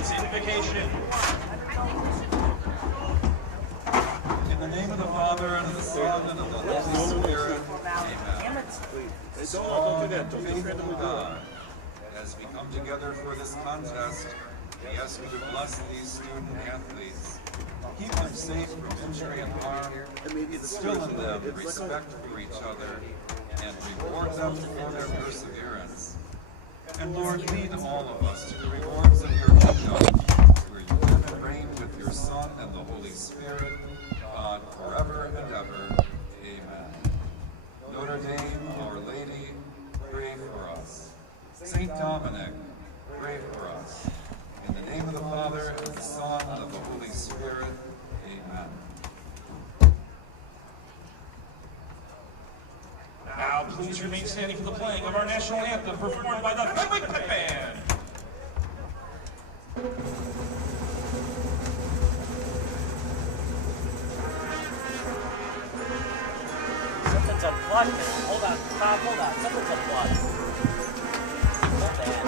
tonight's invocation. In the name of the Father, and of the Son, and of the Holy Spirit, amen. Don't do that. Don't faithful God, as we come together for this contest, we ask you to bless these student athletes. Keep them safe from injury and harm. Instill in them respect for each other, and reward them for their perseverance. And Lord, lead all of us to the rewards of your kingdom, where you live and reign with your Son and the Holy Spirit, God, forever and ever. Amen. Notre Dame, Our Lady, pray for us. Saint Dominic, pray for us. In the name of the Father, and of the Son, and of the Holy Spirit. Amen. Now, please remain standing for the playing of our national anthem, performed by the Fenwick Pep Band. Something's a plus. Hold on, Tom, hold on. Something's a plus. Hold that.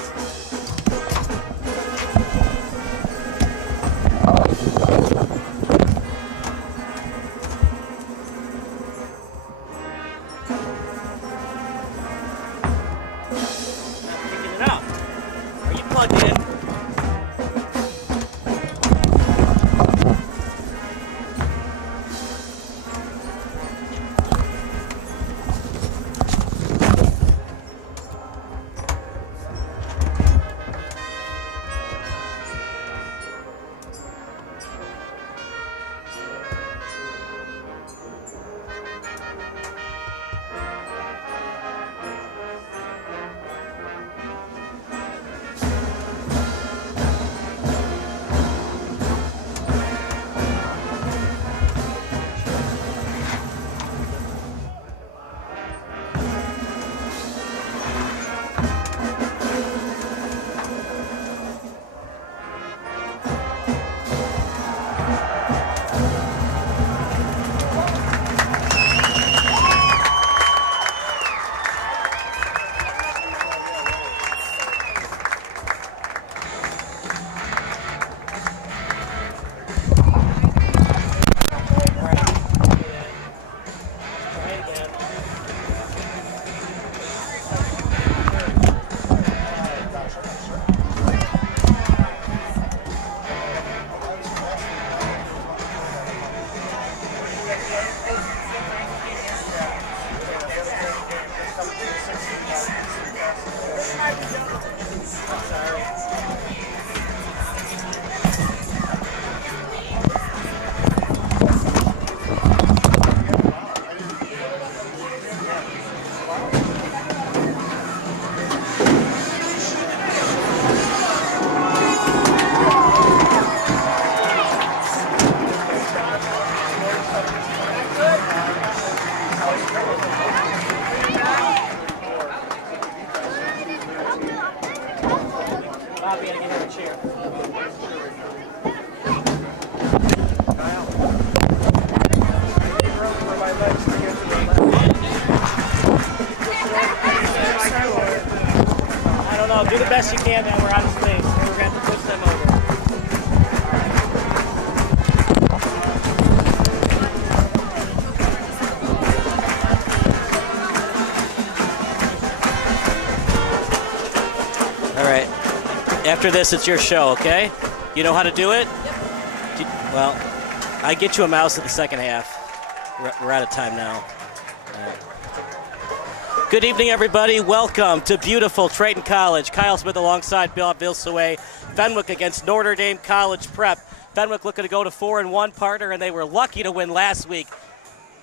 Do the best you can, man. We're out of space. We're going to have to push them over. All right. After this, it's your show, okay? You know how to do it? Yep. Well, I get you a mouse at the second half. We're out of time now. Good evening, everybody. Welcome to beautiful Triton College. Kyle Smith alongside Bill Vilsaway. Fenwick against Notre Dame College Prep. Fenwick looking to go to 4-1, partner, and they were lucky to win last week.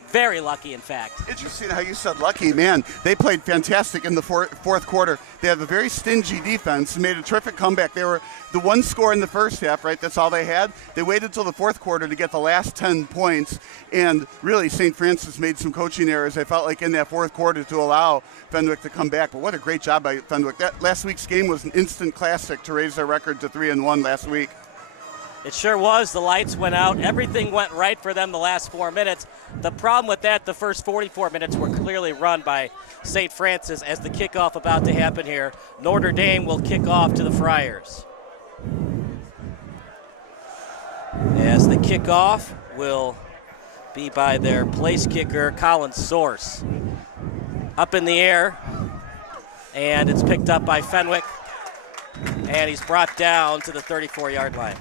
Very lucky, in fact. Interesting how you said lucky. Man, they played fantastic in the fourth quarter. They have a very stingy defense, made a terrific comeback. They were the one score in the first half, right? That's all they had. They waited until the fourth quarter to get the last 10 points, and really St. Francis made some coaching errors, I felt like, in that fourth quarter to allow Fenwick to come back. But what a great job by Fenwick. That last week's game was an instant classic to raise their record to 3-1 last week. It sure was. The lights went out. Everything went right for them the last 4 minutes. The problem with that, the first 44 minutes were clearly run by St. Francis as the kickoff about to happen here. Notre Dame will kick off to the Friars. kickoff will be by their place kicker, Colin Source. Up in the air, and it's picked up by Fenwick, and he's brought down to the 34-yard line.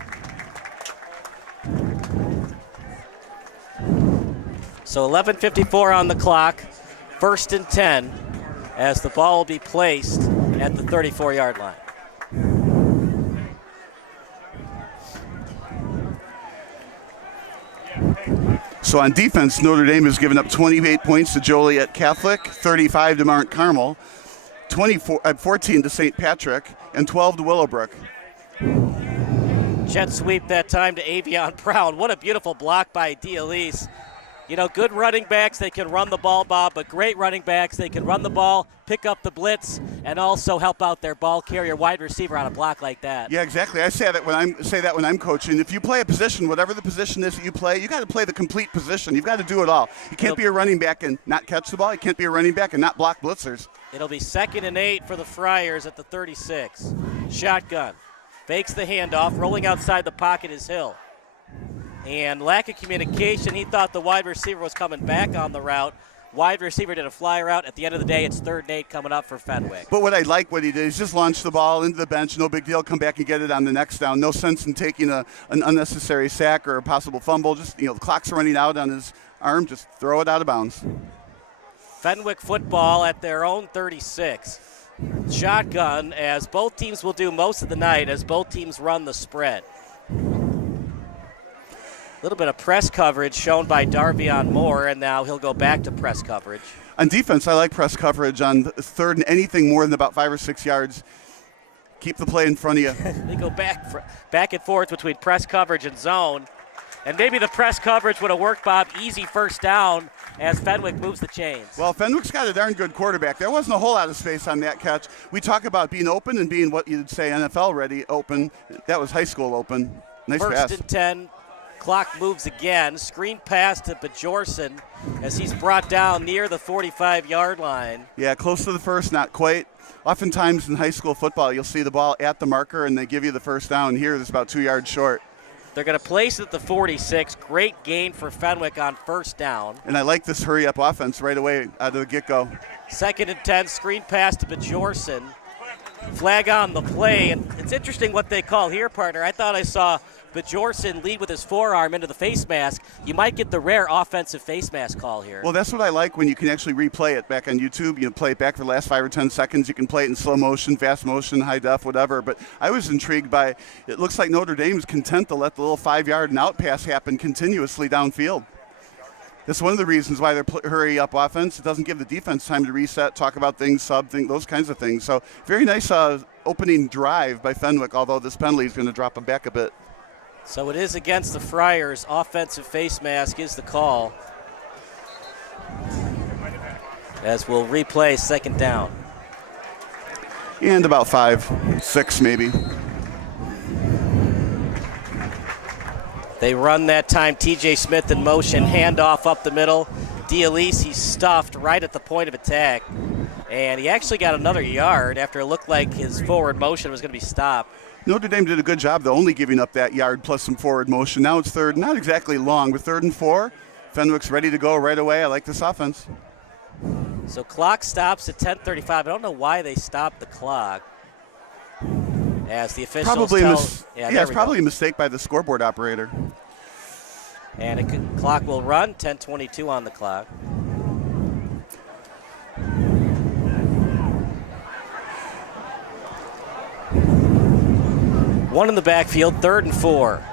So 11:54 on the clock, 1st and 10, as the ball will be placed at the 34-yard line. So on defense, Notre Dame has given up 28 points to Joliet Catholic, 35 to Mount Carmel, 14 to St. Patrick, and 12 to Willowbrook. Jet sweep that time to Avion Brown. What a beautiful block by D'Elise. You know, good running backs, they can run the ball, Bob, but great running backs, they can run the ball, pick up the blitz, and also help out their ball carrier wide receiver on a block like that. Yeah, exactly. I say that when I'm coaching. If you play a position, whatever the position is that you play, you got to play the complete position. You've got to do it all. You can't be a running back and not catch the ball. You can't be a running back and not block blitzers. It'll be 2nd and 8 for the Friars at the 36. Shotgun. Fakes the handoff. Rolling outside the pocket is Hill. And lack of communication, he thought the wide receiver was coming back on the route. Wide receiver did a fly route. At the end of the day, it's 3rd and 8 coming up for Fenwick. But what I like what he did is just launch the ball into the bench, no big deal, come back and get it on the next down. No sense in taking an unnecessary sack or a possible fumble. Just, the clock's running out on his arm, just throw it out of bounds. Fenwick football at their own 36. Shotgun, as both teams will do most of the night, as both teams run the spread. A little bit of press coverage shown by Darvion Moore, and now he'll go back to press coverage. On defense, I like press coverage on 3rd and anything more than about 5 or 6 yards. Keep the play in front of you. They go back and forth between press coverage and zone. And maybe the press coverage would have worked, Bob. Easy 1st down as Fenwick moves the chains. Well, Fenwick's got a darn good quarterback. There wasn't a whole lot of space on that catch. We talk about being open and being what you'd say NFL ready open. That was high school open. Nice pass. 1st and 10. Clock moves again. Screen pass to Bajorson as he's brought down near the 45-yard line. Yeah, close to the first, not quite. Oftentimes in high school football, you'll see the ball at the marker and they give you the 1st down. Here, it's about 2 yards short. They're going to place it at the 46. Great gain for Fenwick on 1st down. And I like this hurry-up offense right away out of the get-go. 2nd and 10, screen pass to Bajorson. Flag on the play, and it's interesting what they call here, partner. I thought I saw Bajorson lead with his forearm into the face mask. You might get the rare offensive face mask call here. Well, that's what I like when you can actually replay it back on YouTube. You play it back for the last 5 or 10 seconds. You can play it in slow motion, fast motion, high def, whatever. But I was intrigued by, it looks like Notre Dame's content to let the little 5-yard and out pass happen continuously downfield. That's one of the reasons why they're hurry up offense. It doesn't give the defense time to reset, talk about things, those kinds of things. So very nice opening drive by Fenwick, although this penalty is going to drop them back a bit. So it is against the Friars. Offensive face mask is the call. As we'll replay 2nd down. And about 5, 6 maybe. They run that time. TJ Smith in motion, handoff up the middle. D'Elise, he's stuffed right at the point of attack. And he actually got another yard after it looked like his forward motion was going to be stopped. Notre Dame did a good job, though, only giving up that yard plus some forward motion. Now it's 3rd, not exactly long, but 3rd and 4. Fenwick's ready to go right away. I like this offense. So clock stops at 10:35. I don't know why they stopped the clock. As the officials it's probably a mistake by the scoreboard operator. And a clock will run, 10:22 on the clock. One in the backfield, 3rd and 4.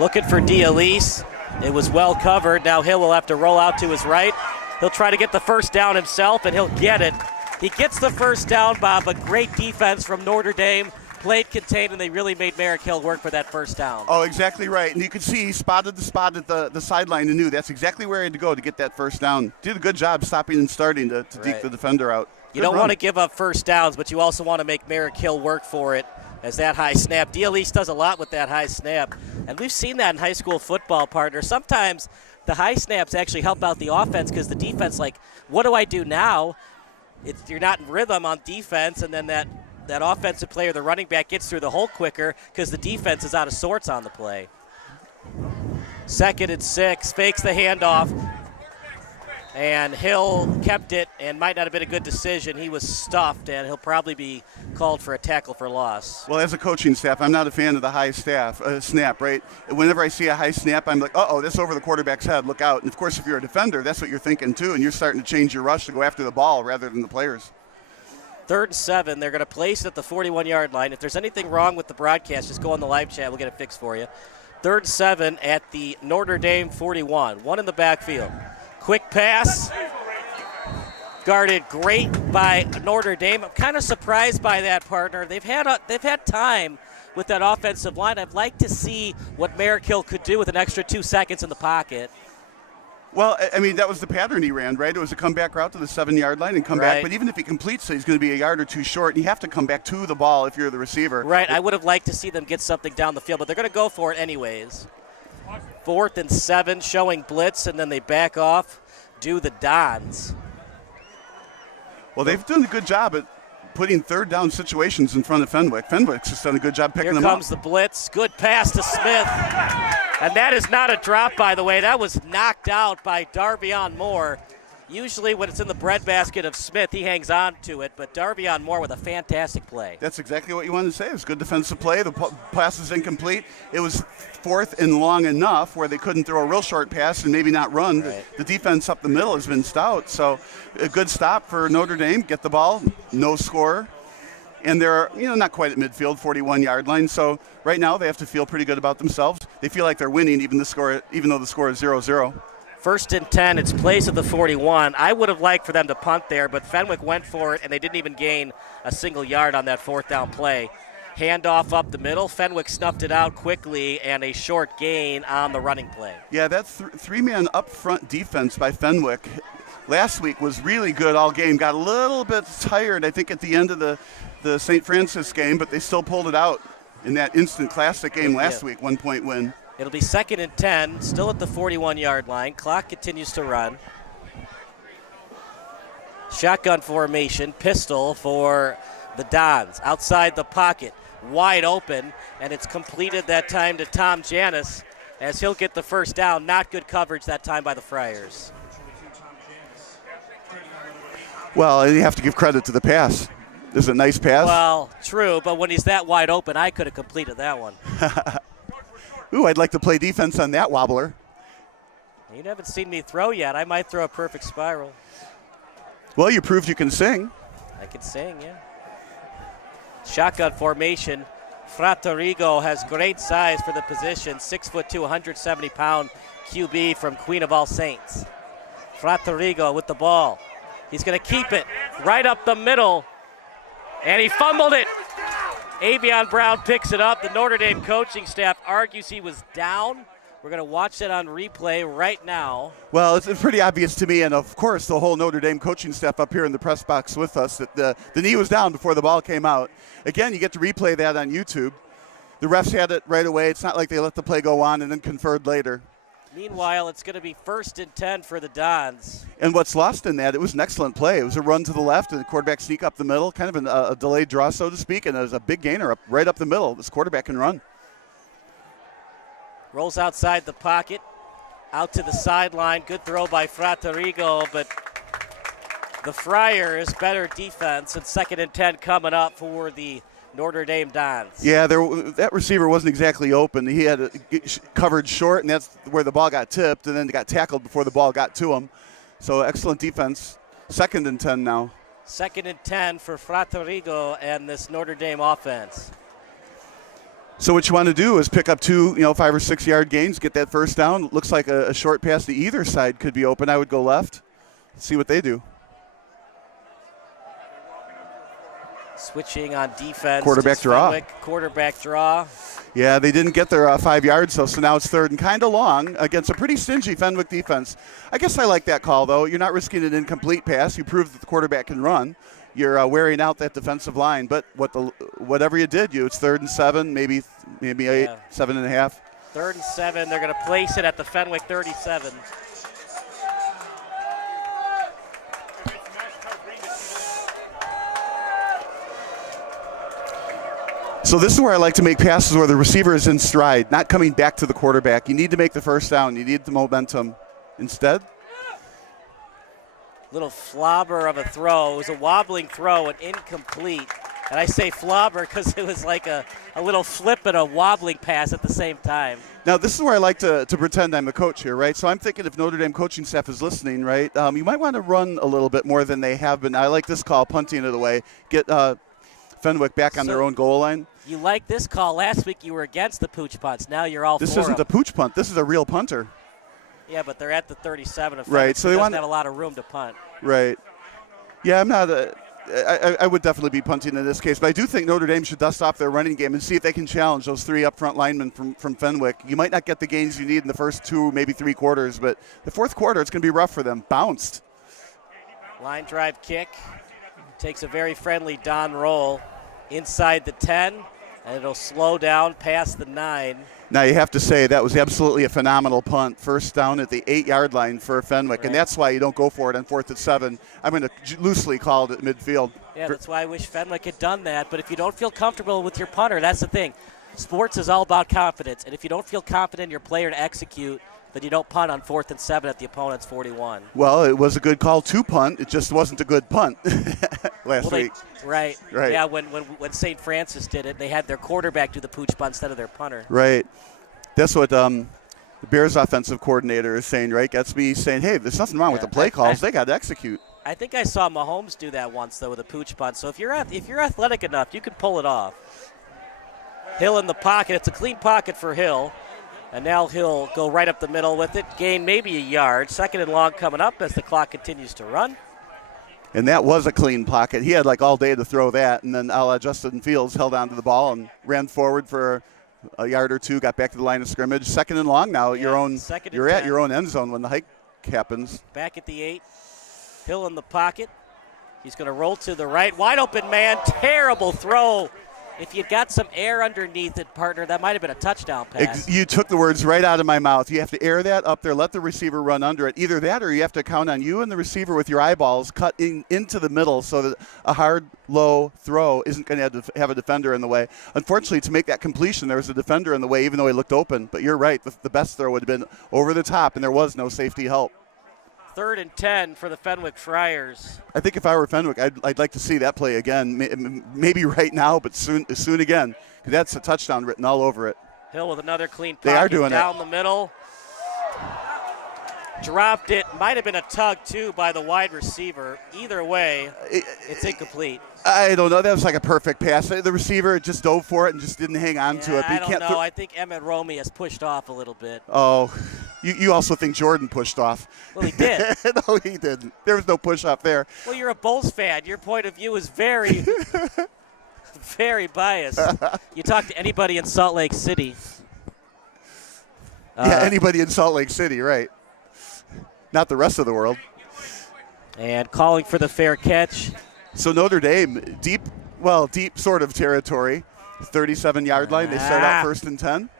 Looking for D'Elise. It was well covered. Now Hill will have to roll out to his right. He'll try to get the 1st down himself, and he'll get it. He gets the 1st down, Bob, but great defense from Notre Dame. Played contained, and they really made Merrick Hill work for that 1st down. Oh, exactly right. And you could see he spotted the spot at the sideline and knew that's exactly where he had to go to get that 1st down. Did a good job stopping and starting to deke the defender out. You don't want to give up 1st downs, but you also want to make Merrick Hill work for it as that high snap. D'Elise does a lot with that high snap, and we've seen that in high school football, partner. Sometimes the high snaps actually help out the offense because the defense, like, what do I do now? You're not in rhythm on defense, and then that offensive player, the running back, gets through the hole quicker because the defense is out of sorts on the play. 2nd and 6, fakes the handoff, and Hill kept it and might not have been a good decision. He was stuffed, and he'll probably be called for a tackle for loss. Well, as a coaching staff, I'm not a fan of the high snap, right? Whenever I see a high snap, I'm like, uh-oh, that's over the quarterback's head. Look out. And, of course, if you're a defender, that's what you're thinking, too, and you're starting to change your rush to go after the ball rather than the players. 3rd and 7. They're going to place it at the 41-yard line. If there's anything wrong with the broadcast, just go on the live chat. We'll get it fixed for you. 3rd and 7 at the Notre Dame 41. One in the backfield. Quick pass. Guarded great by Notre Dame. I'm kind of surprised by that, partner. They've had time with that offensive line. I'd like to see what Merrick Hill could do with an extra 2 seconds in the pocket. Well, I mean, that was the pattern he ran, right? It was a comeback route to the 7-yard line and come back. But even if he completes it, he's going to be a yard or two short. And you have to come back to the ball if you're the receiver. Right. I would have liked to see them get something down the field, but they're going to go for it anyways. 4th and 7, showing blitz, and then they back off, do the Dons. Well, they've done a good job at putting 3rd down situations in front of Fenwick. Fenwick's just done a good job picking them up. Here comes the blitz. Good pass to Smith. And that is not a drop, by the way. That was knocked out by Darvion Moore. Usually when it's in the breadbasket of Smith, he hangs on to it, but Darvion Moore with a fantastic play. That's exactly what you wanted to say. It was good defensive play. The pass is incomplete. It was 4th and long enough where they couldn't throw a real short pass and maybe not run. Right. The defense up the middle has been stout, so a good stop for Notre Dame. Get the ball, no score. And they're, not quite at midfield, 41-yard line. So right now they have to feel pretty good about themselves. They feel like they're winning even though the score is 0-0. 1st and 10, it's placed at the 41. I would have liked for them to punt there, but Fenwick went for it, and they didn't even gain a single yard on that 4th down play. Handoff up the middle. Fenwick snuffed it out quickly, and a short gain on the running play. Yeah, that three-man up front defense by Fenwick last week was really good all game. Got a little bit tired, I think, at the end of the St. Francis game, but they still pulled it out in that instant classic game last week, 1-point win. It'll be 2nd and 10, still at the 41-yard line. Clock continues to run. Shotgun formation, pistol for the Dons. Outside the pocket, wide open, and it's completed that time to Tom Janis as he'll get the 1st down. Not good coverage that time by the Friars. Well, you have to give credit to the pass. It was a nice pass. Well, true, but when he's that wide open, I could have completed that one. Ooh, I'd like to play defense on that wobbler. You haven't seen me throw yet. I might throw a perfect spiral. Well, you proved you can sing. I can sing, yeah. Shotgun formation. Fraterigo has great size for the position. 6'2", 170-pound QB from Queen of All Saints. Fraterigo with the ball. He's going to keep it right up the middle, and he fumbled it. Avion Brown picks it up. The Notre Dame coaching staff argues he was down. We're going to watch that on replay right now. Well, it's pretty obvious to me, and of course the whole Notre Dame coaching staff up here in the press box with us, that the knee was down before the ball came out. Again, you get to replay that on YouTube. The refs had it right away. It's not like they let the play go on and then conferred later. Meanwhile, it's going to be 1st and 10 for the Dons. And what's lost in that, it was an excellent play. It was a run to the left and the quarterback sneak up the middle, kind of a delayed draw, so to speak, and it was a big gainer right up the middle. This quarterback can run. Rolls outside the pocket, out to the sideline. Good throw by Fraterigo, but the Friars better defense, and 2nd and 10 coming up for the Notre Dame Dons. Yeah, that receiver wasn't exactly open. He had covered short, and that's where the ball got tipped, and then got tackled before the ball got to him. So excellent defense. 2nd and 10 now. 2nd and 10 for Fraterigo and this Notre Dame offense. So what you want to do is pick up 2, 5 or 6 yard gains, get that 1st down. Looks like a short pass to either side could be open. I would go left. See what they do. Switching on defense. Quarterback draw. Fenwick, quarterback draw. Yeah, they didn't get their 5 yards, so now it's 3rd and kind of long against a pretty stingy Fenwick defense. I guess I like that call, though. You're not risking an incomplete pass. You prove that the quarterback can run. You're wearing out that defensive line, but whatever you did, it's 3rd and 7, maybe 8, 7.5. 3rd and 7. They're going to place it at the Fenwick 37. So this is where I like to make passes where the receiver is in stride, not coming back to the quarterback. You need to make the first down. You need the momentum. Instead, little flobber of a throw. It was a wobbling throw and incomplete. And I say flobber because it was like a little flip and a wobbling pass at the same time. now this is where I like to pretend I'm a coach here, right? So I'm thinking if Notre Dame coaching staff is listening, right, you might want to run a little bit more than they have been. I like this call, punting it away, get Fenwick back on their own goal line. You like this call. Last week you were against the pooch punts. Now you're all This for isn't them. a pooch punt. This is a real punter. Yeah, but they're at the 37 of Right, Fenwick, so they doesn't want- have a lot of room to punt. Right. Yeah, I'm not I would definitely be punting in this case, but I do think Notre Dame should dust off their running game and see if they can challenge those three up front linemen from Fenwick. You might not get the gains you need in the first 2, maybe 3 quarters, but the fourth quarter, it's going to be rough for them. Bounced. Line drive kick. Takes a very friendly Don roll inside the 10, and it'll slow down past the 9. Now, you have to say that was absolutely a phenomenal punt. First down at the 8-yard line for Fenwick, Right. and that's why you don't go for it on 4th and 7. I'm going to loosely call it at midfield. Yeah, that's why I wish Fenwick had done that. But if you don't feel comfortable with your punter, that's the thing. Sports is all about confidence, and if you don't feel confident in your player to execute, then you don't punt on 4th and 7 at the opponent's 41. Well, it was a good call to punt. It just wasn't a good punt last week. Right. Right. Yeah, when St. Francis did it, they had their quarterback do the pooch punt instead of their punter. Right. That's what the Bears offensive coordinator is saying, right? Gatsby saying, hey, there's nothing wrong with the play calls. They got to execute. I think I saw Mahomes do that once, though, with a pooch punt. So if you're athletic enough, you could pull it off. Hill in the pocket. It's a clean pocket for Hill. And now Hill go right up the middle with it. Gain maybe a yard. 2nd and long coming up as the clock continues to run. And that was a clean pocket. He had like all day to throw that. And then a la Justin Fields held on to the ball and ran forward for a yard or 2, got back to the line of scrimmage. 2nd and long now. You're at your own end zone when the hike happens. Back at the 8. Hill in the pocket. He's going to roll to the right. Wide open man. Terrible throw. If you got some air underneath it, partner, that might have been a touchdown pass. You took the words right out of my mouth. You have to air that up there, let the receiver run under it. Either that or you have to count on you and the receiver with your eyeballs cut into the middle so that a hard, low throw isn't going to have a defender in the way. Unfortunately, to make that completion, there was a defender in the way even though he looked open. But you're right. The best throw would have been over the top, and there was no safety help. 3rd and 10 for the Fenwick Friars. I think if I were Fenwick, I'd like to see that play again. Maybe right now, but soon again. 'Cause that's a touchdown written all over it. Hill with another clean pocket. They are doing down the middle. Dropped it. Might have been a tug, too, by the wide receiver. Either way, it's incomplete. I don't know. That was like a perfect pass. The receiver just dove for it and just didn't hang on to it. But I don't know. I think Emmett Romey has pushed off a little bit. Oh, you also think Jordan pushed off. Well, he did. No, he didn't. There was no push off there. Well, you're a Bulls fan. Your point of view is very, very biased. You talk to anybody in Salt Lake City. Yeah, anybody in Salt Lake City, right. Not the rest of the world. And calling for the fair catch. So Notre Dame, deep sort of territory, 37-yard line. They start out 1st and 10.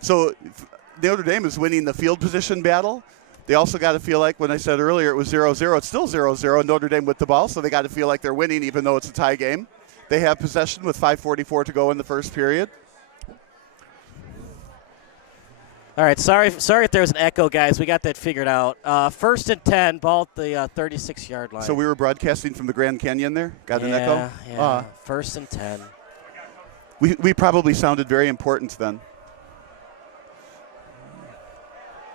So Notre Dame is winning the field position battle. They also got to feel like, when I said earlier it was 0-0, it's still 0-0, Notre Dame with the ball, so they got to feel like they're winning even though it's a tie game. They have possession with 5:44 to go in the first period. All right, sorry if there's an echo, guys. We got that figured out. 1st and 10, ball at the 36-yard line. So we were broadcasting from the Grand Canyon there? Got an echo? Yeah, 1st and 10. We probably sounded very important then.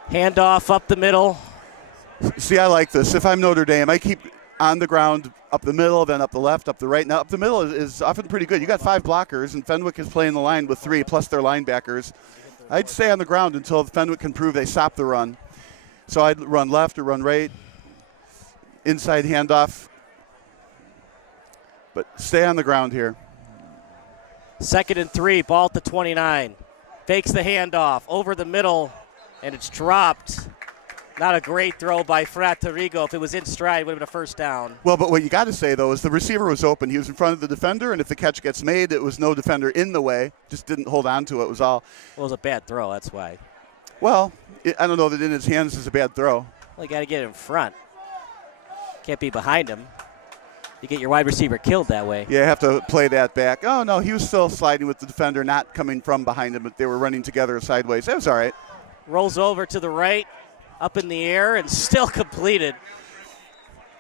Handoff up the middle. See, I like this. If I'm Notre Dame, I keep on the ground up the middle, then up the left, up the right. Now, up the middle is often pretty good. You got 5 blockers, and Fenwick is playing the line with 3, plus their linebackers. I'd stay on the ground until Fenwick can prove they stop the run. So I'd run left or run right, inside handoff. But stay on the ground here. 2nd and 3, ball at the 29. Fakes the handoff over the middle, and it's dropped. Not a great throw by Fraterigo. If it was in stride, it would have been a first down. Well, but what you got to say, though, is the receiver was open. He was in front of the defender, and if the catch gets made, it was no defender in the way. Just didn't hold on to it was all. Well, it was a bad throw, that's why. Well, I don't know that in his hands is a bad throw. Well, you got to get in front. Can't be behind him. You get your wide receiver killed that way. Yeah, have to play that back. Oh, no, he was still sliding with the defender, not coming from behind him, but they were running together sideways. That was all right. Rolls over to the right, up in the air, and still completed.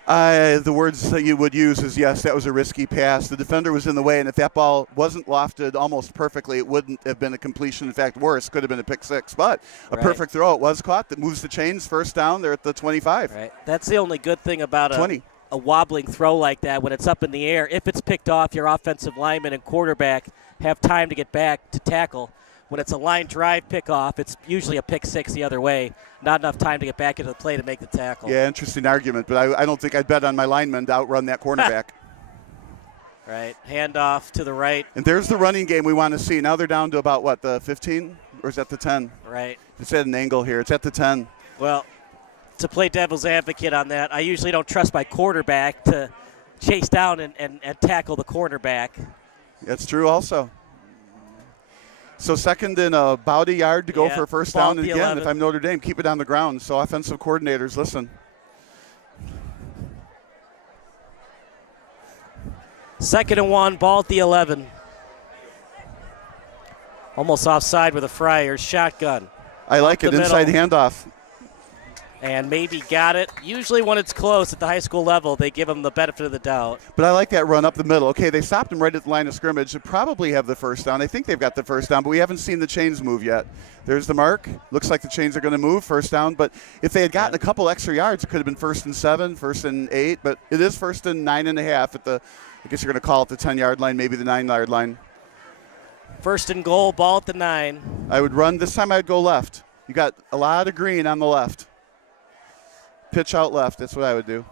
The words that you would use is, yes, that was a risky pass. The defender was in the way, and if that ball wasn't lofted almost perfectly, it wouldn't have been a completion. In fact, worse, could have been a pick six. But a perfect throw. It was caught. That moves the chains. First down. They're at the 25. Right. That's the only good thing about 20. A wobbling throw like that when it's up in the air. If it's picked off, your offensive lineman and quarterback have time to get back to tackle. When it's a line drive pickoff, it's usually a pick six the other way. Not enough time to get back into the play to make the tackle. Yeah, interesting argument, but I don't think I'd bet on my lineman to outrun that cornerback. Right, handoff to the right. And there's the running game we want to see. Now they're down to about, what, the 15? Or is that the 10? Right. It's at an angle here. It's at the 10. Well, to play devil's advocate on that, I usually don't trust my quarterback to chase down and tackle the cornerback. That's true also. So second and about a yard to go for a first down. And again, 11. if I'm Notre Dame, keep it on the ground. So offensive coordinators, listen. Second and 1, ball at the 11. Almost offside with a Friars shotgun. I like it. Inside handoff. And maybe got it. Usually when it's close at the high school level, they give them the benefit of the doubt. But I like that run up the middle. Okay, they stopped him right at the line of scrimmage. They probably have the first down. I think they've got the first down, but we haven't seen the chains move yet. There's the mark. Looks like the chains are going to move, first down. But if they had gotten a couple extra yards, it could have been 1st and 7, 1st and 8. But it is 1st and 9.5 at the, I guess you're going to call it the 10-yard line, maybe the 9-yard line. First and goal, ball at the 9. I would run. This time I'd go left. You got a lot of green on the left. Pitch out left. That's what I would do.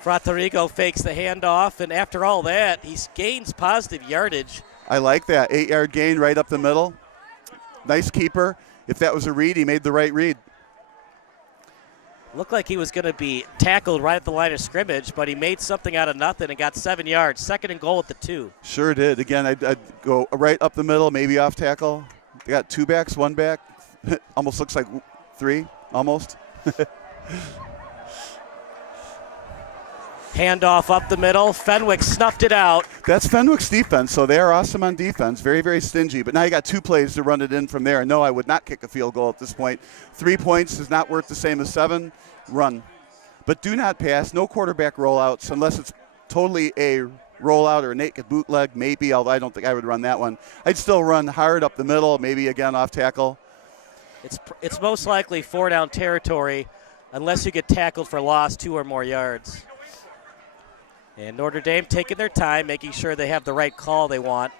Fraterigo fakes the handoff, and after all that, he gains positive yardage. I like that. 8-yard gain right up the middle. Nice keeper. If that was a read, he made the right read. Looked like he was going to be tackled right at the line of scrimmage, but he made something out of nothing and got 7 yards. Second and goal at the 2. Sure did. Again, I'd go right up the middle, maybe off tackle. They got 2 backs, 1 back. Almost looks like 3. Almost. Handoff up the middle. Fenwick snuffed it out. That's Fenwick's defense, so they are awesome on defense. Very, very stingy. But now you got 2 plays to run it in from there. No, I would not kick a field goal at this point. 3 points is not worth the same as 7. Run. But do not pass. No quarterback rollouts unless it's totally a rollout or a naked bootleg, maybe, although I don't think I would run that one. I'd still run hard up the middle, maybe again off tackle. It's most likely 4 down territory unless you get tackled for loss 2 or more yards. And Notre Dame taking their time, making sure they have the right call they want.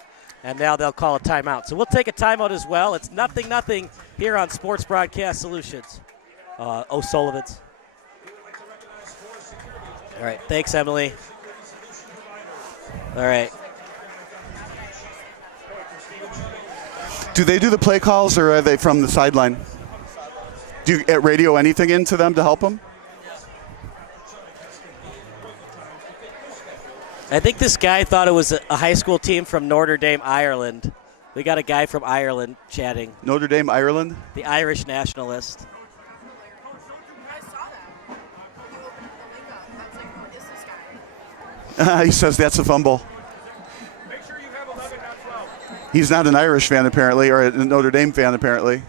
And now they'll call a timeout. So we'll take a timeout as well. It's 0-0 here on Sports Broadcast Solutions. O'Sullivan's. All right, thanks, Emily. All right. Do they do the play calls, or are they from the sideline? Do you at radio anything into them to help them? I think this guy thought it was a high school team from Notre Dame, Ireland. We got a guy from Ireland chatting. Notre Dame, Ireland? The Irish nationalist. I saw that. You opened the link up. I was like, who is this guy? He says that's a fumble. Make sure you have 11, not 12. He's not an Irish fan, apparently, or a Notre Dame fan, apparently.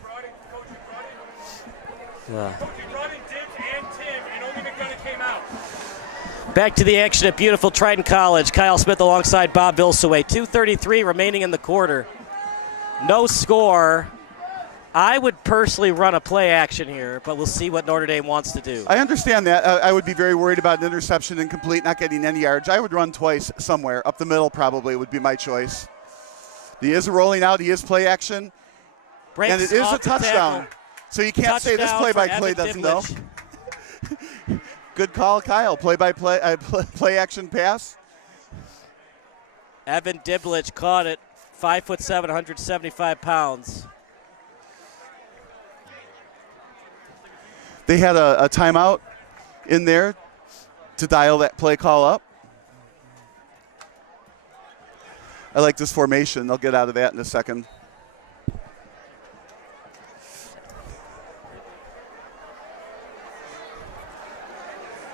Coach brought in Dibs and Tim, and only McDonough came out. Back to the action at beautiful Triton College. Kyle Smith alongside Bob Vilsaway. 2:33 remaining in the quarter. No score. I would personally run a play action here, but we'll see what Notre Dame wants to do. I understand that. I would be very worried about an interception, incomplete, not getting any yards. I would run twice somewhere. Up the middle probably would be my choice. He is rolling out. He is play action. Breaks and it is a off the touchdown. tackle. So you can't say this play-by-play doesn't know. Good call, Kyle. Play-by-play, play-action pass. Evan Diblich caught it. 5'7", 175 pounds. They had a timeout in there to dial that play call up. I like this formation. They'll get out of that in a second.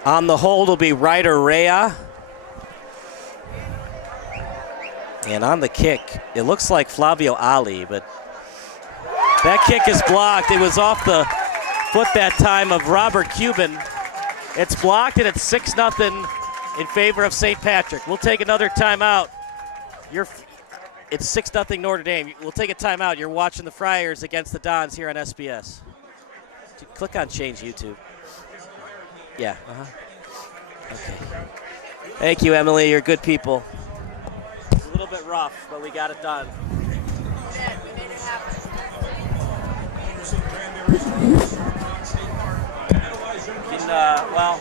On the hold will be Ryder Rea. And on the kick, it looks like Flavio Ali, but that kick is blocked. It was off the foot that time of Robert Cuban. It's blocked, and it's 6-0 in favor of St. Patrick. We'll take another timeout. It's 6-0 Notre Dame. We'll take a timeout. You're watching the Friars against the Dons here on SBS. Click on Change YouTube. Yeah. Okay. Thank you, Emily. You're good people. It's a little bit rough, but we got it done. We made it happen. Well,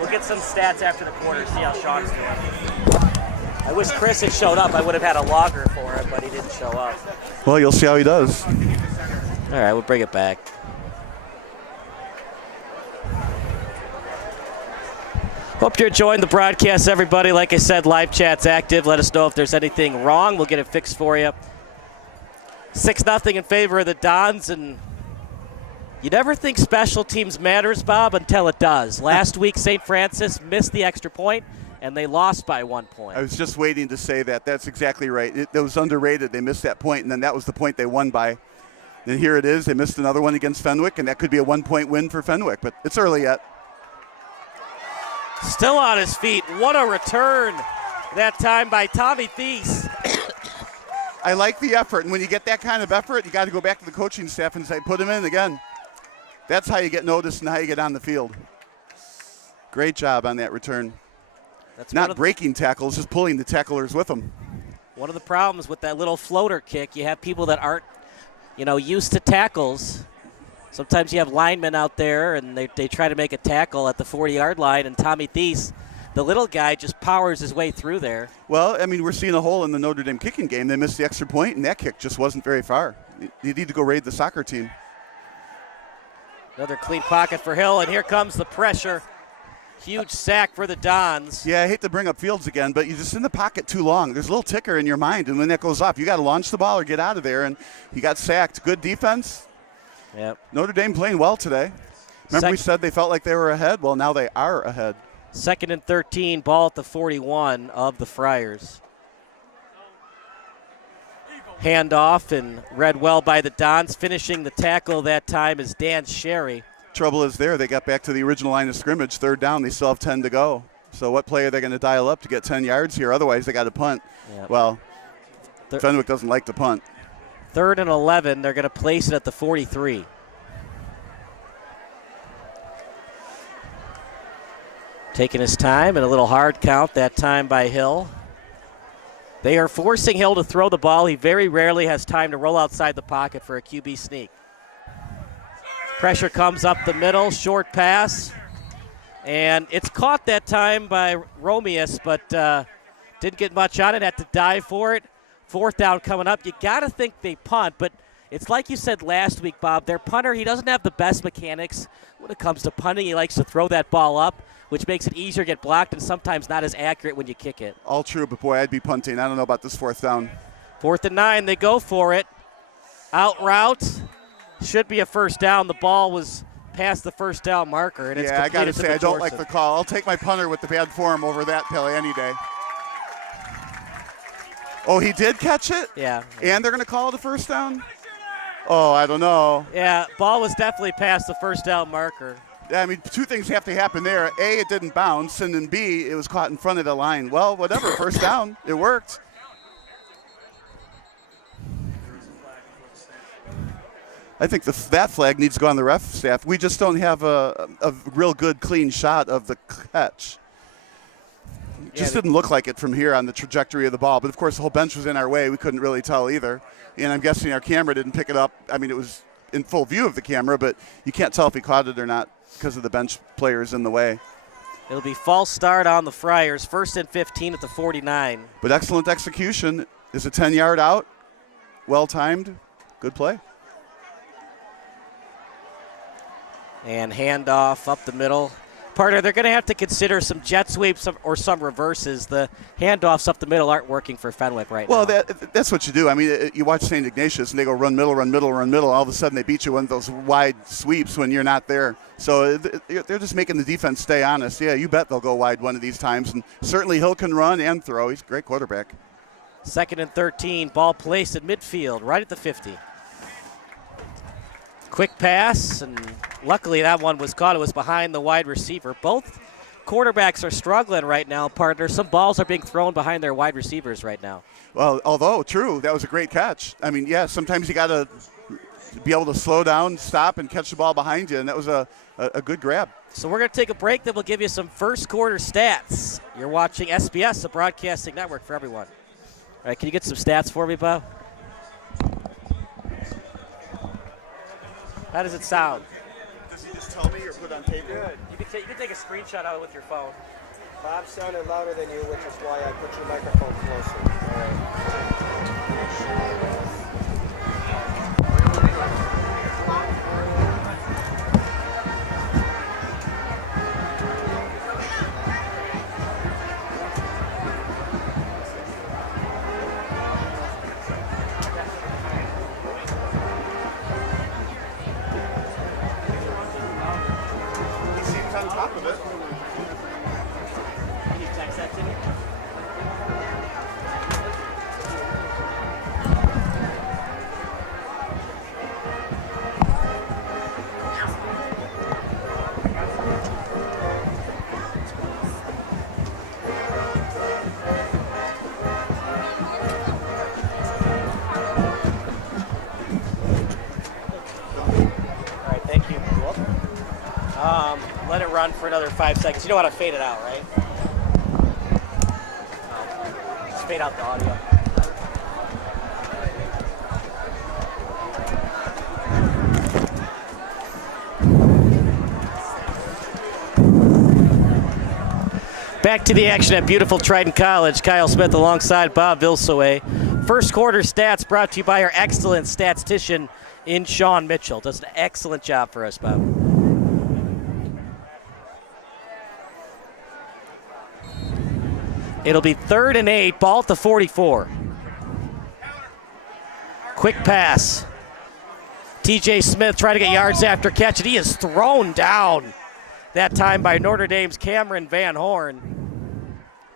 we'll get some stats after the quarter, see how Sean's doing. I wish Chris had showed up. I would have had a logger for him, but he didn't show up. Well, you'll see how he does. All right, we'll bring it back. Hope you're enjoying the broadcast, everybody. Like I said, live chat's active. Let us know if there's anything wrong. We'll get it fixed for you. 6-0 in favor of the Dons, and you never think special teams matters, Bob, until it does. Last week, St. Francis missed the extra point, and they lost by 1 point. I was just waiting to say that. That's exactly right. It was underrated. They missed that point, and then that was the point they won by. And here it is. They missed another one against Fenwick, and that could be a 1-point win for Fenwick, but it's early yet. Still on his feet. What a return that time by Tommy Thies. I like the effort, and when you get that kind of effort, you got to go back to the coaching staff and say, put him in again. That's how you get noticed and how you get on the field. Great job on that return. That's not breaking tackles, just pulling the tacklers with them. One of the problems with that little floater kick, you have people that aren't, used to tackles. Sometimes you have linemen out there, and they try to make a tackle at the 40-yard line, and Tommy Thies, the little guy, just powers his way through there. Well, I mean, we're seeing a hole in the Notre Dame kicking game. They missed the extra point, and that kick just wasn't very far. You need to go raid the soccer team. Another clean pocket for Hill, and here comes the pressure. Huge sack for the Dons. Yeah, I hate to bring up Fields again, but you're just in the pocket too long. There's a little ticker in your mind, and when that goes off, you got to launch the ball or get out of there, and he got sacked. Good defense. Yep. Notre Dame playing well today. Remember we said they felt like they were ahead? Well, now they are ahead. 2nd and 13, ball at the 41 of the Friars. Handoff and read well by the Dons. Finishing the tackle that time is Dan Sherry. Trouble is there. They got back to the original line of scrimmage. 3rd down. They still have 10 to go. So what play are they going to dial up to get 10 yards here? Otherwise, they got to punt. Yep. Well, Fenwick doesn't like to punt. 3rd and 11. They're going to place it at the 43. Taking his time and a little hard count that time by Hill. They are forcing Hill to throw the ball. He very rarely has time to roll outside the pocket for a QB sneak. Pressure comes up the middle, short pass. And it's caught that time by Romeus, but didn't get much on it, had to dive for it. 4th down coming up. You got to think they punt, but it's like you said last week, Bob. Their punter, he doesn't have the best mechanics when it comes to punting. He likes to throw that ball up, which makes it easier to get blocked and sometimes not as accurate when you kick it. All true, but boy, I'd be punting. I don't know about this 4th down. 4th and 9, they go for it. Out route. Should be a 1st down. The ball was past the 1st down marker. And I got to say, I don't like the call. I'll take my punter with the bad form over that play any day. Oh, he did catch it? Yeah. And they're going to call it a 1st down? Oh, I don't know. Yeah, ball was definitely past the 1st down marker. Yeah, I mean, 2 things have to happen there. A, it didn't bounce, and then B, it was caught in front of the line. Well, whatever, 1st down. It worked. I think that flag needs to go on the ref staff. We just don't have a real good, clean shot of the catch. Just didn't look like it from here on the trajectory of the ball. But, of course, the whole bench was in our way. We couldn't really tell either. And I'm guessing our camera didn't pick it up. I mean, it was in full view of the camera, but you can't tell if he caught it or not because of the bench players in the way. It'll be false start on the Friars. 1st and 15 at the 49. But excellent execution. Is a 10-yard out. Well-timed. Good play. And handoff up the middle. Partner, they're going to have to consider some jet sweeps or some reverses. The handoffs up the middle aren't working for Fenwick right now. Well, that's what you do. I mean, you watch St. Ignatius, and they go run middle, run middle, run middle. All of a sudden, they beat you with those wide sweeps when you're not there. So they're just making the defense stay honest. Yeah, you bet they'll go wide one of these times. And certainly Hill can run and throw. He's a great quarterback. 2nd and 13, ball placed at midfield, right at the 50. Quick pass, and luckily that one was caught. It was behind the wide receiver. Both quarterbacks are struggling right now, partner. Some balls are being thrown behind their wide receivers right now. Well, although, true, that was a great catch. I mean, yeah, sometimes you got to be able to slow down, stop, and catch the ball behind you, and that was a good grab. So we're going to take a break, then we'll give you some first quarter stats. You're watching SBS, the broadcasting network for everyone. All right, can you get some stats for me, Bob? How does it sound? Does he just tell me or put on tape? Good. You can take a screenshot of it with your phone. Bob sounded louder than you, which is why I put your microphone closer. He seems on top of it. Can you text that to me? All right, thank you. Let it run for another 5 seconds. You know how to fade it out, right? Just fade out the audio. Back to the action at beautiful Triton College. Kyle Smith alongside Bob Vilsaway. First quarter stats brought to you by our excellent statistician in Sean Mitchell. Does an excellent job for us, Bob. It'll be 3rd and 8, ball at the 44. Quick pass. TJ Smith trying to get yards after catch, and he is thrown down that time by Notre Dame's Cameron Van Horn.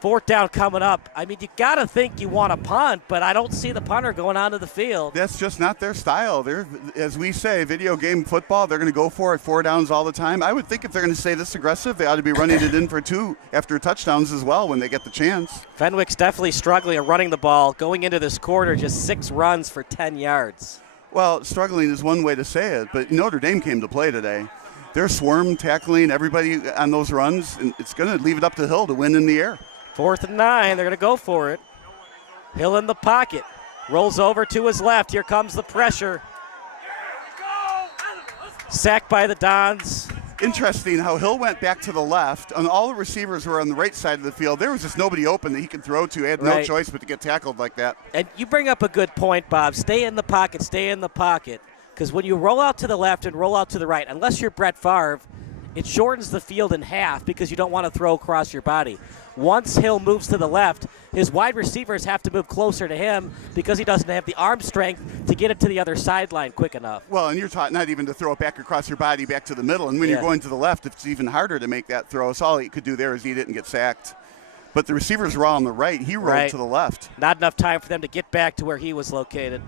4th down coming up. I mean, you got to think you want to punt, but I don't see the punter going onto the field. That's just not their style. They're, as we say, video game football, they're going to go for it 4 downs all the time. I would think if they're going to stay this aggressive, they ought to be running it in for 2 after touchdowns as well when they get the chance. Fenwick's definitely struggling at running the ball. Going into this quarter, just 6 runs for 10 yards. Well, struggling is one way to say it, but Notre Dame came to play today. They're swarm tackling everybody on those runs, and it's going to leave it up to Hill to win in the air. 4th and 9, they're going to go for it. Hill in the pocket, rolls over to his left. Here comes the pressure. Sacked by the Dons. Interesting how Hill went back to the left, and all the receivers were on the right side of the field. There was just nobody open that he could throw to. He had no Right. choice but to get tackled like that. And you bring up a good point, Bob. Stay in the pocket, stay in the pocket. Because when you roll out to the left and roll out to the right, unless you're Brett Favre, it shortens the field in half because you don't want to throw across your body. Once Hill moves to the left, his wide receivers have to move closer to him because he doesn't have the arm strength to get it to the other sideline quick enough. Well, and you're taught not even to throw it back across your body back to the middle. And when Yeah. you're going to the left, it's even harder to make that throw. So all he could do there is eat it and get sacked. But the receivers were all on the right. He rolled Right. to the left. Not enough time for them to get back to where he was located.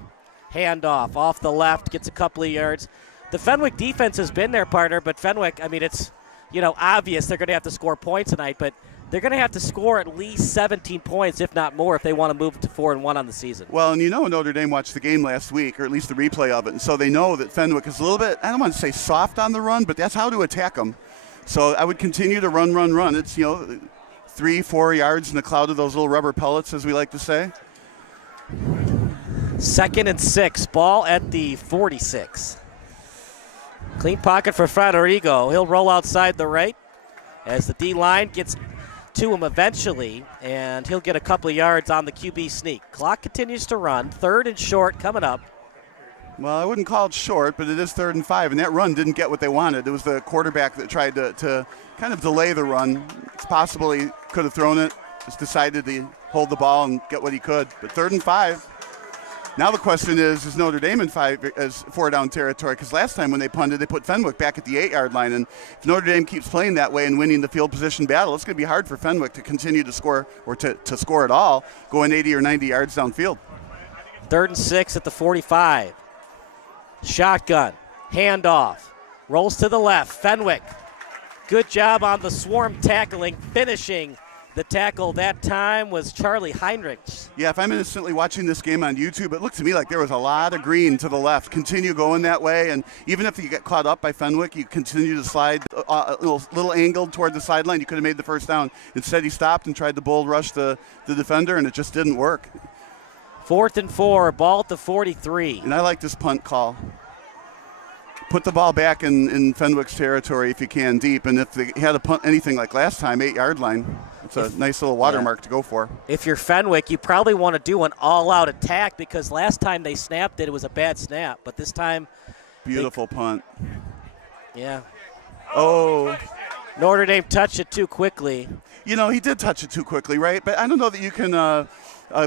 Handoff off the left, gets a couple of yards. The Fenwick defense has been their partner, but Fenwick, I mean, it's obvious they're going to have to score points tonight, but they're going to have to score at least 17 points, if not more, if they want to move to 4-1 on the season. Well, and Notre Dame watched the game last week, or at least the replay of it, and so they know that Fenwick is a little bit, I don't want to say soft on the run, but that's how to attack them. So I would continue to run. It's, 3-4 yards in a cloud of those little rubber pellets, as we like to say. 2nd and 6, ball at the 46. Clean pocket for Federico. He'll roll outside the right as the D-line gets to him eventually, and he'll get a couple of yards on the QB sneak. Clock continues to run. 3rd and short coming up. Well, I wouldn't call it short, but it is 3rd and 5, and that run didn't get what they wanted. It was the quarterback that tried to kind of delay the run. It's possible he could have thrown it, just decided to hold the ball and get what he could. But 3rd and 5. Now the question is Notre Dame in 4-down territory? Because last time when they punted, they put Fenwick back at the 8-yard line. And if Notre Dame keeps playing that way and winning the field position battle, it's going to be hard for Fenwick to continue to score or to score at all, going 80 or 90 yards downfield. 3rd and 6 at the 45. Shotgun, handoff, rolls to the left. Fenwick, good job on the swarm tackling, finishing the tackle that time was Charlie Heinrichs. Yeah, if I'm innocently watching this game on YouTube, it looked to me like there was a lot of green to the left. Continue going that way, and even if you get caught up by Fenwick, you continue to slide a little angled toward the sideline. You could have made the first down. Instead, he stopped and tried to bull rush the defender, and it just didn't work. 4th and 4, ball at the 43. And I like this punt call. Put the ball back in Fenwick's territory if you can, deep. And if they had a punt anything like last time, 8-yard line, it's a nice little watermark to go for. If you're Fenwick, you probably want to do an all-out attack because last time they snapped it was a bad snap. But this time, beautiful punt. Yeah. Oh. Notre Dame touched it too quickly. You know, he did touch it too quickly, right? But I don't know that you can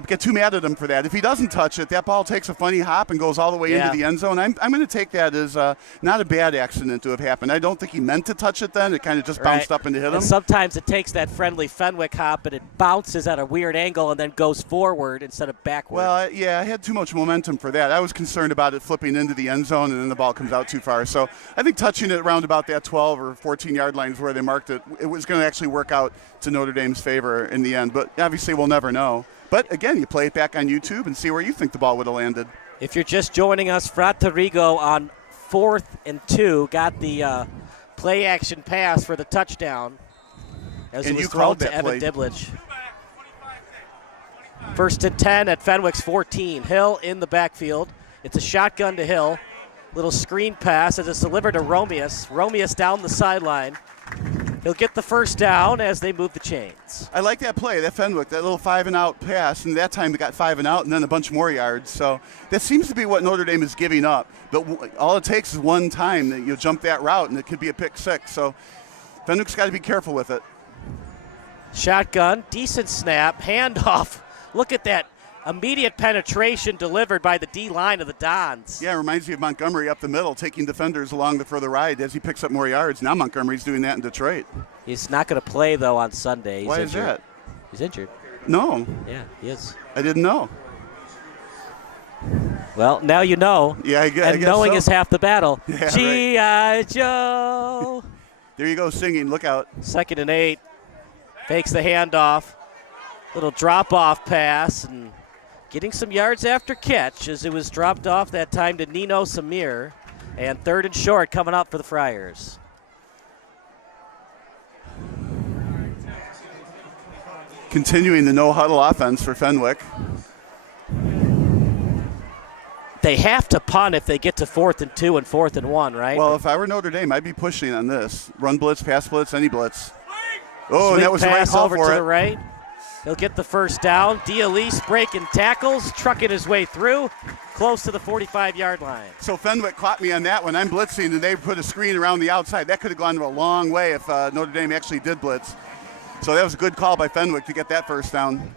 get too mad at him for that. If he doesn't touch it, that ball takes a funny hop and goes all the way into the end zone. I'm going to take that as not a bad accident to have happened. I don't think he meant to touch it then. It kind of just bounced up and hit him. And sometimes it takes that friendly Fenwick hop and it bounces at a weird angle and then goes forward instead of backward. Well, I had too much momentum for that. I was concerned about it flipping into the end zone and then the ball comes out too far. So I think touching it around about that 12 or 14-yard line is where they marked it. It was going to actually work out to Notre Dame's favor in the end. But obviously we'll never know. But, again, you play it back on YouTube and see where you think the ball would have landed. If you're just joining us, Fraterigo on 4th and 2 got the play-action pass for the touchdown as it was thrown to Evan Diblich. 1st and 10 at Fenwick's 14. Hill in the backfield. It's a shotgun to Hill. Little screen pass as it's delivered to Romeus. Romeus down the sideline. He'll get the first down as they move the chains. I like that play, that Fenwick, that little 5-and-out pass, and that time they got 5-and-out and then a bunch more yards. So that seems to be what Notre Dame is giving up. But all it takes is one time that you jump that route, and it could be a pick six. So Fenwick's got to be careful with it. Shotgun, decent snap, handoff. Look at that immediate penetration delivered by the D-line of the Dons. Yeah, it reminds me of Montgomery up the middle, taking defenders along the further ride as he picks up more yards. Now Montgomery's doing that in Detroit. He's not going to play, though, on Sunday. He's Why injured. is that? He's injured. No. Yeah, he is. I didn't know. Well, now you know. Yeah, I guess and knowing so. is half the battle. Yeah, G.I. Joe. There you go, singing. Look out. 2nd and 8. Fakes the handoff. Little drop-off pass and getting some yards after catch as it was dropped off that time to Nino Samir. And 3rd and short coming up for the Friars. Continuing the no-huddle offense for Fenwick. They have to punt if they get to 4th and 2 and 4th and 1, right? Well, if I were Notre Dame, I'd be pushing on this. Run blitz, pass blitz, any blitz. Oh, Swing and that was the right pass call over for to it. the right. He'll get the first down. D'Elise breaking tackles, trucking his way through, close to the 45-yard line. So Fenwick caught me on that one. I'm blitzing, and they put a screen around the outside. That could have gone a long way if Notre Dame actually did blitz. So that was a good call by Fenwick to get that first down.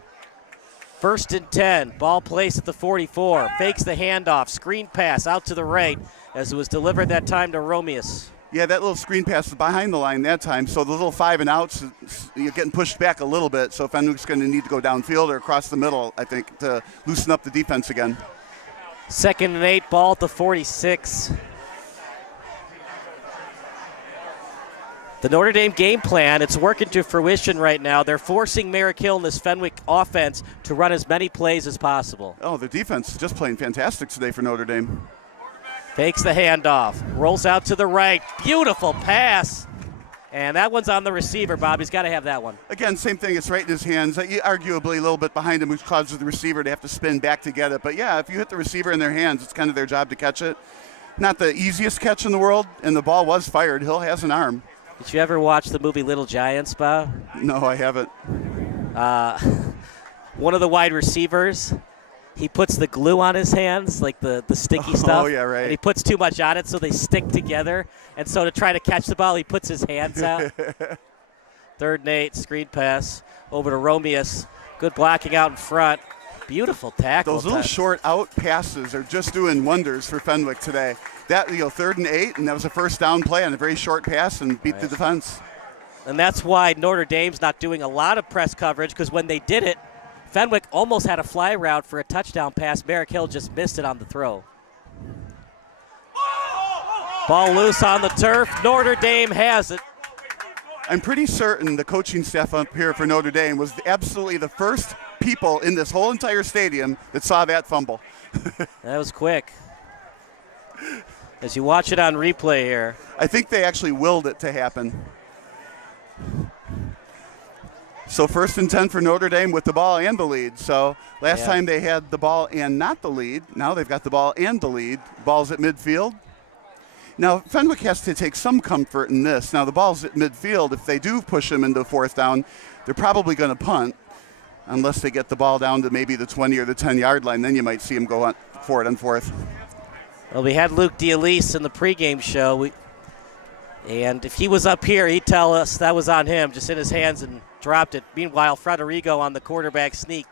1st and 10. Ball placed at the 44. Fakes the handoff. Screen pass out to the right as it was delivered that time to Romeus. Yeah, that little screen pass is behind the line that time. So the little 5-and-outs, you're getting pushed back a little bit. So Fenwick's going to need to go downfield or across the middle, I think, to loosen up the defense again. 2nd and 8. Ball at the 46. The Notre Dame game plan, it's working to fruition right now. They're forcing Merrick Hill and this Fenwick offense to run as many plays as possible. Oh, the defense is just playing fantastic today for Notre Dame. Takes the handoff, rolls out to the right. Beautiful pass. And that one's on the receiver, Bob. He's got to have that one. Again, same thing. It's right in his hands. Arguably a little bit behind him, which causes the receiver to have to spin back to get it. But, yeah, if you hit the receiver in their hands, it's kind of their job to catch it. Not the easiest catch in the world, and the ball was fired. Hill has an arm. Did you ever watch the movie Little Giants, Bob? No, I haven't. One of the wide receivers, he puts the glue on his hands, like the sticky stuff. Oh, yeah, right. And he puts too much on it, so they stick together. And so to try to catch the ball, he puts his hands out. 3rd and 8, screen pass over to Romeus. Good blocking out in front. Beautiful tackle. Those little short out passes are just doing wonders for Fenwick today. That, 3rd and 8, and that was a first down play on a very short pass and beat the defense. And that's why Notre Dame's not doing a lot of press coverage, because when they did it, Fenwick almost had a fly route for a touchdown pass. Merrick Hill just missed it on the throw. Ball loose on the turf. Notre Dame has it. I'm pretty certain the coaching staff up here for Notre Dame was absolutely the first people in this whole entire stadium that saw that fumble. That was quick. As you watch it on replay here. I think they actually willed it to happen. So 1st and 10 for Notre Dame with the ball and the lead. So last time they had the ball and not the lead. Now they've got the ball and the lead. Ball's at midfield. Now, Fenwick has to take some comfort in this. Now, the ball's at midfield. If they do push them into 4th down, they're probably going to punt unless they get the ball down to maybe the 20 or the 10-yard line. Then you might see them go on for it on 4th. Well, we had Luke D'Elise in the pregame show. And if he was up here, he'd tell us that was on him, just in his hands and dropped it. Meanwhile, Frederigo on the quarterback sneak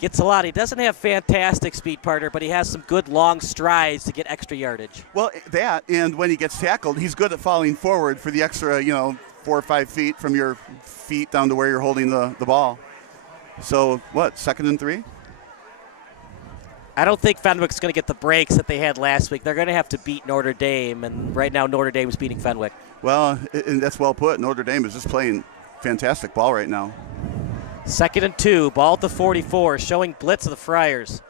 gets a lot. He doesn't have fantastic speed, partner, but he has some good long strides to get extra yardage. Well, that, and when he gets tackled, he's good at falling forward for the extra, 4 or 5 feet from your feet down to where you're holding the ball. So, what, 2nd and 3? I don't think Fenwick's going to get the breaks that they had last week. They're going to have to beat Notre Dame, and right now Notre Dame is beating Fenwick. Well, and that's well put. Notre Dame is just playing fantastic ball right now. 2nd and 2, ball at the 44, showing blitz of the Friars.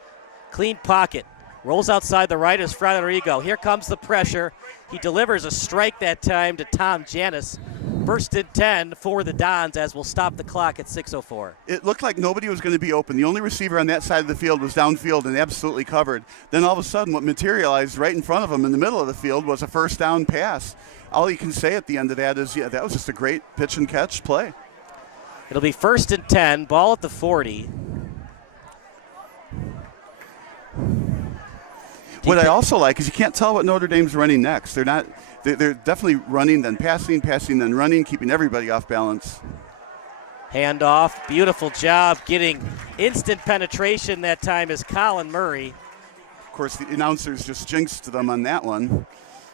Clean pocket, rolls outside the right as Frederigo. Here comes the pressure. He delivers a strike that time to Tom Janis. 1st and 10 for the Dons, as we'll stop the clock at 6:04. It looked like nobody was going to be open. The only receiver on that side of the field was downfield and absolutely covered. Then all of a sudden what materialized right in front of him in the middle of the field was a first down pass. All you can say at the end of that is, that was just a great pitch and catch play. It'll be 1st and 10, ball at the 40. What I also like is you can't tell what Notre Dame's running next. They're definitely running, then passing, then running, keeping everybody off balance. Handoff, beautiful job getting instant penetration that time is Colin Murray. Of course, the announcers just jinxed them on that one,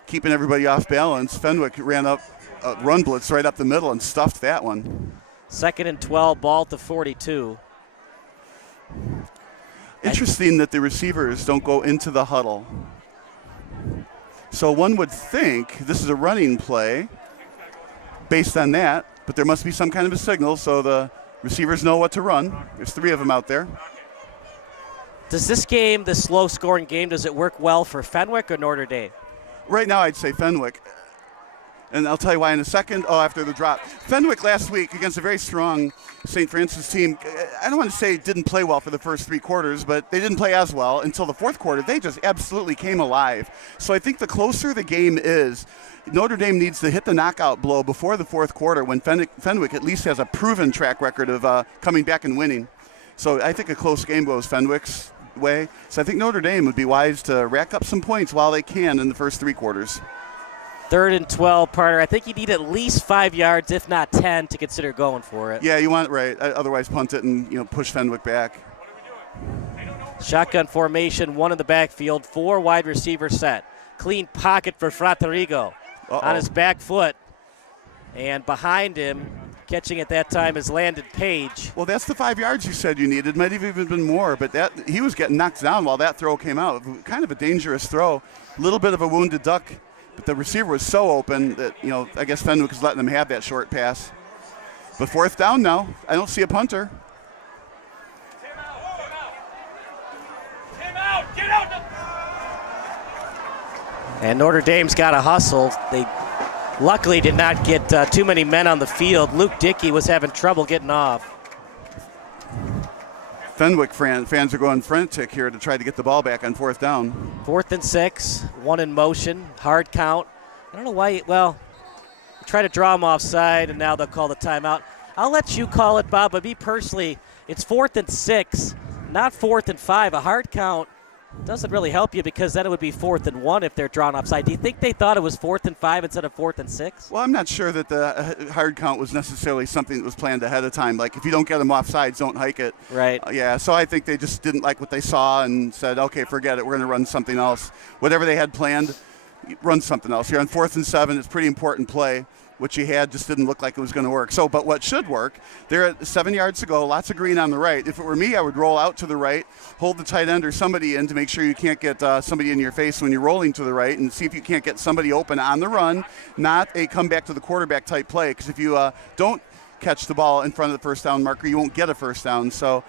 keeping everybody off balance. Fenwick ran up a run blitz right up the middle and stuffed that one. 2nd and 12, ball at the 42. Interesting that the receivers don't go into the huddle. So one would think this is a running play based on that, but there must be some kind of a signal so the receivers know what to run. There's 3 of them out there. Does this game, this low-scoring game, does it work well for Fenwick or Notre Dame? Right now I'd say Fenwick. And I'll tell you why in a second. After the drop. Fenwick last week against a very strong St. Francis team, I don't want to say didn't play well for the first 3 quarters, but they didn't play as well until the 4th quarter. They just absolutely came alive. So I think the closer the game is, Notre Dame needs to hit the knockout blow before the 4th quarter when Fenwick at least has a proven track record of coming back and winning. So I think a close game goes Fenwick's way. So I think Notre Dame would be wise to rack up some points while they can in the first 3 quarters. 3rd and 12, partner. I think you need at least 5 yards, if not 10, to consider going for it. Yeah, you want it right. Otherwise, punt it and push Fenwick back. Shotgun formation, 1 in the backfield, 4 wide receiver set. Clean pocket for Frederigo on his back foot. And behind him, catching at that time, is Landon Page. Well, that's the 5 yards you said you needed. Might have even been more, but he was getting knocked down while that throw came out. Kind of a dangerous throw. A little bit of a wounded duck. But the receiver was so open that, I guess Fenwick was letting them have that short pass. But 4th down now. I don't see a punter. Get out! And Notre Dame's got to hustle. They luckily did not get too many men on the field. Luke Dickey was having trouble getting off. Fenwick fans are going frantic here to try to get the ball back on 4th down. 4th and 6, 1 in motion, hard count. I don't know why, try to draw him offside, and now they'll call the timeout. I'll let you call it, Bob, but me personally, it's 4th and 6. not 4th and 5. A hard count doesn't really help you because then it would be 4th and 1 if they're drawn offside. Do you think they thought it was 4th and 5 instead of 4th and 6? Well, I'm not sure that the hard count was necessarily something that was planned ahead of time. Like, if you don't get them offsides, don't hike it. Right. Yeah, so I think they just didn't like what they saw and said, okay, forget it. We're going to run something else. Whatever they had planned, run something else. You're on 4th and 7. It's a pretty important play. What you had just didn't look like it was going to work. So, but what should work, they're at 7 yards to go, lots of green on the right. If it were me, I would roll out to the right, hold the tight end or somebody in to make sure you can't get somebody in your face when you're rolling to the right, and see if you can't get somebody open on the run, not a comeback to the quarterback type play. Because if you don't catch the ball in front of the first down marker, you won't get a first down. So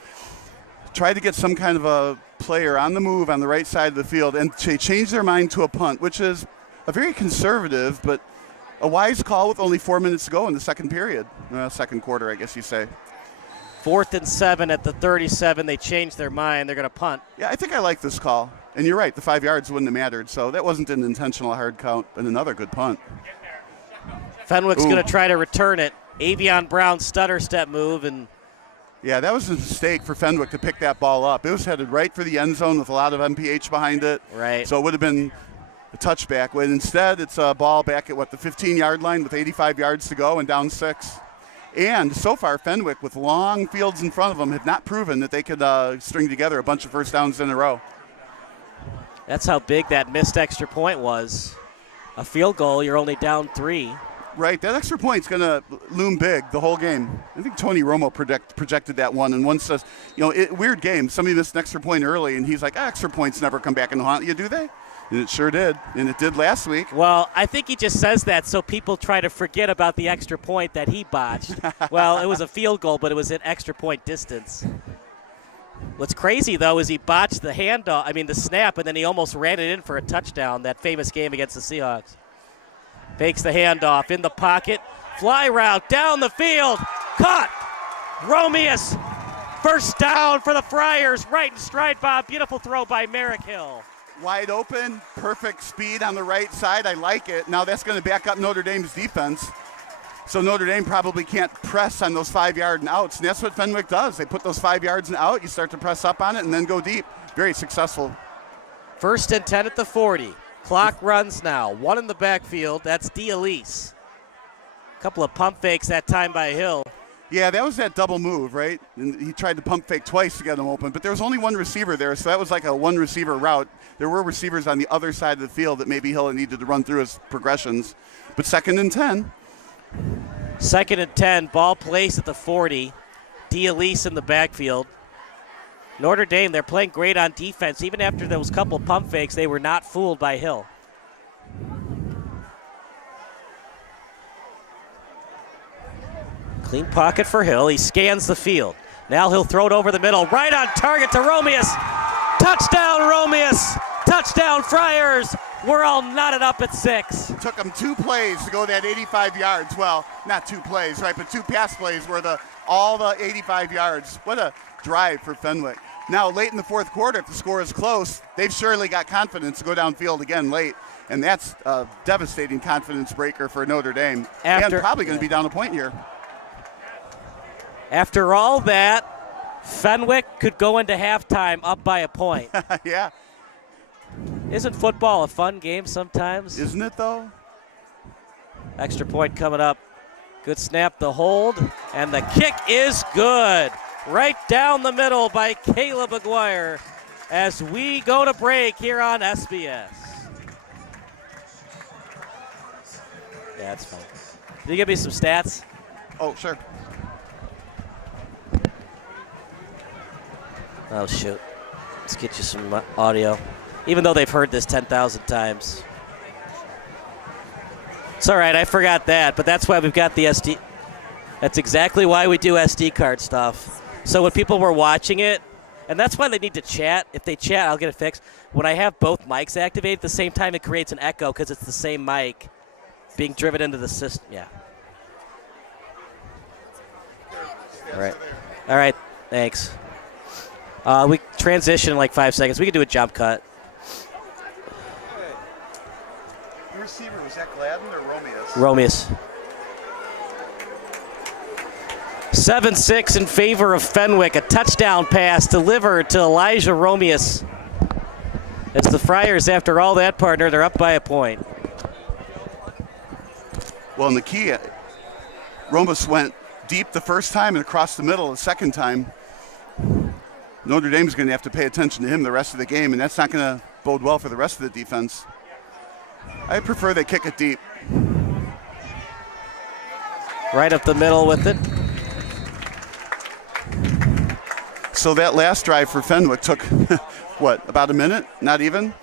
try to get some kind of a player on the move on the right side of the field, and they change their mind to a punt, which is a very conservative but a wise call with only 4 minutes to go in the second period. Second quarter, I guess you say. 4th and 7 at the 37. They changed their mind. They're going to punt. Yeah, I think I like this call. And you're right, the 5 yards wouldn't have mattered. So that wasn't an intentional hard count, and another good punt. Fenwick's going to try to return it. Avion Brown stutter step move. And yeah, that was a mistake for Fenwick to pick that ball up. It was headed right for the end zone with a lot of MPH behind it. Right. So it would have been a touchback, when instead it's a ball back at, the 15-yard line with 85 yards to go and down 6. And so far, Fenwick, with long fields in front of them, have not proven that they could string together a bunch of first downs in a row. That's how big that missed extra point was. A field goal, you're only down 3. Right, that extra point's going to loom big the whole game. I think Tony Romo projected that one, and one says, weird game. Somebody missed an extra point early, and he's like, extra points never come back and haunt you, do they? And it sure did, and it did last week. Well, I think he just says that so people try to forget about the extra point that he botched. Well, it was a field goal, but it was an extra point distance. What's crazy, though, is he botched the snap, and then he almost ran it in for a touchdown, that famous game against the Seahawks. Fakes the handoff in the pocket. Fly route down the field. Caught. Romeus. First down for the Friars. Right in stride, Bob. Beautiful throw by Merrick Hill. Wide open, perfect speed on the right side. I like it. Now that's going to back up Notre Dame's defense. So Notre Dame probably can't press on those 5-yard and outs. And that's what Fenwick does. They put those 5 yards and out. You start to press up on it and then go deep. Very successful. 1st and 10 at the 40. Clock runs now. 1 in the backfield. That's D'Elise. A couple of pump fakes that time by Hill. Yeah, that was that double move, right? And he tried to pump fake twice to get him open, but there was only one receiver there, so that was like a one receiver route. There were receivers on the other side of the field that maybe Hill needed to run through his progressions. But 2nd and 10. 2nd and 10, ball placed at the 40. D'Elise in the backfield. Notre Dame, they're playing great on defense. Even after those couple pump fakes, they were not fooled by Hill. Clean pocket for Hill. He scans the field. Now he'll throw it over the middle. Right on target to Romeus. Touchdown, Romeus. Touchdown, Friars. We're all knotted up at 6. It took them 2 plays to go that 85 yards. Well, not 2 plays, right, but 2 pass plays were all the 85 yards. What a drive for Fenwick. Now, late in the 4th quarter, if the score is close, they've surely got confidence to go downfield again late. And that's a devastating confidence breaker for Notre Dame. And probably going to be down a point here. After all that, Fenwick could go into halftime up by a point. Yeah. Isn't football a fun game sometimes? Isn't it, though? Extra point coming up. Good snap, the hold, and the kick is good. Right down the middle by Caleb Aguirre as we go to break here on SBS. Yeah, that's fine. Can you give me some stats? Oh, sure. Oh, shoot. Let's get you some audio. Even though they've heard this 10,000 times. It's all right, I forgot that, but that's why we've got the SD. That's exactly why we do SD card stuff. So when people were watching it, and that's why they need to chat. If they chat, I'll get it fixed. When I have both mics activated at the same time, it creates an echo because it's the same mic being driven into the system. Yeah. All right. All right, thanks. We transition in like 5 seconds. We can do a jump cut. The receiver, was that Gladden or Romeus? Romeus. 7-6 in favor of Fenwick. A touchdown pass delivered to Elijah Romius. It's the Friars, after all that, partner, they're up by a point. Well, in the key, Romius went deep the first time and across the middle the second time. Notre Dame's going to have to pay attention to him the rest of the game, and that's not going to bode well for the rest of the defense. I prefer they kick it deep. Right up the middle with it. So that last drive for Fenwick took, what, about a minute? Not even?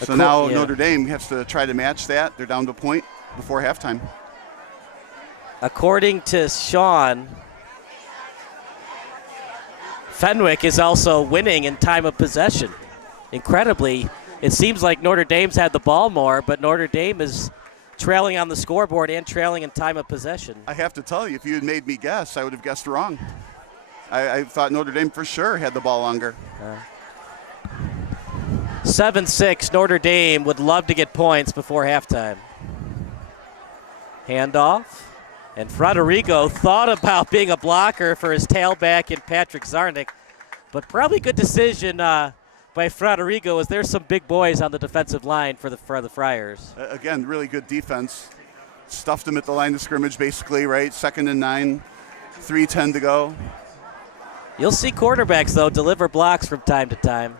So now Notre Dame has to try to match that. They're down to a point before halftime. According to Sean, Fenwick is also winning in time of possession. Incredibly, it seems like Notre Dame's had the ball more, but Notre Dame is trailing on the scoreboard and trailing in time of possession. I have to tell you, if you had made me guess, I would have guessed wrong. I thought Notre Dame for sure had the ball longer. 7-6, Notre Dame would love to get points before halftime. Handoff, and Frederico thought about being a blocker for his tailback in Patrick Zarnick, but probably good decision by Frederico, as there's some big boys on the defensive line for the Friars. Again, really good defense. Stuffed them at the line of scrimmage, basically, right? 2nd and 9, 3:10 to go. You'll see quarterbacks, though, deliver blocks from time to time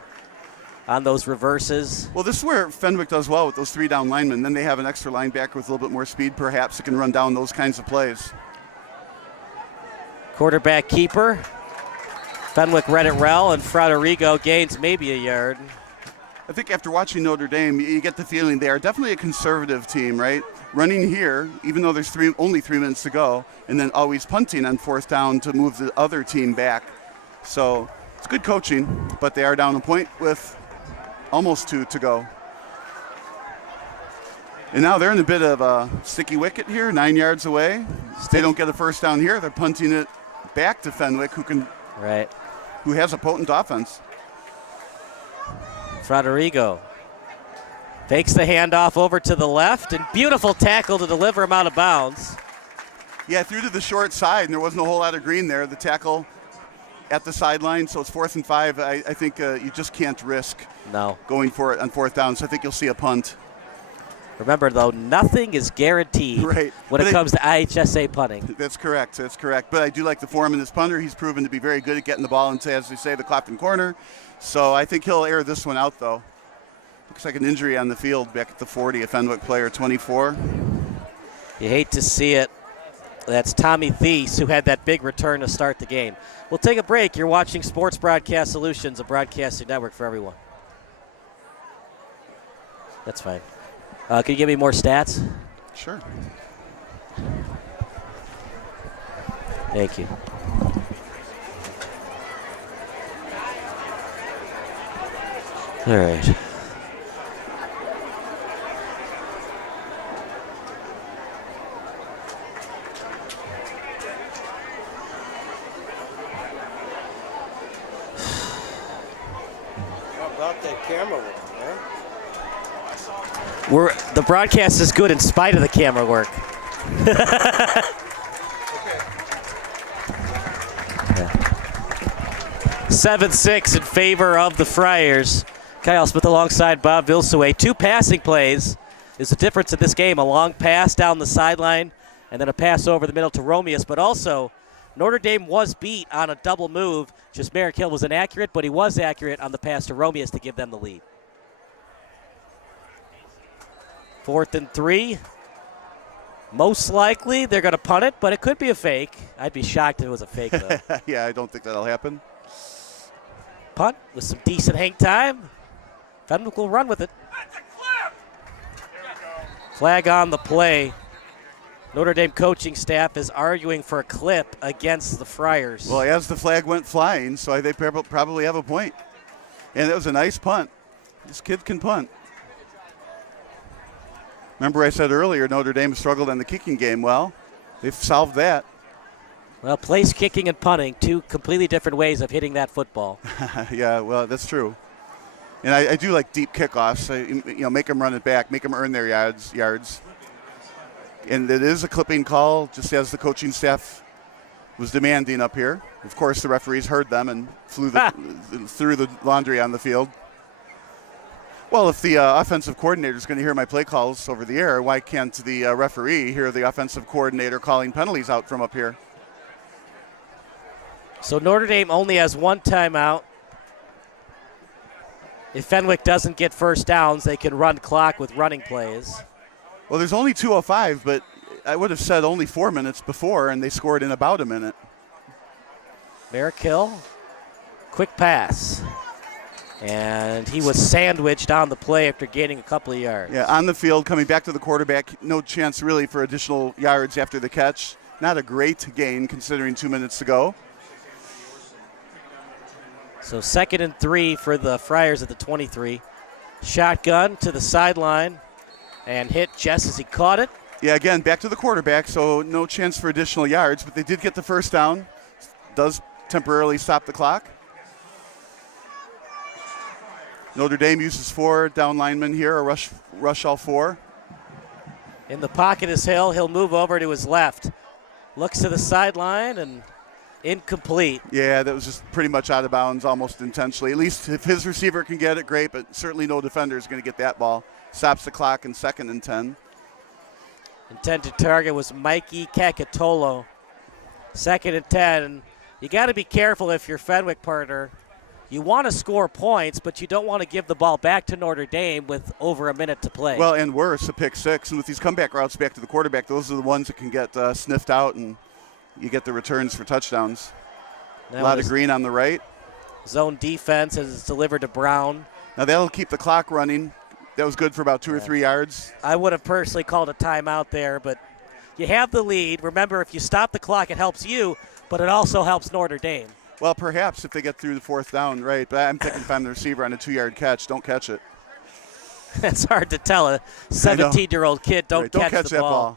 on those reverses. Well, this is where Fenwick does well with those 3 down linemen. Then they have an extra linebacker with a little bit more speed, perhaps, that can run down those kinds of plays. Quarterback keeper. Fenwick read it well, and Frederico gains maybe a yard. I think after watching Notre Dame, you get the feeling they are definitely a conservative team, right? Running here, even though there's only 3 minutes to go, and then always punting on 4th down to move the other team back. So it's good coaching, but they are down a point with almost 2 to go. And now they're in a bit of a sticky wicket here, 9 yards away. If they don't get a first down here, they're punting it back to Fenwick, who has a potent offense. Frederico fakes the handoff over to the left, and beautiful tackle to deliver him out of bounds. Yeah, through to the short side, and there wasn't a whole lot of green there. The tackle at the sideline, so it's 4th and 5. I think you just can't risk going for it on 4th down, so I think you'll see a punt. Remember, though, nothing is guaranteed when it comes to IHSA punting. That's correct. But I do like the form in this punter. He's proven to be very good at getting the ball into, as they say, the Clapton corner. So I think he'll air this one out, though. Looks like an injury on the field back at the 40, a Fenwick player, 24. You hate to see it. That's Tommy Thies, who had that big return to start the game. We'll take a break. You're watching Sports Broadcast Solutions, a broadcasting network for everyone. That's fine. Can you give me more stats? Sure. Thank you. All right. How about that camera work, man? The broadcast is good in spite of the camera work. 7-6 in favor of the Friars. Kyle Smith alongside Bob Vilsaway. 2 passing plays is the difference in this game. A long pass down the sideline and then a pass over the middle to Romius. But also, Notre Dame was beat on a double move. Just Merrick Hill was inaccurate, but he was accurate on the pass to Romius to give them the lead. 4th and 3. Most likely they're going to punt it, but it could be a fake. I'd be shocked if it was a fake, though. Yeah, I don't think that'll happen. Punt with some decent hang time. Fenwick will run with it. Flag on the play. Notre Dame coaching staff is arguing for a clip against the Friars. Well, as the flag went flying, so they probably have a point. And it was a nice punt. This kid can punt. Remember I said earlier Notre Dame struggled in the kicking game. Well, they've solved that. Well, place kicking and punting, 2 completely different ways of hitting that football. Yeah, well, that's true. And I do like deep kickoffs. Make them run it back, make them earn their yards. And it is a clipping call, just as the coaching staff was demanding up here. Of course, the referees heard them and threw the laundry on the field. Well, if the offensive coordinator is going to hear my play calls over the air, why can't the referee hear the offensive coordinator calling penalties out from up here? So Notre Dame only has one timeout. If Fenwick doesn't get first downs, they can run clock with running plays. Well, there's only 2:05, but I would have said only 4 minutes before, and they scored in about a minute. Merrick Hill, quick pass. And he was sandwiched on the play after gaining a couple of yards. Yeah, on the field, coming back to the quarterback. No chance really for additional yards after the catch. Not a great gain considering 2 minutes to go. So 2nd and 3 for the Friars at the 23. Shotgun to the sideline and hit just as he caught it. Yeah, again, back to the quarterback, so no chance for additional yards, but they did get the first down. Does temporarily stop the clock. Notre Dame uses 4 down linemen here, a rush all 4. In the pocket is Hill. He'll move over to his left. Looks to the sideline and incomplete. Yeah, that was just pretty much out of bounds, almost intentionally. At least if his receiver can get it, great, but certainly no defender is going to get that ball. Stops the clock in 2nd and 10. Intended target was Mikey Kakatolo. 2nd and 10. You got to be careful if you're Fenwick partner. You want to score points, but you don't want to give the ball back to Notre Dame with over a minute to play. Well, and worse, a pick 6. And with these comeback routes back to the quarterback, those are the ones that can get sniffed out, and you get the returns for touchdowns. A lot of green on the right. Zone defense as delivered to Brown. Now that'll keep the clock running. That was good for about 2 or 3 yards. I would have personally called a timeout there, but you have the lead. Remember, if you stop the clock, it helps you, but it also helps Notre Dame. Well, perhaps if they get through the 4th down, right. But I'm thinking if I'm the receiver on a 2-yard catch, don't catch it. It's hard to tell. A 17-year-old kid don't catch the that ball.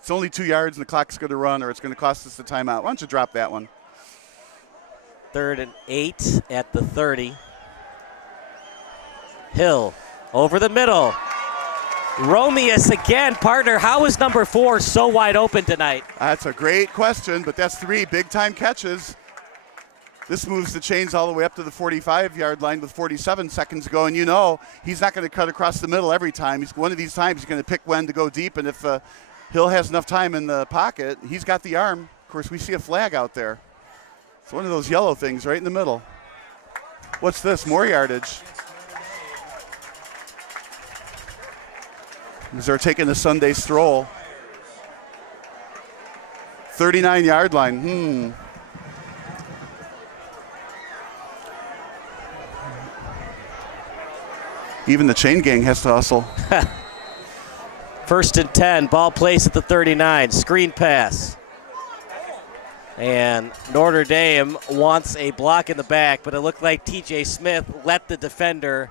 It's only 2 yards and the clock's going to run, or it's going to cost us the timeout. Why don't you drop that one? 3rd and 8 at the 30. Hill over the middle. Romeus again, partner. How is number 4 so wide open tonight? That's a great question, but that's 3 big-time catches. This moves the chains all the way up to the 45-yard line with 47 seconds to go, and you know he's not going to cut across the middle every time. One of these times he's going to pick when to go deep, and if Hill has enough time in the pocket, he's got the arm. Of course, we see a flag out there. It's one of those yellow things right in the middle. What's this? More yardage. As they're taking a Sunday stroll. 39-yard line. Even the chain gang has to hustle. 1st and 10, ball placed at the 39, screen pass. And Notre Dame wants a block in the back, but it looked like TJ Smith let the defender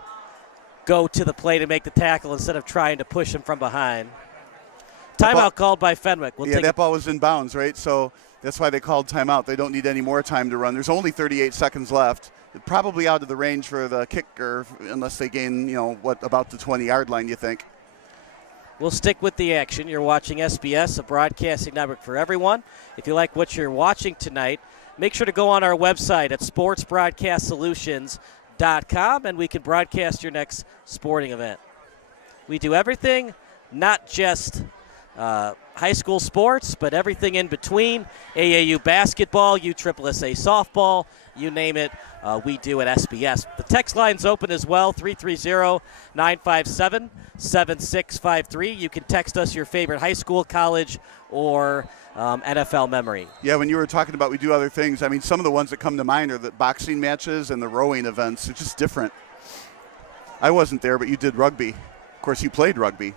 go to the play to make the tackle instead of trying to push him from behind. Timeout called by Fenwick. That ball was in bounds, right? So that's why they called timeout. They don't need any more time to run. There's only 38 seconds left. Probably out of the range for the kicker unless they gain, about the 20-yard line, you think. We'll stick with the action. You're watching SBS, a broadcasting network for everyone. If you like what you're watching tonight, make sure to go on our website at sportsbroadcastsolutions.com, and we can broadcast your next sporting event. We do everything, not just high school sports, but everything in between. AAU basketball, USSSA softball, you name it, we do at SBS. The text line's open as well, 330-957-7653. You can text us your favorite high school, college, or NFL memory. Yeah, when you were talking about we do other things, some of the ones that come to mind are the boxing matches and the rowing events. They're just different. I wasn't there, but you did rugby. Of course, you played rugby.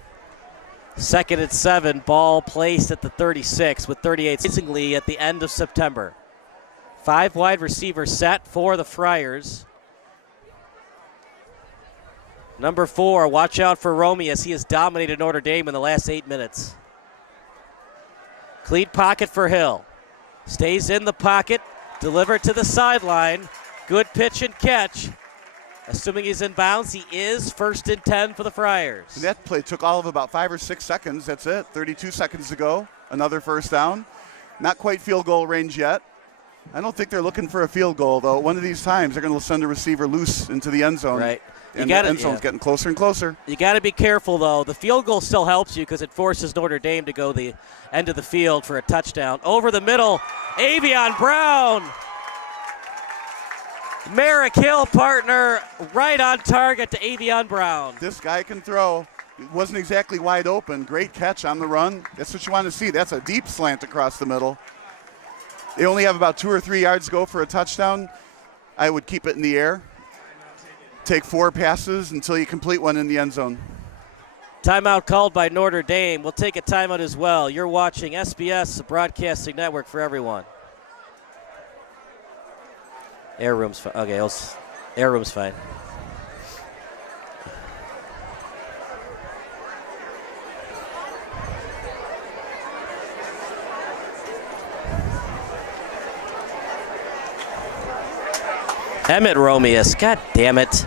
2nd and 7, ball placed at the 36 with 38 seemingly at the end of September. 5 wide receivers set for the Friars. Number 4, watch out for Romeus. He has dominated Notre Dame in the last 8 minutes. Clean pocket for Hill. Stays in the pocket, delivered to the sideline. Good pitch and catch. Assuming he's in bounds, he is. 1st and 10 for the Friars. And that play took all of about 5 or 6 seconds. That's it. 32 seconds to go. Another first down. Not quite field goal range yet. I don't think they're looking for a field goal, though. One of these times, they're going to send a receiver loose into the end zone. Right. And the end zone's getting closer and closer. You got to be careful, though. The field goal still helps you because it forces Notre Dame to go the end of the field for a touchdown. Over the middle, Avion Brown. Merrick Hill, partner, right on target to Avion Brown. This guy can throw. It wasn't exactly wide open. Great catch on the run. That's what you want to see. That's a deep slant across the middle. They only have about 2 or 3 yards to go for a touchdown. I would keep it in the air. Take 4 passes until you complete one in the end zone. Timeout called by Notre Dame. We'll take a timeout as well. You're watching SBS, the broadcasting network for everyone. Air room's fine. Okay, air room's fine. Emmett Romeus, god damn it.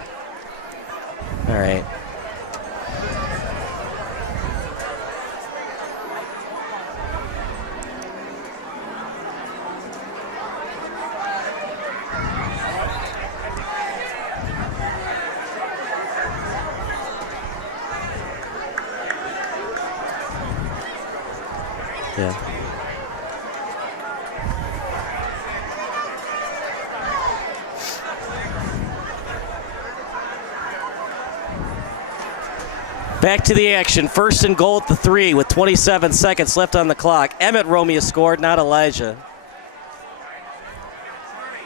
All right. Yeah. Back to the action. First and goal at the 3 with 27 seconds left on the clock. Emmett Romeo scored, not Elijah.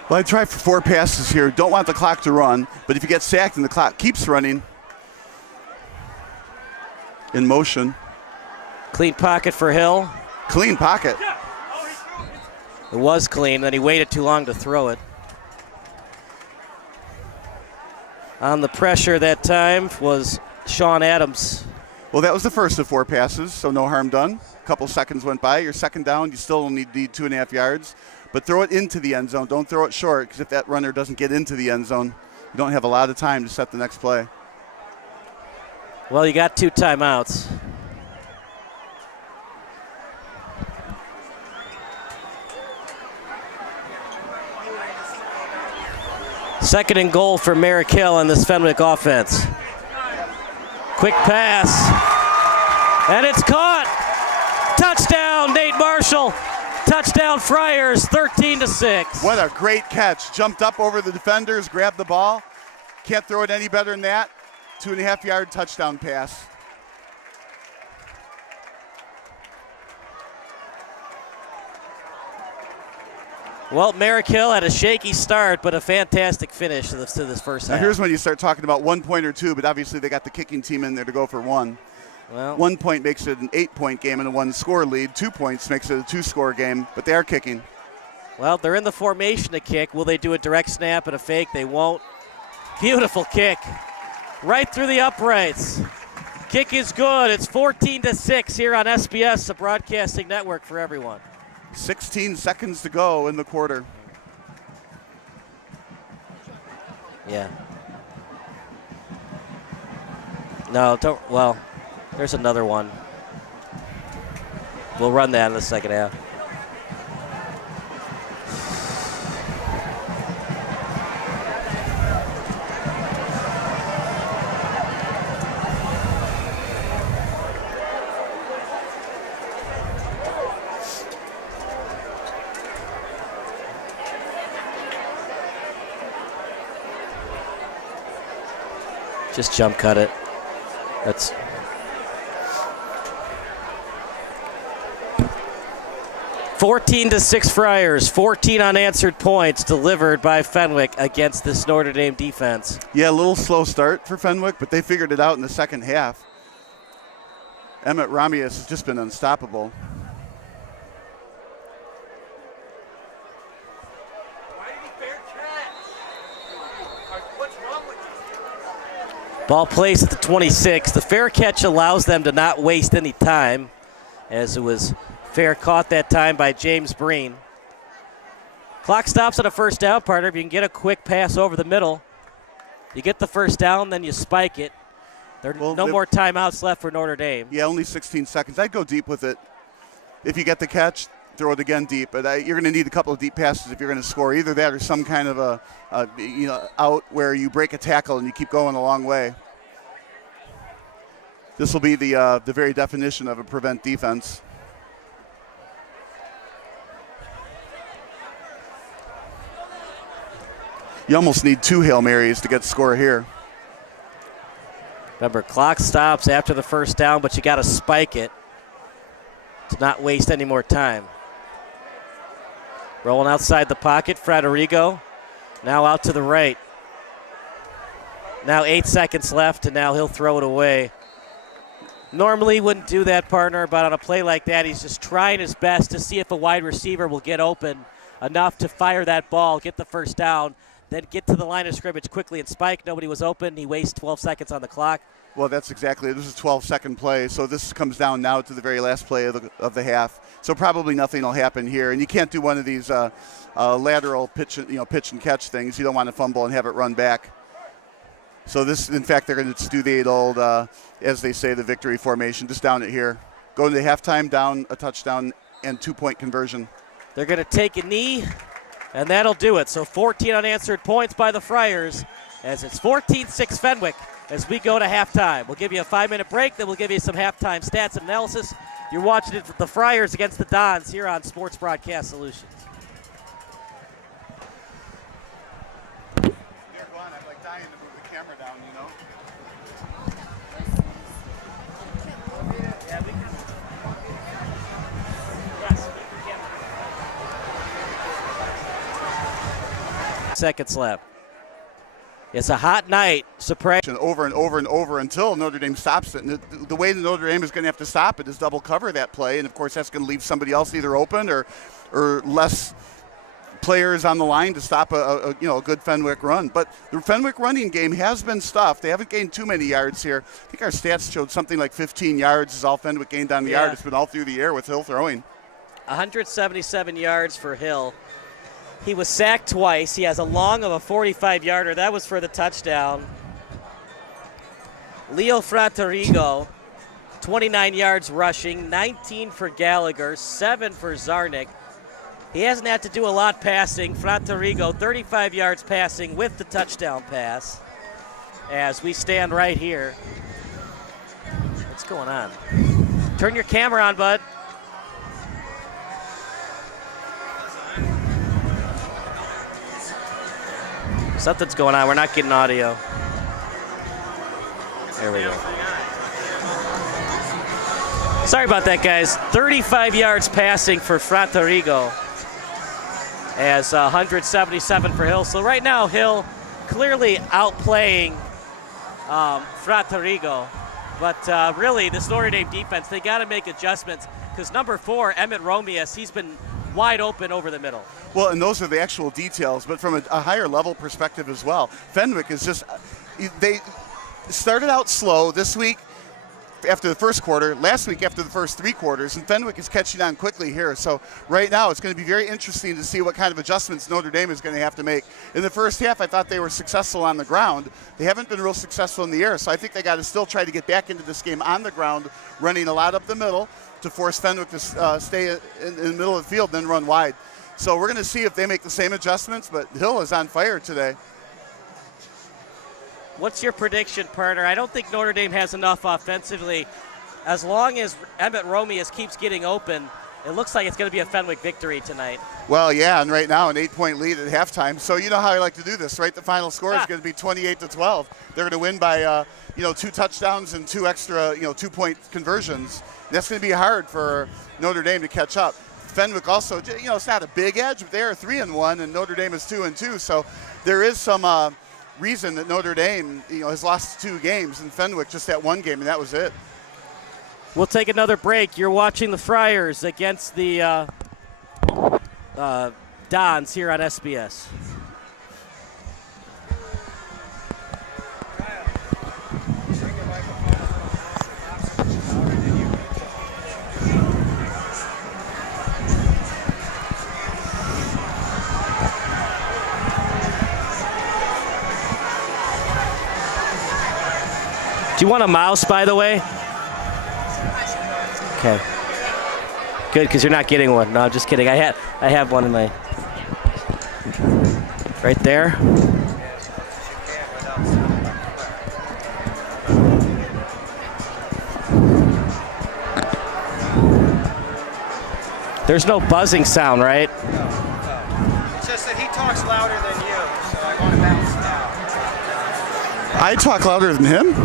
Well, I tried for 4 passes here. Don't want the clock to run, but if you get sacked and the clock keeps running, in motion. Clean pocket for Hill. Clean pocket. It was clean, then he waited too long to throw it. On the pressure that time was Sean Adams. Well, that was the first of 4 passes, so no harm done. A couple seconds went by. You're second down. You still only need 2.5 yards. But throw it into the end zone. Don't throw it short, because if that runner doesn't get into the end zone, you don't have a lot of time to set the next play. Well, you got 2 timeouts. Second and goal for Merrick Hill on this Fenwick offense. Quick pass, and it's caught. Touchdown, Nate Marshall. Touchdown, Friars, 13-6. What a great catch. Jumped up over the defenders, grabbed the ball. Can't throw it any better than that. 2.5-yard touchdown pass. Well, Merrick Hill had a shaky start, but a fantastic finish to this first half. Now here's when you start talking about 1 point or 2, but obviously they got the kicking team in there to go for 1. Well, 1 point makes it an 8-point game and a 1-score lead. 2 points makes it a 2-score game, but they are kicking. well, they're in the formation to kick. Will they do a direct snap and a fake? They won't. Beautiful kick. Right through the uprights. Kick is good. It's 14-6 here on SBS, the broadcasting network for everyone. 16 seconds to go in the quarter. Yeah. No, don't. Well, there's another one. We'll run that in the second half. Just jump cut it. That's 14-6 Friars. 14 unanswered points delivered by Fenwick against this Notre Dame defense. Yeah, a little slow start for Fenwick, but they figured it out in the second half. Emmett Romeus has just been unstoppable. Ball placed at the 26. The fair catch allows them to not waste any time, as it was fair caught that time by James Breen. Clock stops at a first down, partner. If you can get a quick pass over the middle, you get the first down, then you spike it. There are no more timeouts left for Notre Dame. Yeah, only 16 seconds. I'd go deep with it. If you get the catch, throw it again deep. But you're going to need a couple of deep passes if you're going to score. Either that or some kind of a out where you break a tackle and you keep going a long way. This will be the very definition of a prevent defense. You almost need 2 Hail Marys to get the score here. Remember, clock stops after the first down, but you got to spike it to not waste any more time. Rolling outside the pocket, Frederigo. Now out to the right. Now 8 seconds left, and now he'll throw it away. Normally wouldn't do that, partner, but on a play like that, he's just trying his best to see if a wide receiver will get open enough to fire that ball, get the first down, then get to the line of scrimmage quickly and spike. Nobody was open. He wastes 12 seconds on the clock. Well, that's exactly it. This is a 12-second play, so this comes down now to the very last play of the half. So probably nothing will happen here, and you can't do one of these lateral pitch and catch things. You don't want to fumble and have it run back. So this, in fact, they're going to do the old, as they say, the victory formation. Just down it here. Go to the halftime, down a touchdown, and 2-point conversion. They're going to take a knee, and that'll do it. So 14 unanswered points by the Friars, as it's 14-6 Fenwick as we go to halftime. We'll give you a 5-minute break, then we'll give you some halftime stats and analysis. You're watching it with the Friars against the Dons here on Sports Broadcast Solutions. I'm like dying to move the camera down, you know. Seconds left. It's a hot night. Surprise. Over and over and over until Notre Dame stops it. And the way that Notre Dame is going to have to stop it is double cover that play. And, of course, that's going to leave somebody else either open or less players on the line to stop a good Fenwick run. But the Fenwick running game has been stuffed. They haven't gained too many yards here. I think our stats showed something like 15 yards is all Fenwick gained on the yard. It's been all through the air with Hill throwing. 177 yards for Hill. He was sacked twice. He has a long of a 45-yarder. That was for the touchdown. Leo Fraterigo, 29 yards rushing, 19 for Gallagher, 7 for Zarnik. He hasn't had to do a lot passing. Fraterigo, 35 yards passing with the touchdown pass. As we stand right here. What's going on? Turn your camera on, bud. Something's going on. We're not getting audio. There we go. Sorry about that, guys. 35 yards passing for Fraterigo as 177 for Hill. So right now, Hill clearly outplaying Fraterigo. But really, this Notre Dame defense, they got to make adjustments because number 4, Emmett Romias, he's been wide open over the middle. Well, and those are the actual details, but from a higher level perspective as well. Fenwick is just, they started out slow this week after the first quarter, last week after the first 3 quarters, and Fenwick is catching on quickly here. So right now it's going to be very interesting to see what kind of adjustments Notre Dame is going to have to make. In the first half, I thought they were successful on the ground. They haven't been real successful in the air, so I think they got to still try to get back into this game on the ground, running a lot up the middle to force Fenwick to stay in the middle of the field, then run wide. So we're going to see if they make the same adjustments, but Hill is on fire today. What's your prediction, partner? I don't think Notre Dame has enough offensively. As long as Emmett Romias keeps getting open, it looks like it's going to be a Fenwick victory tonight. Well, yeah, and right now an 8-point lead at halftime. So you know how I like to do this, right? The final score is going to be 28-12. They're going to win by 2 touchdowns and 2 extra 2-point conversions. That's going to be hard for Notre Dame to catch up. Fenwick also, it's not a big edge, but they're 3-1, and Notre Dame is 2-2. So there is some reason that Notre Dame, has lost 2 games, and Fenwick just that 1 game, and that was it. We'll take another break. You're watching the Friars against the Dons here on SBS. Do you want a mouse, by the way? Okay. Good, because you're not getting one. No, just kidding. I have one in my right there. There's no buzzing sound, right? It's just that he talks louder than you, so I want to balance it out. I talk louder than him?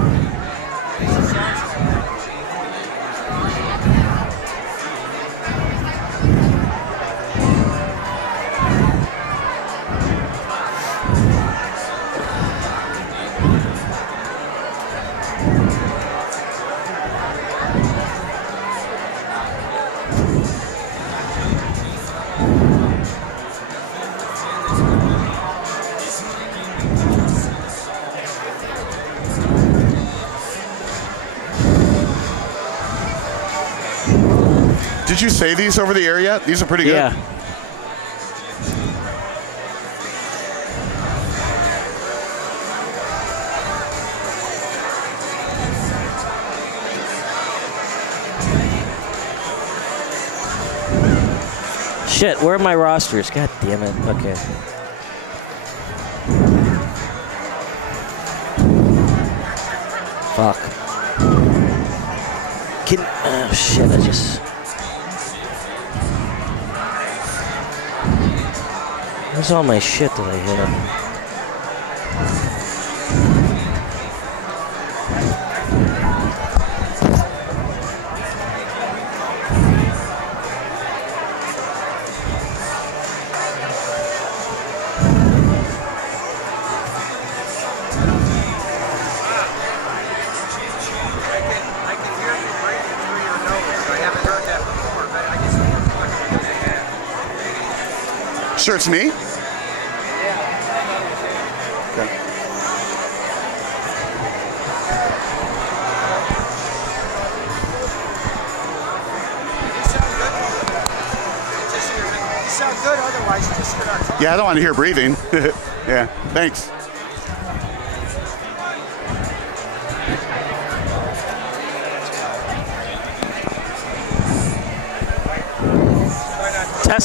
Did you say these over the air yet? These are pretty good. Yeah. Shit, where are my rosters? God damn it. Okay. Fuck. Oh shit, I just... Where's all my shit that I hit? Sure, it's me? Okay. You sound good, otherwise you just start talking. Yeah, I don't want to hear breathing. Yeah, thanks.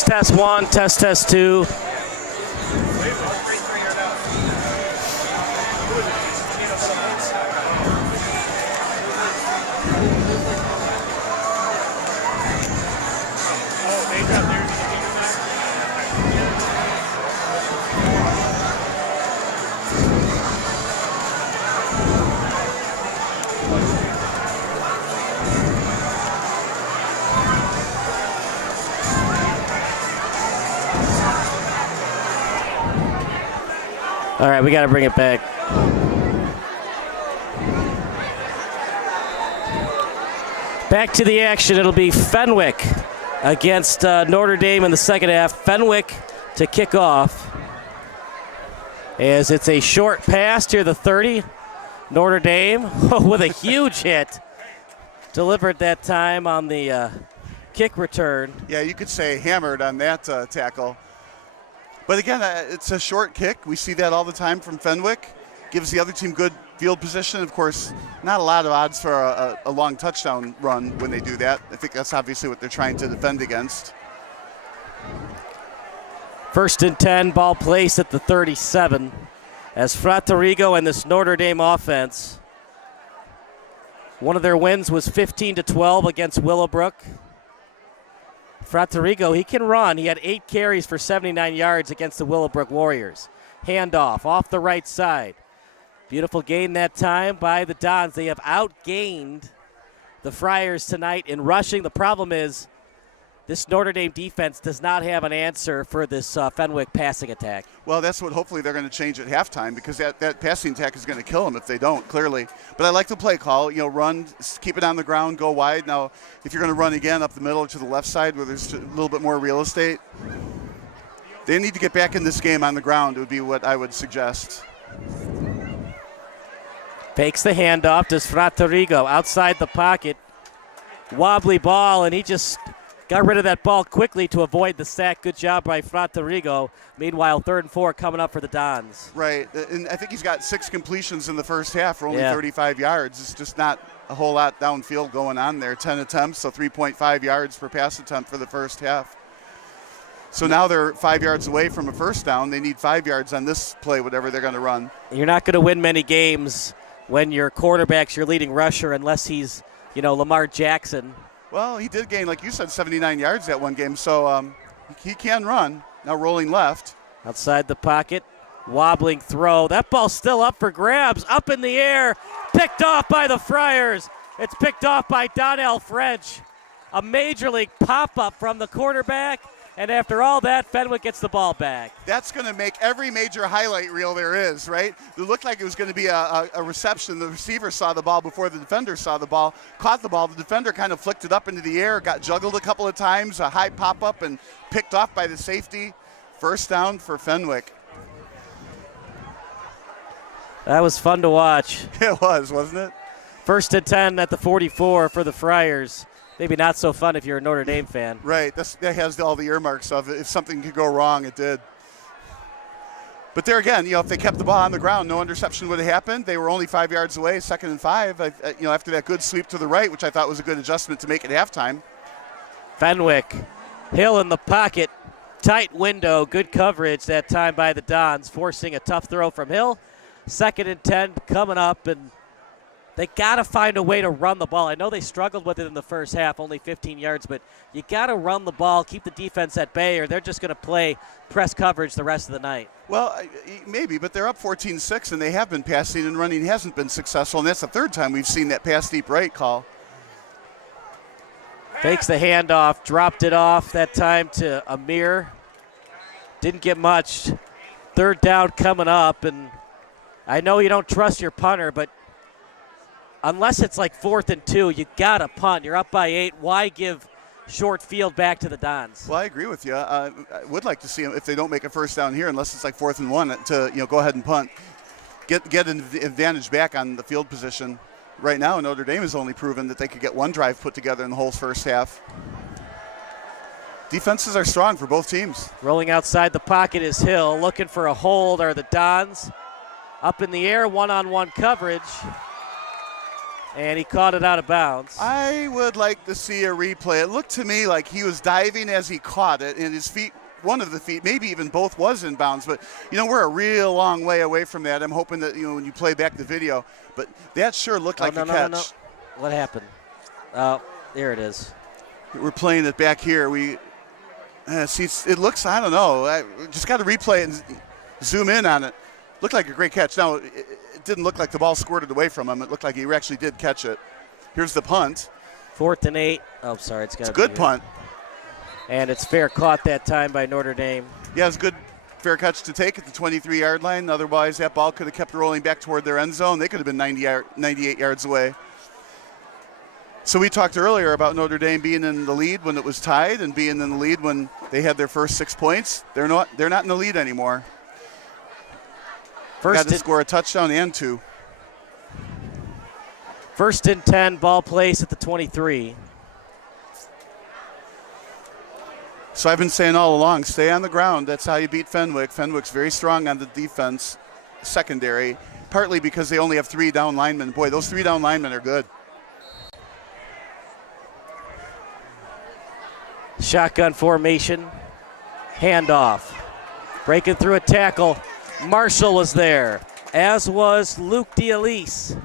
Test 1, test 2. All right, we got to bring it back. Back to the action. It'll be Fenwick against Notre Dame in the second half. Fenwick to kick off, as it's a short pass to the 30. Notre Dame with a huge hit. Delivered that time on the kick return. Yeah, you could say hammered on that tackle. But again, it's a short kick. We see that all the time from Fenwick. Gives the other team good field position. Of course, not a lot of odds for a long touchdown run when they do that. I think that's obviously what they're trying to defend against. 1st and 10, ball placed at the 37. As Fraterigo and this Notre Dame offense, one of their wins was 15-12 against Willowbrook. Fraterigo, he can run. He had 8 carries for 79 yards against the Willowbrook Warriors. Handoff off the right side. Beautiful gain that time by the Dons. They have outgained the Friars tonight in rushing. The problem is this Notre Dame defense does not have an answer for this Fenwick passing attack. Well, that's what hopefully they're going to change at halftime, because that passing attack is going to kill them if they don't, clearly. But I like the play call. You know, run, keep it on the ground, go wide. Now, if you're going to run again up the middle or to the left side where there's a little bit more real estate, they need to get back in this game on the ground. It would be what I would suggest. Fakes the handoff, does Fraterigo outside the pocket. Wobbly ball, and he just got rid of that ball quickly to avoid the sack. Good job by Fraterigo. Meanwhile, 3rd and 4 coming up for the Dons. Right, and I think he's got 6 completions in the first half for only Yeah. 35 yards. It's just not a whole lot downfield going on there. 10 attempts, so 3.5 yards per pass attempt for the first half. So now they're 5 yards away from a first down. They need 5 yards on this play, whatever they're going to run. You're not going to win many games when your quarterback's your leading rusher unless he's, Lamar Jackson. Well, he did gain, like you said, 79 yards that one game, so he can run. Now rolling left. Outside the pocket, wobbling throw. That ball's still up for grabs, up in the air, picked off by the Friars. It's picked off by Donnell French. A major league pop-up from the quarterback, and after all that, Fenwick gets the ball back. That's going to make every major highlight reel there is, right? It looked like it was going to be a reception. The receiver saw the ball before the defender saw the ball, caught the ball. The defender kind of flicked it up into the air, got juggled a couple of times, a high pop-up, and picked off by the safety. First down for Fenwick. That was fun to watch. It was, wasn't it? 1st and 10 at the 44 for the Friars. Maybe not so fun if you're a Notre Dame fan. Right, that has all the earmarks of it. If something could go wrong, it did. But there again, if they kept the ball on the ground, no interception would have happened. They were only 5 yards away, 2nd and 5. After that good sweep to the right, which I thought was a good adjustment to make it halftime. Fenwick, Hill in the pocket, tight window, good coverage that time by the Dons, forcing a tough throw from Hill. 2nd and 10 coming up, and they got to find a way to run the ball. I know they struggled with it in the first half, only 15 yards, but you got to run the ball, keep the defense at bay, or they're just going to play press coverage the rest of the night. Well, maybe, but they're up 14-6, and they have been passing and running hasn't been successful, and that's the 3rd time we've seen that pass deep right call. Fakes the handoff, dropped it off that time to Amir. Didn't get much. 3rd down coming up, and I know you don't trust your punter, but unless it's like 4th and 2, you got to punt. You're up by 8. Why give short field back to the Dons? Well, I agree with you. I would like to see them, if they don't make a first down here, unless it's like 4th and 1, to go ahead and punt. Get an advantage back on the field position. Right now, Notre Dame has only proven that they could get one drive put together in the whole first half. Defenses are strong for both teams. Rolling outside the pocket is Hill. Looking for a hold are the Dons. Up in the air, one-on-one coverage. And he caught it out of bounds. I would like to see a replay. It looked to me like he was diving as he caught it, and his feet, one of the feet, maybe even both, was in bounds. But, we're a real long way away from that. I'm hoping that, when you play back the video. But that sure looked like a catch. No. What happened? Oh, there it is. We're playing it back here. See, it looks, I don't know. I just got to replay it and zoom in on it. Looked like a great catch. Now, it didn't look like the ball squirted away from him. It looked like he actually did catch it. Here's the punt. 4th and 8. Oh, sorry. It's a good punt. And it's fair caught that time by Notre Dame. Yeah, it's a good fair catch to take at the 23-yard line. Otherwise, that ball could have kept rolling back toward their end zone. They could have been 98 yards away. So we talked earlier about Notre Dame being in the lead when it was tied and being in the lead when they had their first 6 points. They're not in the lead anymore. Got to score a touchdown and 2. 1st and 10, ball placed at the 23. So I've been saying all along, stay on the ground. That's how you beat Fenwick. Fenwick's very strong on the defense secondary, partly because they only have 3 down linemen. Boy, those 3 down linemen are good. Shotgun formation, handoff. Breaking through a tackle. Marshall was there, as was Luke D'Elise.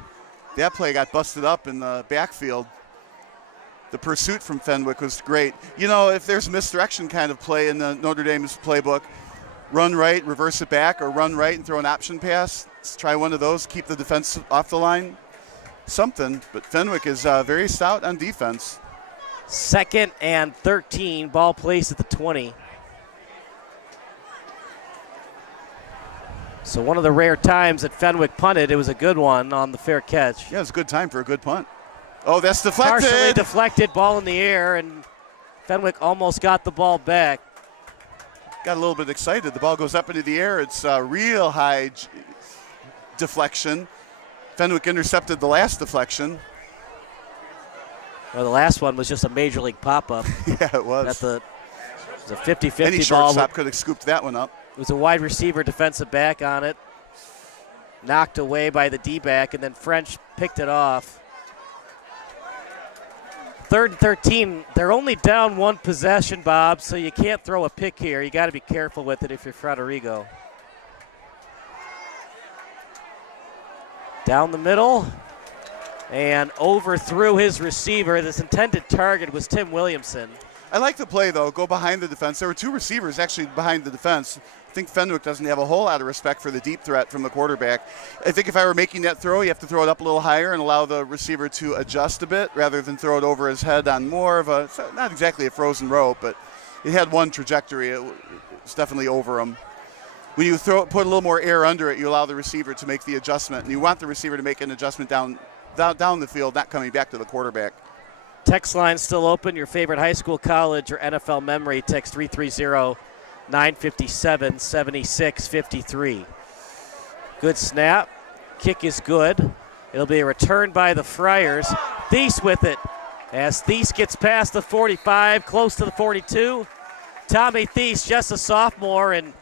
That play got busted up in the backfield. The pursuit from Fenwick was great. If there's misdirection kind of play in the Notre Dame's playbook, run right, reverse it back, or run right and throw an option pass. Let's try one of those, keep the defense off the line. Something, but Fenwick is very stout on defense. 2nd and 13, ball placed at the 20. So one of the rare times that Fenwick punted, it was a good one on the fair catch. Yeah, it's a good time for a good punt. Oh, that's deflected. Partially deflected, ball in the air, and Fenwick almost got the ball back. Got a little bit excited. The ball goes up into the air. It's a real high deflection. Fenwick intercepted the last deflection. Well, the last one was just a major league pop-up. Yeah, it was. It was a 50-50 Any ball. shortstop could have scooped that one up. It was a wide receiver defensive back on it. Knocked away by the D-back, and then French picked it off. 3rd and 13. They're only down one possession, Bob, so you can't throw a pick here. You got to be careful with it if you're Frederigo. Down the middle and overthrew his receiver. This intended target was Tim Williamson. I like the play, though. Go behind the defense. There were 2 receivers actually behind the defense. I think Fenwick doesn't have a whole lot of respect for the deep threat from the quarterback. I think if I were making that throw, you have to throw it up a little higher and allow the receiver to adjust a bit rather than throw it over his head on more of a, not exactly a frozen rope, but it had one trajectory. It's definitely over him. When you put a little more air under it, you allow the receiver to make the adjustment, and you want the receiver to make an adjustment down the field, not coming back to the quarterback. Text line still open. Your favorite high school, college, or NFL memory. Text 330-957-7653. Good snap. Kick is good. It'll be a return by the Friars. Thies with it as Thies gets past the 45, close to the 42. Tommy Thies, just a sophomore, and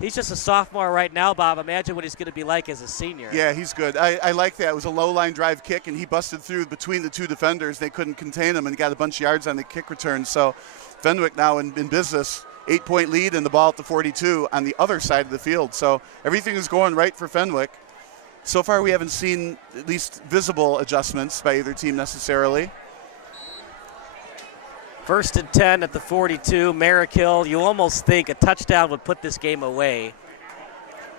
he's just a sophomore right now, Bob. Imagine what he's going to be like as a senior. Yeah, he's good. I like that. It was a low-line drive kick, and he busted through between the 2 defenders. They couldn't contain him and got a bunch of yards on the kick return. So Fenwick now in business, 8-point lead and the ball at the 42 on the other side of the field. So everything is going right for Fenwick. So far we haven't seen at least visible adjustments by either team necessarily. 1st and 10 at the 42. Merrick-Hill, you almost think a touchdown would put this game away.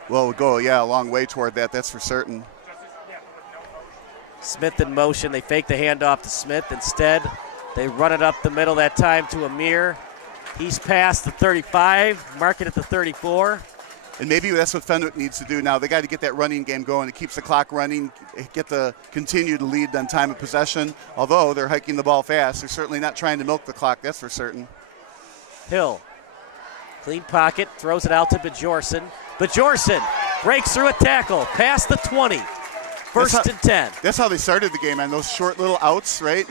Well, it would go, a long way toward that, that's for certain. Smith in motion. They fake the handoff to Smith. Instead, they run it up the middle that time to Amir. He's past the 35, mark it at the 34. And maybe that's what Fenwick needs to do now. They got to get that running game going. It keeps the clock running, get the continued lead on time of possession. Although they're hiking the ball fast, they're certainly not trying to milk the clock, that's for certain. Hill, clean pocket, throws it out to Bajorson. Bajorson breaks through a tackle, past the 20. 1st and 10. That's how they started the game, on those short little outs, right?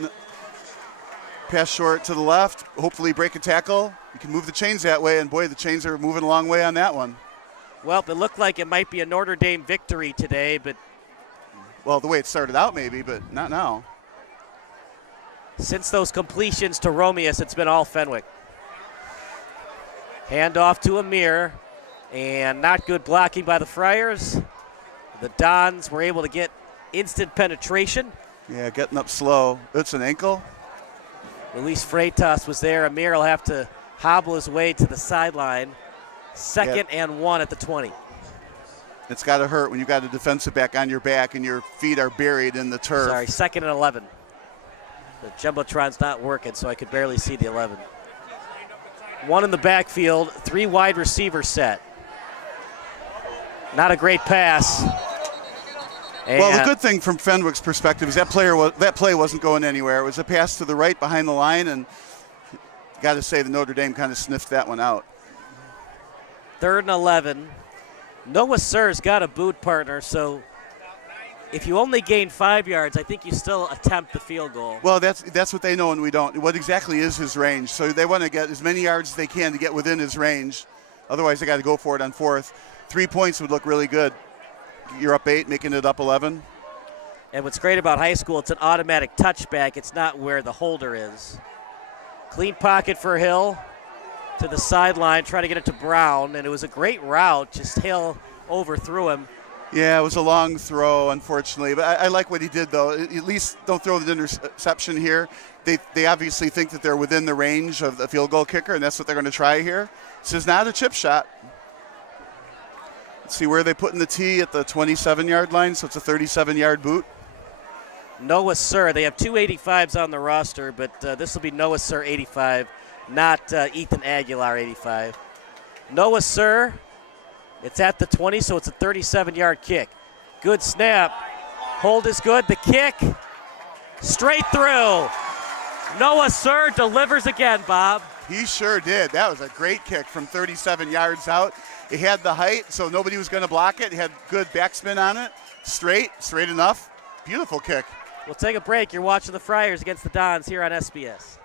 Pass short to the left, hopefully break a tackle. You can move the chains that way, and boy, the chains are moving a long way on that one. Well, it looked like it might be a Notre Dame victory today, but... Well, the way it started out maybe, but not now. Since those completions to Romeus, it's been all Fenwick. Handoff to Amir, and not good blocking by the Friars. The Dons were able to get instant penetration. Yeah, getting up slow. It's an ankle. Luis Freitas was there. Amir will have to hobble his way to the sideline. 2nd and 1 at the 20. It's got to hurt when you've got a defensive back on your back and your feet are buried in the turf. Sorry, 2nd and 11. The Jumbotron's not working, so I could barely see the 11. 1 in the backfield, 3 wide receiver set. Not a great pass. Well, the good thing from Fenwick's perspective is that play wasn't going anywhere. It was a pass to the right behind the line, and got to say the Notre Dame kind of sniffed that one out. 3rd and 11. Noah Sir's got a boot partner, so if you only gain 5 yards, I think you still attempt the field goal. Well, that's what they know and we don't. What exactly is his range? So they want to get as many yards as they can to get within his range. Otherwise, they got to go for it on 4th. 3 points would look really good. You're up 8, making it up 11. And what's great about high school, it's an automatic touchback. It's not where the holder is. Clean pocket for Hill. To the sideline, trying to get it to Brown, and it was a great route. Just Hill overthrew him. Yeah, it was a long throw, unfortunately. But I like what he did, though. At least don't throw the interception here. They obviously think that they're within the range of the field goal kicker, and that's what they're going to try here. This is not a chip shot. Let's see where they put in the tee at the 27-yard line, so it's a 37-yard boot. Noah Sir, they have 2 85s on the roster, but this will be Noah Sir 85. Not Ethan Aguilar, 85. Noah Sir, it's at the 20, so it's a 37-yard kick. Good snap. Hold is good. The kick, straight through. Noah Sir delivers again, Bob. He sure did. That was a great kick from 37 yards out. It had the height, so nobody was going to block it. It had good backspin on it. Straight enough. Beautiful kick. We'll take a break. You're watching the Friars against the Dons here on SBS.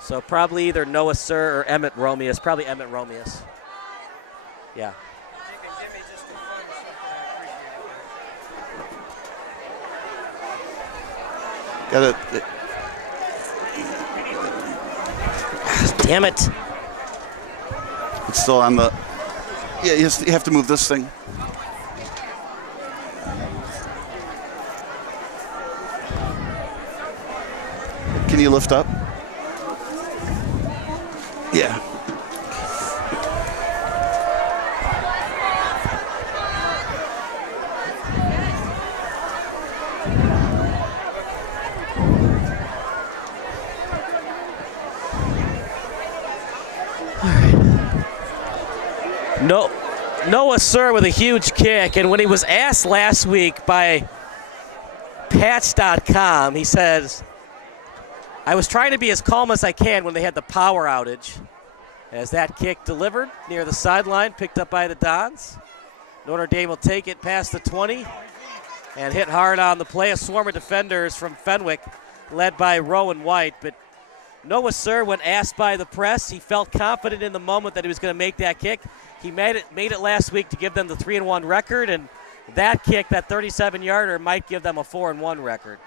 So probably either Noah Sir or Emmett Romeus. Probably Emmett Romeus. Yeah. You can give me just a fun something. I appreciate it. Got it. Damn it. It's still on the. Yeah, you have to move this thing. Can you lift up? Yeah. No, Noah Sir with a huge kick, and when he was asked last week by Pats.com, he says, I was trying to be as calm as I can when they had the power outage. As that kick delivered near the sideline, picked up by the Dons. Notre Dame will take it past the 20 and hit hard on the play. A swarm of defenders from Fenwick, led by Rowan White, but Noah Sir, when asked by the press, he felt confident in the moment that he was going to make that kick. He made it last week to give them the 3-1 record, and that kick, that 37-yarder, might give them a 4-1 record.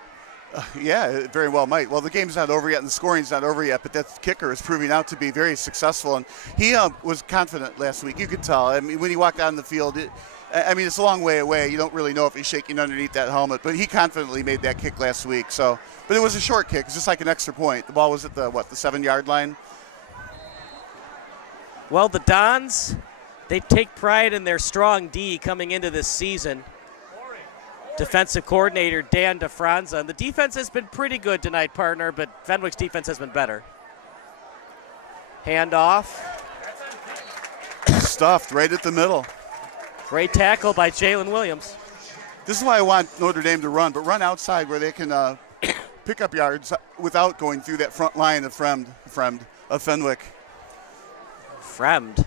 Yeah, it very well might. Well, the game's not over yet, and the scoring's not over yet, but that kicker is proving out to be very successful, and he was confident last week. You could tell. I mean, when he walked on the field, it's a long way away. You don't really know if he's shaking underneath that helmet, but he confidently made that kick last week. So, but it was a short kick. It's just like an extra point. The ball was at the 7-yard line. Well, the Dons, they take pride in their strong D coming into this season. Defensive coordinator Dan DeFranza. And the defense has been pretty good tonight, partner, but Fenwick's defense has been better. Handoff. Stuffed right at the middle. Great tackle by Jalen Williams. This is why I want Notre Dame to run, but run outside where they can pick up yards without going through that front line of Fenwick. Fremd.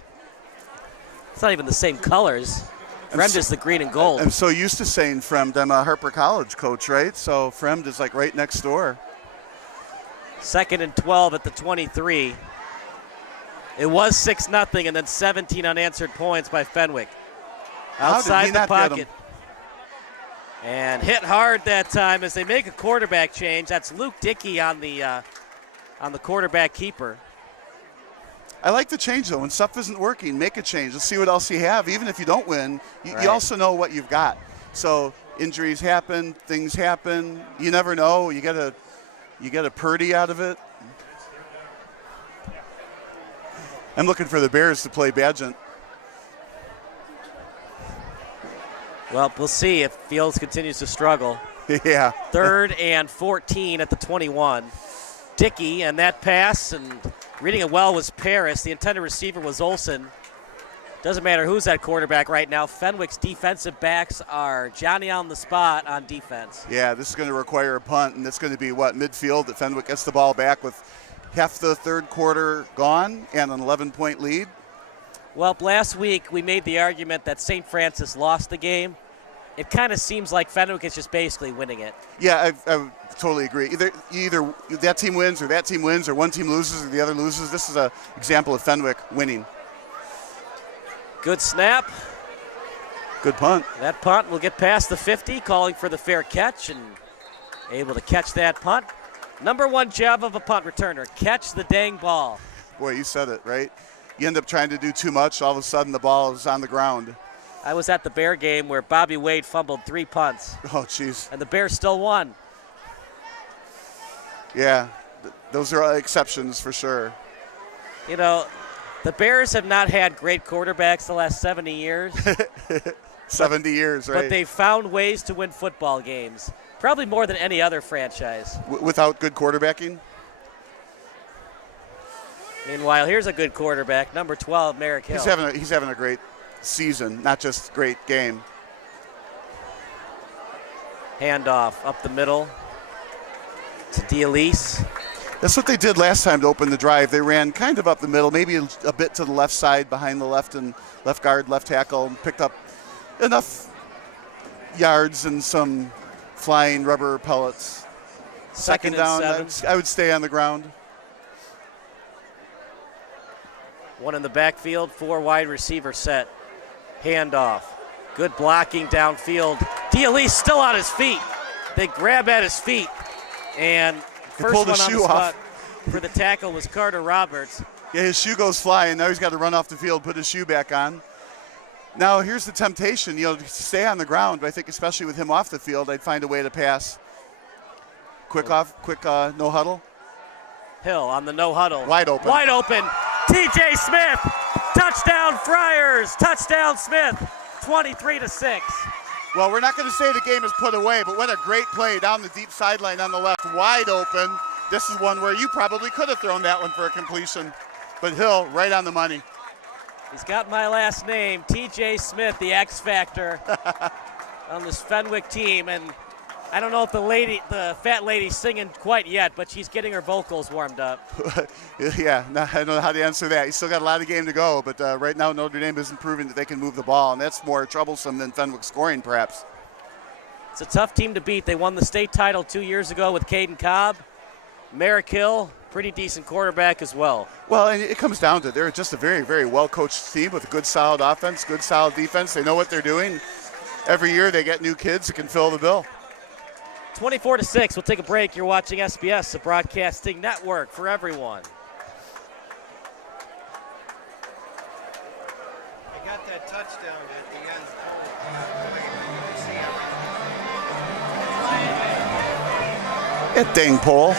It's not even the same colors. Fremd is the green and gold. I'm so used to saying Fremd. I'm a Harper College coach, right? So Fremd is like right next door. 2nd and 12 at the 23. It was 6-0 and then 17 unanswered points by Fenwick. Outside the pocket. And hit hard that time as they make a quarterback change. That's Luke Dickey on the quarterback keeper. I like the change, though. When stuff isn't working, make a change. Let's see what else you have. Even if you don't win, you also know what you've got. So injuries happen, things happen. You never know. You get a Purdy out of it. I'm looking for the Bears to play Badgent. Well, we'll see if Fields continues to struggle. Yeah. 3rd and 14 at the 21. Dickey, and that pass, and reading it well was Paris. The intended receiver was Olsen. Doesn't matter who's at quarterback right now. Fenwick's defensive backs are Johnny on the spot on defense. Yeah, this is going to require a punt, and it's going to be, midfield that Fenwick gets the ball back with half the third quarter gone and an 11-point lead. Well, last week we made the argument that St. Francis lost the game. It kind of seems like Fenwick is just basically winning it. Yeah, I totally agree. Either that team wins or that team wins or one team loses or the other loses. This is an example of Fenwick winning. Good snap. Good punt. That punt will get past the 50, calling for the fair catch, and able to catch that punt. Number one job of a punt returner, catch the dang ball. Boy, you said it, right? You end up trying to do too much, all of a sudden the ball is on the ground. I was at the Bear game where Bobby Wade fumbled 3 punts. Oh, jeez. And the Bears still won. Yeah, those are exceptions for sure. You know, the Bears have not had great quarterbacks the last 70 years. 70 years, right? But they've found ways to win football games, probably more than any other franchise. Without good quarterbacking? Meanwhile, here's a good quarterback, number 12, Merrick Hill. He's having a great season, not just great game. Handoff up the middle to D'Elise. That's what they did last time to open the drive. They ran kind of up the middle, maybe a bit to the left side behind the left guard, left tackle, and picked up enough yards and some flying rubber pellets. Second down, and 7. I would stay on the ground. One in the backfield, 4 wide receiver set. Handoff. Good blocking downfield. D'Elise still on his feet. They grab at his feet. And first pulled one his on the shoe spot off. for the tackle was Carter Roberts. Yeah, his shoe goes flying. Now he's got to run off the field, put his shoe back on. Now here's the temptation, to stay on the ground. But I think especially with him off the field, I'd find a way to pass. Quick no huddle. Hill on the no huddle. Wide open. Wide open. TJ Smith. Touchdown Friars. Touchdown Smith. 23-6. Well, we're not going to say the game is put away, but what a great play down the deep sideline on the left. Wide open. This is one where you probably could have thrown that one for a completion. But Hill, right on the money. He's got my last name, TJ Smith, the X Factor on this Fenwick team. And I don't know if the fat lady's singing quite yet, but she's getting her vocals warmed up. Yeah, I don't know how to answer that. He's still got a lot of game to go, but right now Notre Dame isn't proving that they can move the ball, and that's more troublesome than Fenwick scoring, perhaps. It's a tough team to beat. They won the state title 2 years ago with Caden Cobb. Merrick Hill, pretty decent quarterback as well. Well, and it comes down to they're just a very, very well-coached team with a good, solid offense, good, solid defense. They know what they're doing. Every year they get new kids that can fill the bill. 24-6. We'll take a break. You're watching SBS, the broadcasting network for everyone. I got that touchdown at the end. That dang pole.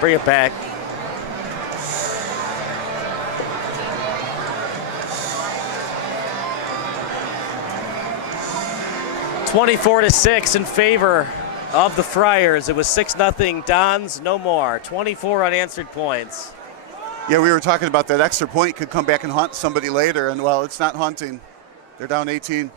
Bring it back. (24-6) in favor of the Friars. It was 6-0 Dons, no more. 24 unanswered points. Yeah, we were talking about that extra point could come back and haunt somebody later, and well, it's not haunting. They're down 18.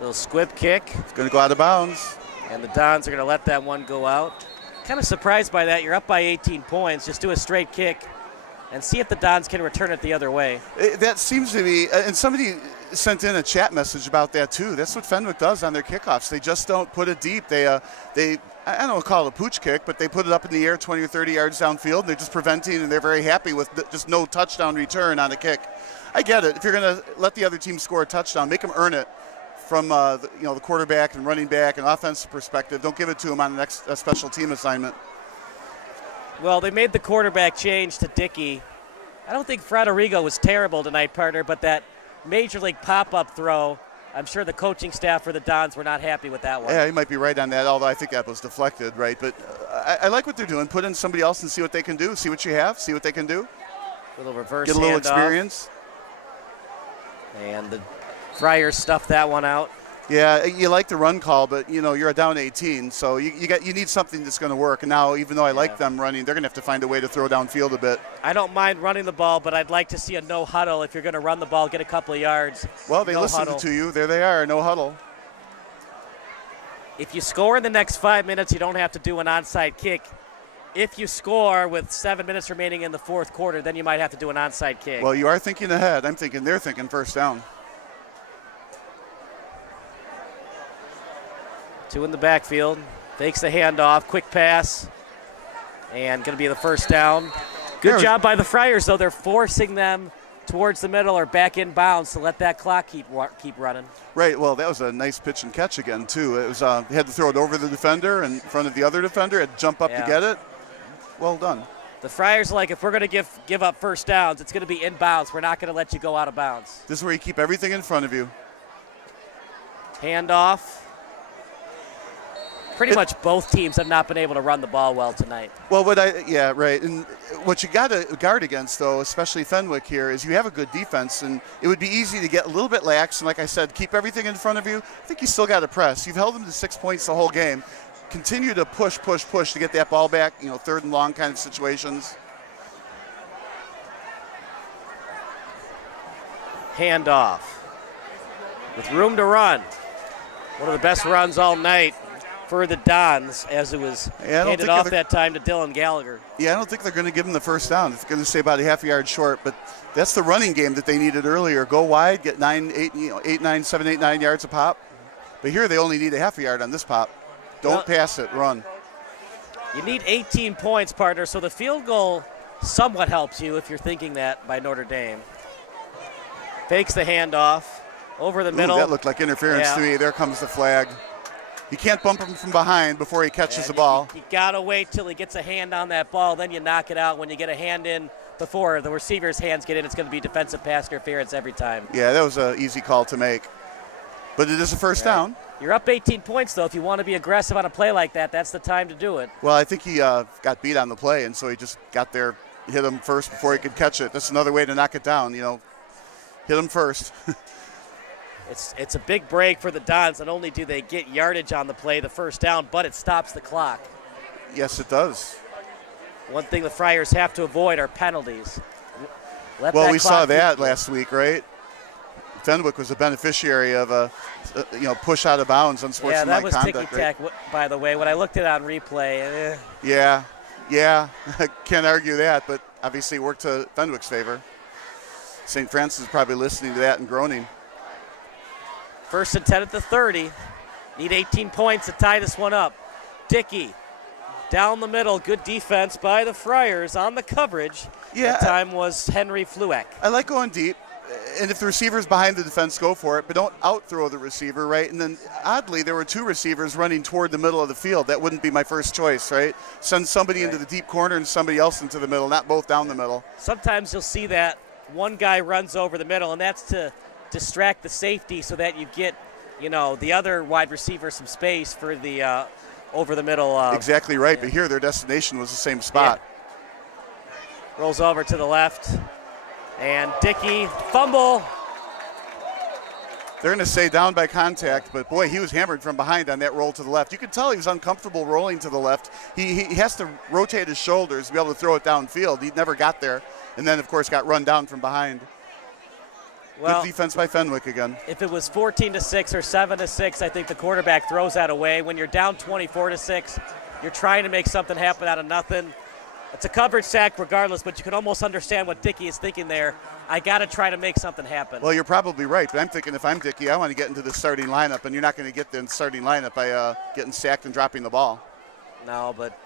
Little squib kick. It's going to go out of bounds. And the Dons are going to let that one go out. Kind of surprised by that. You're up by 18 points. Just do a straight kick and see if the Dons can return it the other way. That seems to be, and somebody sent in a chat message about that too. That's what Fenwick does on their kickoffs. They just don't put it deep. They I don't want to call it a pooch kick, but they put it up in the air 20 or 30 yards downfield. They're just preventing, and they're very happy with just no touchdown return on a kick. I get it. If you're going to let the other team score a touchdown, make them earn it from the quarterback and running back and offensive perspective. Don't give it to them on the next special team assignment. Well, they made the quarterback change to Dickey. I don't think Frederigo was terrible tonight, partner, but that major league pop-up throw, I'm sure the coaching staff for the Dons were not happy with that one. Yeah, you might be right on that, although I think that was deflected, right? But I like what they're doing. Put in somebody else and see what they can do. See what you have. See what they can do. A little reverse Get a little handoff. experience. And the Friars stuffed that one out. Yeah, you like the run call, but you're down 18, so you need something that's going to work. And now, even though I like them running, they're going to have to find a way to throw downfield a bit. I don't mind running the ball, but I'd like to see a no huddle. If you're going to run the ball, get a couple of yards. Well, they no listened huddle. to you. There they are, no huddle. If you score in the next 5 minutes, you don't have to do an onside kick. If you score with 7 minutes remaining in the fourth quarter, then you might have to do an onside kick. Well, you are thinking ahead. I'm thinking they're thinking first down. 2 in the backfield. Fakes the handoff. Quick pass. And going to be the first down. Good job by the Friars, though. They're forcing them towards the middle or back in bounds to let that clock keep running. Right. Well, that was a nice pitch and catch again, too. It was they had to throw it over the defender in front of the other defender. Had to jump up to get it. Well done. The Friars if we're going to give up first downs, it's going to be in bounds. We're not going to let you go out of bounds. This is where you keep everything in front of you. Handoff. Pretty much both teams have not been able to run the ball well tonight. Well, right. And what you got to guard against, though, especially Fenwick here, is you have a good defense, and it would be easy to get a little bit lax. And like I said, keep everything in front of you. I think you still got to press. You've held them to 6 points the whole game. Continue to push to get that ball back. Third and long kind of situations. Handoff with room to run. One of the best runs all night for the Dons as it was handed off that time to Dylan Gallagher. Yeah, I don't think they're going to give him the first down. It's going to stay about a half yard short, but that's the running game that they needed earlier. Go wide, get 7, 8, 9 yards a pop. But here they only need a half a yard on this pop. Don't pass it, run. You need 18 points, partner, so the field goal somewhat helps you if you're thinking that by Notre Dame. Fakes the handoff over the middle. That looked like interference to me. There comes the flag. You can't bump him from behind before he catches the ball. You got to wait till he gets a hand on that ball, then you knock it out. When you get a hand in before the receiver's hands get in, it's going to be defensive pass interference every time. Yeah, that was an easy call to make. But it is a first down. You're up 18 points, though. If you want to be aggressive on a play like that, that's the time to do it. Well, I think he got beat on the play, and so he just got there, hit him first before he could catch it. That's another way to knock it down, hit him first. It's a big break for the Dons. Not only do they get yardage on the play, the first down, but it stops the clock. Yes, it does. One thing the Friars have to avoid are penalties. Well, we saw that last week, right? Fenwick was a beneficiary of a push out of bounds, unsportsmanlike conduct. Yeah, that was ticky-tack, by the way. When I looked at it on replay. Yeah, I can't argue that, but obviously it worked to Fenwick's favor. St. Francis is probably listening to that and groaning. 1st and 10 at the 30. Need 18 points to tie this one up. Dickey down the middle. Good defense by the Friars on the coverage. Yeah, that time was Henry Flueck. I like going deep. And if the receiver's behind the defense, go for it, but don't out-throw the receiver, right? And then, oddly, there were 2 receivers running toward the middle of the field. That wouldn't be my first choice, right? Send somebody into the deep corner and somebody else into the middle, not both down the middle. Sometimes you'll see that one guy runs over the middle, and that's to distract the safety so that you get, the other wide receiver some space for the over the middle. Exactly right, but here their destination was the same spot. Yeah. Rolls over to the left. And Dickey, fumble. They're going to say down by contact, but boy, he was hammered from behind on that roll to the left. You could tell he was uncomfortable rolling to the left. He has to rotate his shoulders to be able to throw it downfield. He never got there, and then, of course, got run down from behind. Well, good defense by Fenwick again. If it was 14-6 or 7-6, I think the quarterback throws that away. When you're down 24-6, you're trying to make something happen out of nothing. It's a coverage sack regardless, but you can almost understand what Dickey is thinking there. I got to try to make something happen. Well, you're probably right, but I'm thinking if I'm Dickey, I want to get into the starting lineup, and you're not going to get the starting lineup by getting sacked and dropping the ball. No, but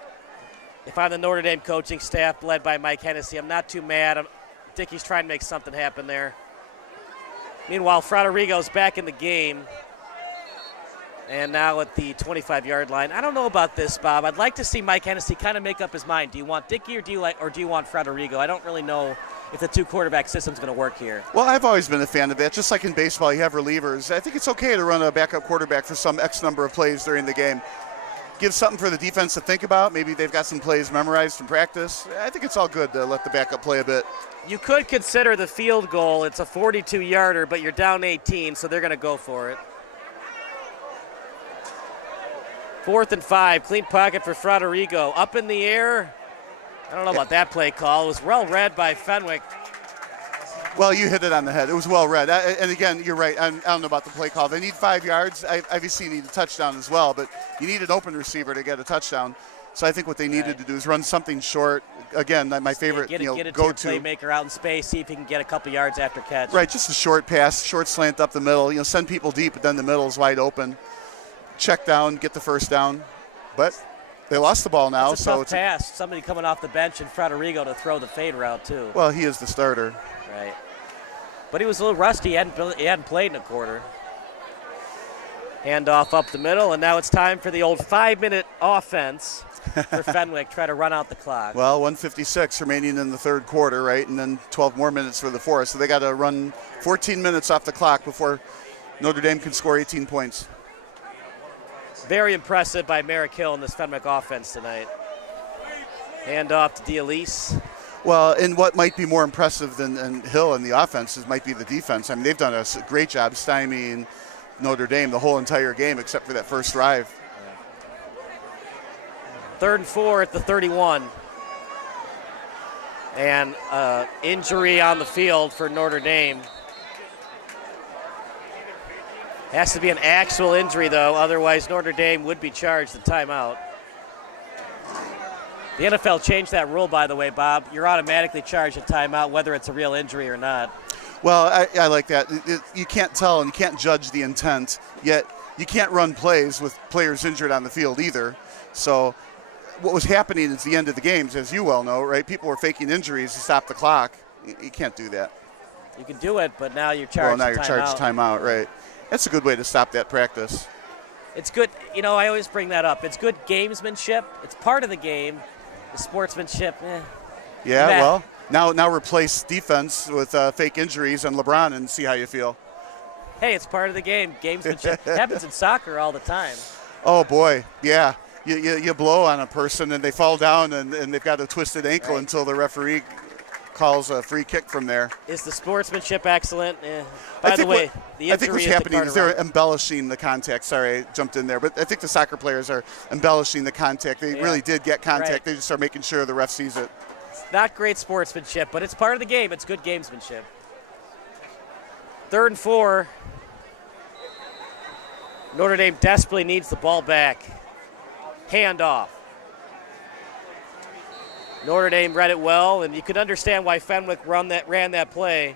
if I'm the Notre Dame coaching staff led by Mike Hennessy, I'm not too mad. Dickey's trying to make something happen there. Meanwhile, Fraderigo's back in the game. And now at the 25-yard line. I don't know about this, Bob. I'd like to see Mike Hennessy kind of make up his mind. Do you want Dickey or do you want Fraderigo? I don't really know if the 2 quarterback system's going to work here. Well, I've always been a fan of that. Just like in baseball, you have relievers. I think it's okay to run a backup quarterback for some X number of plays during the game. Give something for the defense to think about. Maybe they've got some plays memorized from practice. I think it's all good to let the backup play a bit. You could consider the field goal. It's a 42-yarder, but you're down 18, so they're going to go for it. 4th and 5, clean pocket for Fraderigo. Up in the air. I don't know about that play call. It was well read by Fenwick. Well, you hit it on the head. It was well read. And again, you're right. I don't know about the play call. They need 5 yards. Obviously, you need a touchdown as well, but you need an open receiver to get a touchdown. So I think what they needed to do is run something short. Again, my favorite, get it go to your playmaker out in space, see if he can get a couple yards after catch. Right, just a short pass, short slant up the middle. Send people deep, but then the middle is wide open. Check down, get the first down. But they lost the ball now. It's a tough pass. Somebody coming off the bench and Fraderigo to throw the fade route, too. Well, he is the starter. Right. But he was a little rusty. He hadn't played in a quarter. Handoff up the middle, and now it's time for the old 5-minute offense for Fenwick. Try to run out the clock. Well, 1:56 remaining in the third quarter, right? And then 12 more minutes for the fourth. So they got to run 14 minutes off the clock before Notre Dame can score 18 points. Very impressive by Merrick Hill in this Fenwick offense tonight. Handoff to D'Elise. Well, and what might be more impressive than Hill in the offense might be the defense. I mean, they've done a great job stymieing Notre Dame the whole entire game except for that first drive. 3rd and 4 at the 31. And injury on the field for Notre Dame. Has to be an actual injury, though. Otherwise, Notre Dame would be charged a timeout. The NFL changed that rule, by the way, Bob. You're automatically charged a timeout, whether it's a real injury or not. Well, I like that. You can't tell and you can't judge the intent, yet you can't run plays with players injured on the field either. So what was happening at the end of the games, as you well know, right? People were faking injuries to stop the clock. You can't do that. You can do it, but now you're charged Well, now you're charged timeout, right. That's a good way to stop that practice. It's good. You know, I always bring that up. It's good gamesmanship. It's part of the game. The sportsmanship, Yeah, Nah. well, now replace defense with fake injuries and LeBron and see how you feel. Hey, it's part of the game. Gamesmanship happens in soccer all the time. Oh, boy, yeah. You blow on a person and they fall down and they've got a twisted ankle until the referee calls a free kick from there. Is the sportsmanship excellent? By the way, the I think injury what's is the happening is they're Carter embellishing the contact. Sorry, I jumped in there. But I think the soccer players are embellishing the contact. They really did get contact. Right. They just are making sure the ref sees it. Not great sportsmanship, but it's part of the game. It's good gamesmanship. 3rd and 4. Notre Dame desperately needs the ball back. Handoff. Notre Dame read it well, and you could understand why Fenwick ran that play.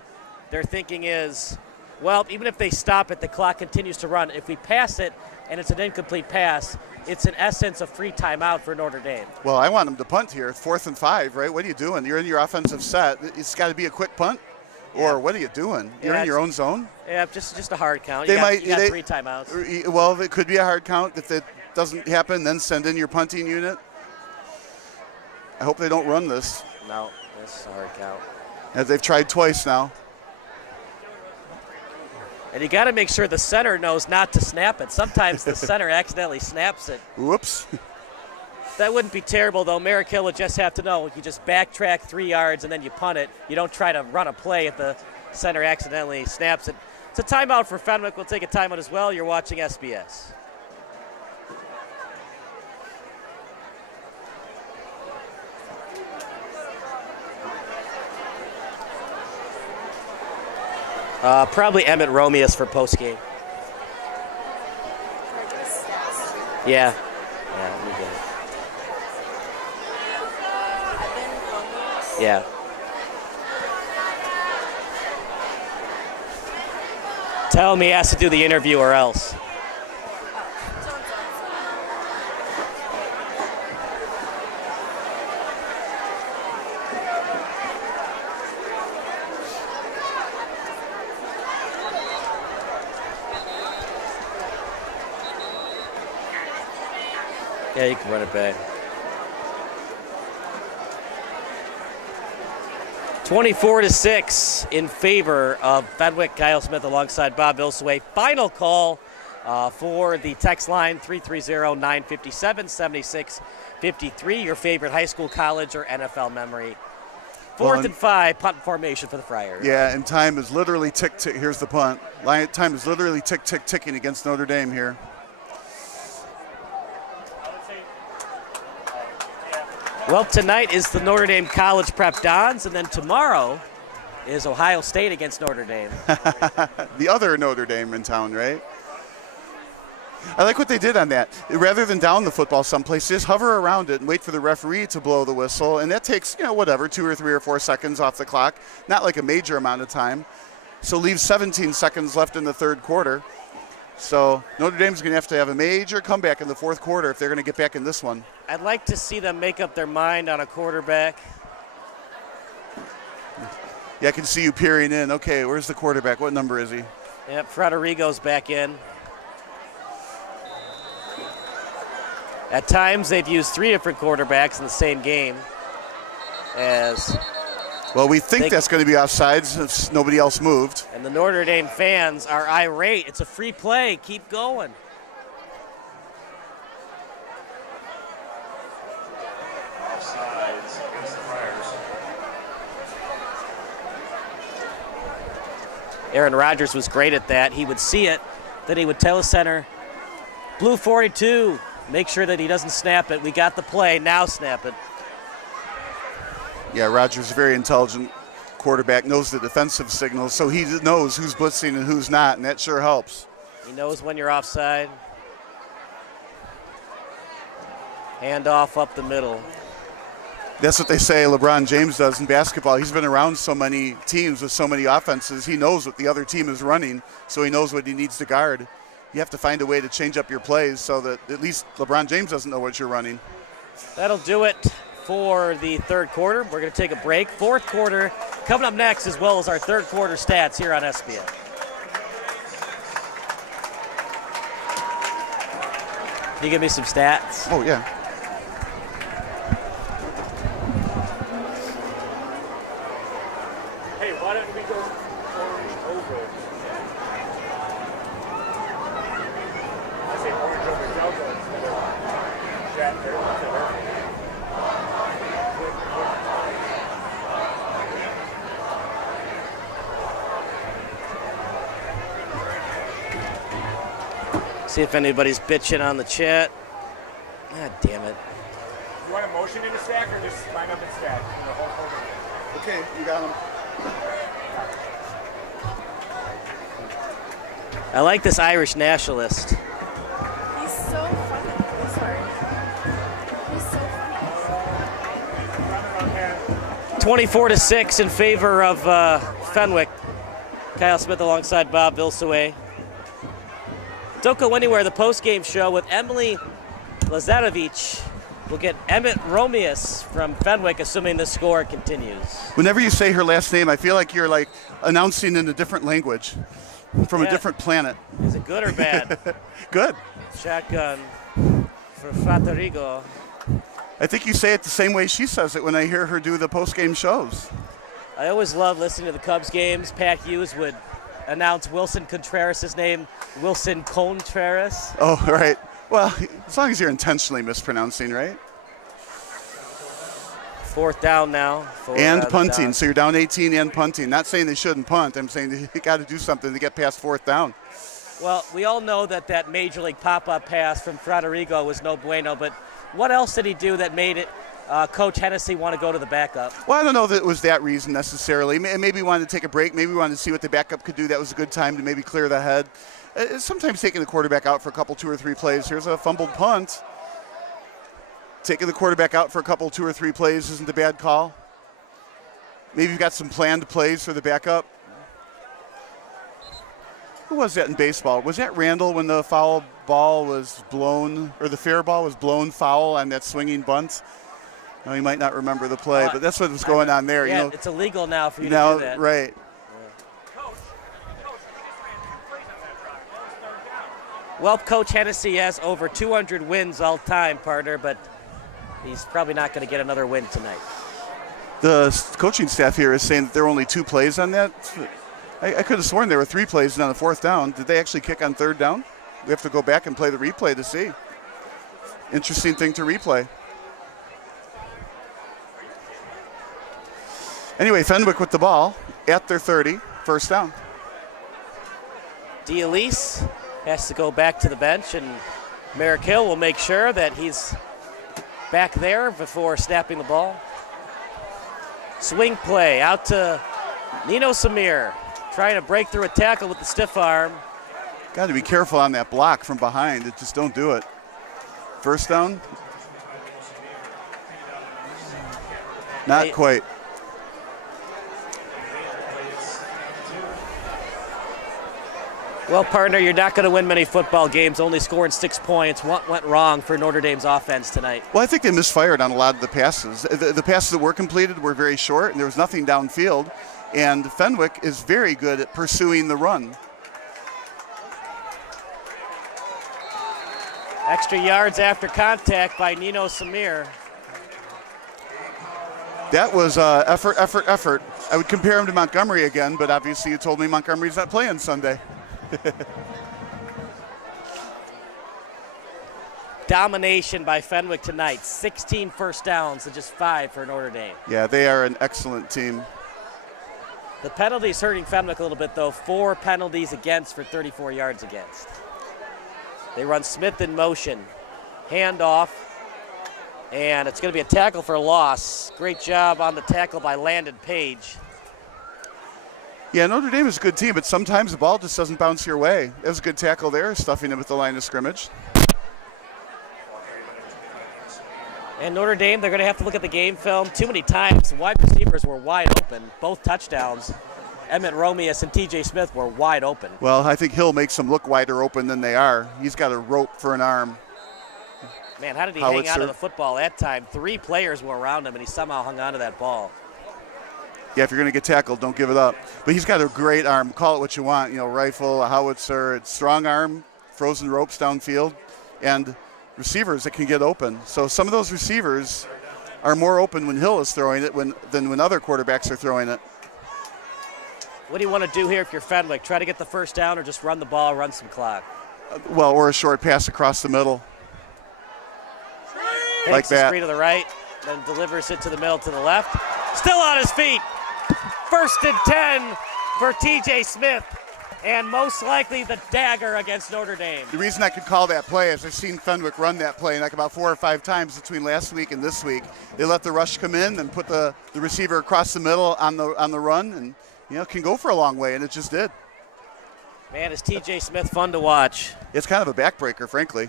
Their thinking is, well, even if they stop it, the clock continues to run. If we pass it and it's an incomplete pass, it's in essence a free timeout for Notre Dame. Well, I want them to punt here. 4th and 5, right? What are you doing? You're in your offensive set. It's got to be a quick punt. Or what are you doing? You're in your own zone? Yeah, just a hard count. You got 3 timeouts. Well, it could be a hard count. If it doesn't happen, then send in your punting unit. I hope they don't run this. No, this is a hard count. As they've tried twice now. And you got to make sure the center knows not to snap it. Sometimes the center accidentally snaps it. Whoops. That wouldn't be terrible, though. Merrick would just have to know. You just backtrack 3 yards and then you punt it. You don't try to run a play if the center accidentally snaps it. It's a timeout for Fenwick. We'll take a timeout as well. You're watching SBS. Probably Emmett Romeus for postgame. Yeah. Yeah, let me get it. Yeah. Tell him he has to do the interview or else. Yeah, you can run it back. 24-6 in favor of Fenwick. Kyle Smith alongside Bob Ilsaway. Final call for the text line 330-957-7653. Your favorite high school, college, or NFL memory. 4th and 5, punt formation for the Friars. Yeah, and time is literally tick. Here's the punt. Time is literally ticking against Notre Dame here. Well, tonight is the Notre Dame College Prep Dons, and then tomorrow is Ohio State against Notre Dame. The other Notre Dame in town, right? I like what they did on that. Rather than down the football someplace, just hover around it and wait for the referee to blow the whistle, and that takes, 2 or 3 or 4 seconds off the clock, not like a major amount of time. So leaves 17 seconds left in the 3rd quarter. So Notre Dame's going to have a major comeback in the 4th quarter if they're going to get back in this one. I'd like to see them make up their mind on a quarterback. Yeah, I can see you peering in. Okay, where's the quarterback? What number is he? Yep, Frederigo's back in. At times, they've used 3 different quarterbacks in the same game. Well, we think that's going to be offsides if nobody else moved. And the Notre Dame fans are irate. It's a free play. Keep going. Offsides against the Friars. Aaron Rodgers was great at that. He would see it, then he would tell his center, blue 42, make sure that he doesn't snap it. We got the play, now snap it. Yeah, Rodgers is a very intelligent quarterback, knows the defensive signals, so he knows who's blitzing and who's not, and that sure helps. He knows when you're offside. Handoff up the middle. That's what they say LeBron James does in basketball. He's been around so many teams with so many offenses. He knows what the other team is running, so he knows what he needs to guard. You have to find a way to change up your plays so that at least LeBron James doesn't know what you're running. That'll do it for the third quarter. We're going to take a break. Fourth quarter coming up next, as well as our third quarter stats here on SBN. Can you give me some stats? Oh, yeah. Hey, why don't we go over? I say orange over Delta instead of Jack there. See if anybody's bitching on the chat. God damn it. You want a motion in the stack or just line up and stack? You know, whole program? Okay, you got him. I like this Irish nationalist. He's so funny. I'm sorry. He's so funny. 24-6 in favor of Fenwick. Kyle Smith alongside Bob Vilsaway. Don't go anywhere. The post-game show with Emily Lazarovich. We'll get Emmett Romeus from Fenwick, assuming the score continues. Whenever you say her last name, I feel like you're like announcing in a different language from a different planet. Is it good or bad? Good. Shotgun for Fraterigo. I think you say it the same way she says it when I hear her do the post-game shows. I always love listening to the Cubs games. Pat Hughes would announce Wilson Contreras' name, Wilson Contreras. Oh, right. Well, as long as you're intentionally mispronouncing, right? Fourth down now. And punting, so you're down 18 and punting. Not saying they shouldn't punt. I'm saying you got to do something to get past fourth down. Well, we all know that Major League pop-up pass from Fraderigo was no bueno, but what else did he do that made it Coach Hennessy want to go to the backup? Well, I don't know that it was that reason necessarily. Maybe he wanted to take a break. Maybe he wanted to see what the backup could do. That was a good time to maybe clear the head. Sometimes taking the quarterback out for a couple, 2 or 3 plays. Here's a fumbled punt. Taking the quarterback out for a couple, 2 or 3 plays isn't a bad call. Maybe you've got some planned plays for the backup. Who was that in baseball? Was that Randall when the foul ball was blown, or the fair ball was blown foul on that swinging bunt? No, you might not remember the play, but that's what was going on there. Yeah, you know, it's illegal now for you now, to do that. Right. Well, Coach Hennessy has over 200 wins all time, partner, but he's probably not going to get another win tonight. The coaching staff here is saying that there were only 2 plays on that. I could have sworn there were 3 plays on the fourth down. Did they actually kick on third down? We have to go back and play the replay to see. Interesting thing to replay. Anyway, Fenwick with the ball at their 30, first down. DeElise has to go back to the bench, and Merrick Hill will make sure that he's back there before snapping the ball. Swing play out to Nino Samir, trying to break through a tackle with the stiff arm. Got to be careful on that block from behind. Just don't do it. First down? Not quite. Well, partner, you're not going to win many football games, only scoring 6 points. What went wrong for Notre Dame's offense tonight? Well, I think they misfired on a lot of the passes. The passes that were completed were very short, and there was nothing downfield. And Fenwick is very good at pursuing the run. Extra yards after contact by Nino Samir. That was effort. I would compare him to Montgomery again, but obviously you told me Montgomery's not playing Sunday. Domination by Fenwick tonight. 16 first downs to just 5 for Notre Dame. Yeah, they are an excellent team. The penalties hurting Fenwick a little bit, though. 4 penalties against for 34 yards against. They run Smith in motion. Handoff. And it's going to be a tackle for a loss. Great job on the tackle by Landon Page. Yeah, Notre Dame is a good team, but sometimes the ball just doesn't bounce your way. That was a good tackle there, stuffing him at the line of scrimmage. And Notre Dame, they're going to have to look at the game film. Too many times, wide receivers were wide open. Both touchdowns. Emmett Romius and T.J. Smith were wide open. Well, I think Hill makes them look wider open than they are. He's got a rope for an arm. Man, how did he hang on to the football that time? 3 players were around him, and he somehow hung on to that ball. Yeah, if you're going to get tackled, don't give it up. But he's got a great arm. Call it what you want. Rifle, a howitzer. It's strong arm, frozen ropes downfield, and receivers that can get open. So some of those receivers are more open when Hill is throwing it than when other quarterbacks are throwing it. What do you want to do here if you're Fenwick? Try to get the first down or just run the ball, run some clock? Well, or a short pass across the middle. Like Takes the screen to the right, then delivers it to the middle to the left. Still on his feet. 1st and 10 for T.J. Smith, and most likely the dagger against Notre Dame. The reason I could call that play is I've seen Fenwick run that play like about 4 or 5 times between last week and this week. They let the rush come in and put the receiver across the middle on the run, and can go for a long way, and it just did. Man, is T.J. Smith fun to watch. It's kind of a backbreaker, frankly.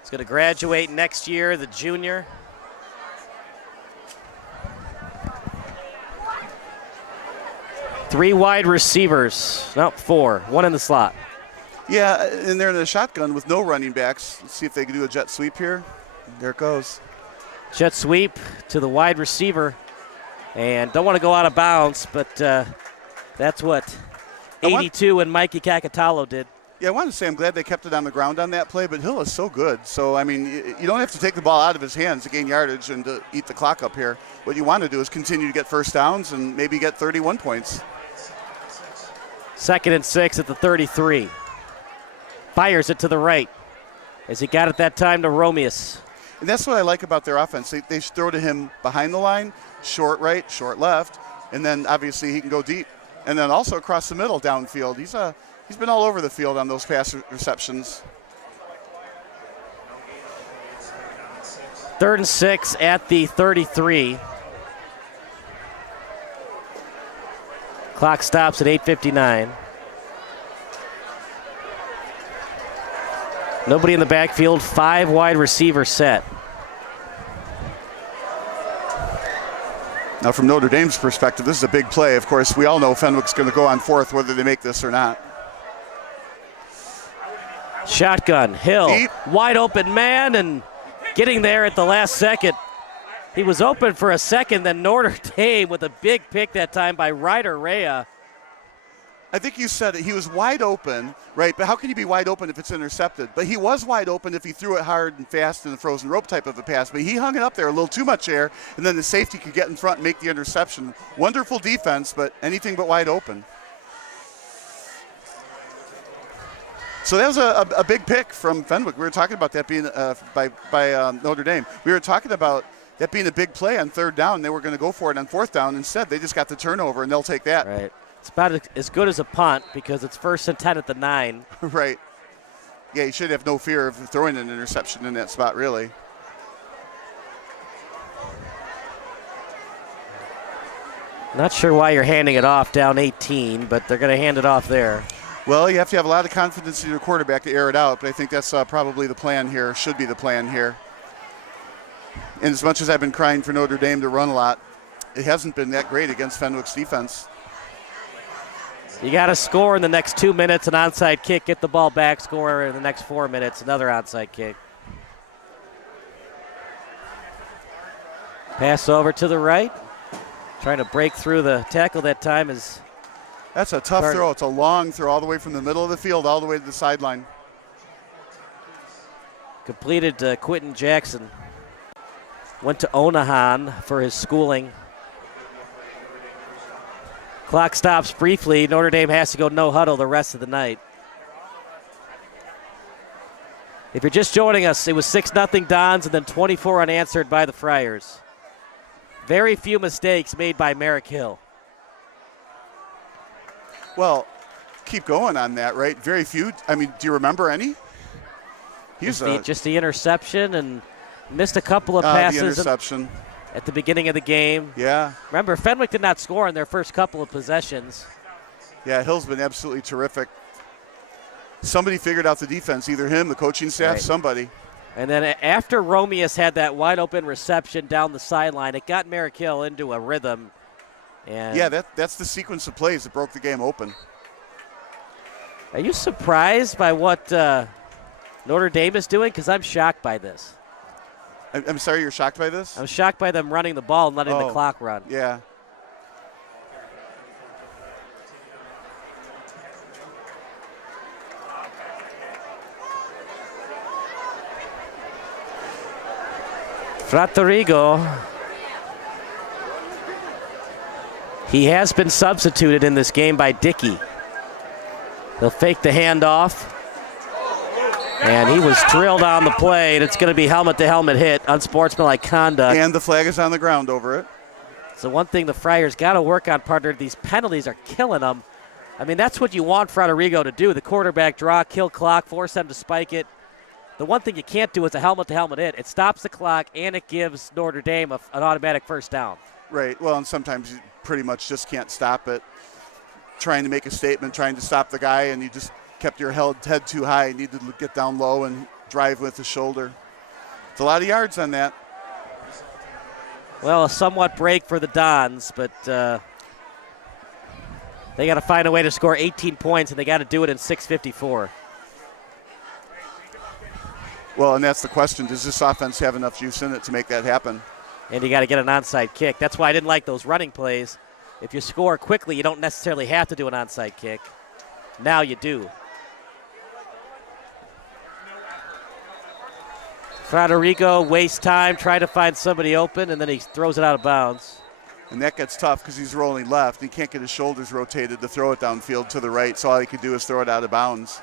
He's going to graduate next year, the junior. Three wide receivers. No, 4. 1 in the slot. Yeah, and they're in a shotgun with no running backs. Let's see if they can do a jet sweep here. There it goes. Jet sweep to the wide receiver. And don't want to go out of bounds, but that's what 82 and Mikey Kakatalo did. Yeah, I want to say I'm glad they kept it on the ground on that play, but Hill is so good. So, I mean, you don't have to take the ball out of his hands to gain yardage and to eat the clock up here. What you want to do is continue to get first downs and maybe get 31 points. 2nd and 6 at the 33. Fires it to the right as he got it that time to Romius. And that's what I like about their offense. They throw to him behind the line, short right, short left, and then obviously he can go deep. And then also across the middle downfield. He's been all over the field on those pass receptions. 3rd and 6 at the 33. Clock stops at 8:59. Nobody in the backfield, 5 wide receivers set. Now, from Notre Dame's perspective, this is a big play. Of course, we all know Fenwick's going to go on 4th whether they make this or not. Shotgun, Hill, Deep. Wide open man, and getting there at the last second. He was open for a second, then Notre Dame with a big pick that time by Ryder Rea. I think you said it. He was wide open, right? But how can you be wide open if it's intercepted? But he was wide open if he threw it hard and fast in the frozen rope type of a pass. But he hung it up there a little too much air, and then the safety could get in front and make the interception. Wonderful defense, but anything but wide open. So that was a big pick from Fenwick. We were talking about that being by Notre Dame. We were talking about that being a big play on 3rd down. They were going to go for it on 4th down. Instead, they just got the turnover, and they'll take that. Right. It's about as good as a punt because it's 1st and 10 at the 9. Right. Yeah, you should have no fear of throwing an interception in that spot, really. Not sure why you're handing it off down 18, but they're going to hand it off there. Well, you have to have a lot of confidence in your quarterback to air it out, but I think that's probably the plan here, should be the plan here. And as much as I've been crying for Notre Dame to run a lot, it hasn't been that great against Fenwick's defense. You got to score in the next 2 minutes, an onside kick, get the ball back, score in the next 4 minutes, another onside kick. Pass over to the right. Trying to break through the tackle that time is... That's a tough throw. It's a long throw all the way from the middle of the field all the way to the sideline. Completed Quentin Jackson. Went to Onahan for his schooling. Clock stops briefly. Notre Dame has to go no huddle the rest of the night. If you're just joining us, it was 6-0 Dons and then 24 unanswered by the Friars. Very few mistakes made by Merrick Hill. Well, keep going on that, right? Very few. I mean, do you remember any? Just the interception and missed a couple of passes. The interception. at the beginning of the game. Yeah. Remember, Fenwick did not score in their first couple of possessions. Yeah, Hill's been absolutely terrific. Somebody figured out the defense, either him, the coaching staff, Right. somebody. And then after Romeus had that wide open reception down the sideline, it got Merrick Hill into a rhythm. And Yeah, that's the sequence of plays that broke the game open. are you surprised by what Notre Dame is doing? Because I'm shocked by this. I'm sorry you're shocked by this? I'm shocked by them running the ball and letting the clock run. Yeah. Fraterigo. He has been substituted in this game by Dickey. They'll fake the handoff. And he was drilled on the play, and it's going to be helmet-to-helmet hit, unsportsmanlike conduct. And the flag is on the ground over it. So one thing the Friars got to work on, partner, these penalties are killing them. I mean, that's what you want Fraterigo to do, the quarterback draw, kill clock, force them to spike it. The one thing you can't do is a helmet-to-helmet hit. It stops the clock, and it gives Notre Dame an automatic first down. Right. Well, and sometimes you pretty much just can't stop it. Trying to make a statement, trying to stop the guy, and you just kept your head too high. You needed to get down low and drive with the shoulder. It's a lot of yards on that. Well, a somewhat break for the Dons, but they got to find a way to score 18 points, and they got to do it in 6:54. Well, and that's the question. Does this offense have enough juice in it to make that happen? And you got to get an onside kick. That's why I didn't like those running plays. If you score quickly, you don't necessarily have to do an onside kick. Now you do. Fraterigo wastes time, trying to find somebody open, and then he throws it out of bounds. And that gets tough because he's rolling left. He can't get his shoulders rotated to throw it downfield to the right, so all he could do is throw it out of bounds.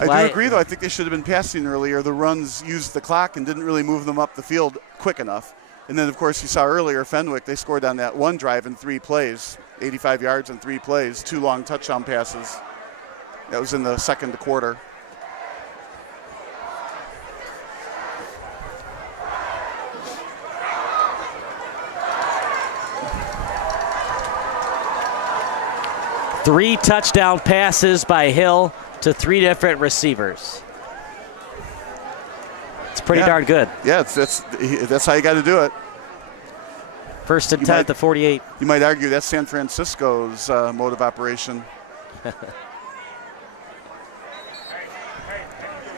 I do agree, though. I think they should have been passing earlier. The runs used the clock and didn't really move them up the field quick enough. And then, of course, you saw earlier Fenwick, they scored on that one drive in 3 plays, 85 yards in 3 plays, 2 long touchdown passes. That was in the second quarter. Three touchdown passes by Hill to 3 different receivers. It's pretty darn good. Yeah, that's how you got to do it. First and 10 at the 48. You might argue that's San Francisco's mode of operation.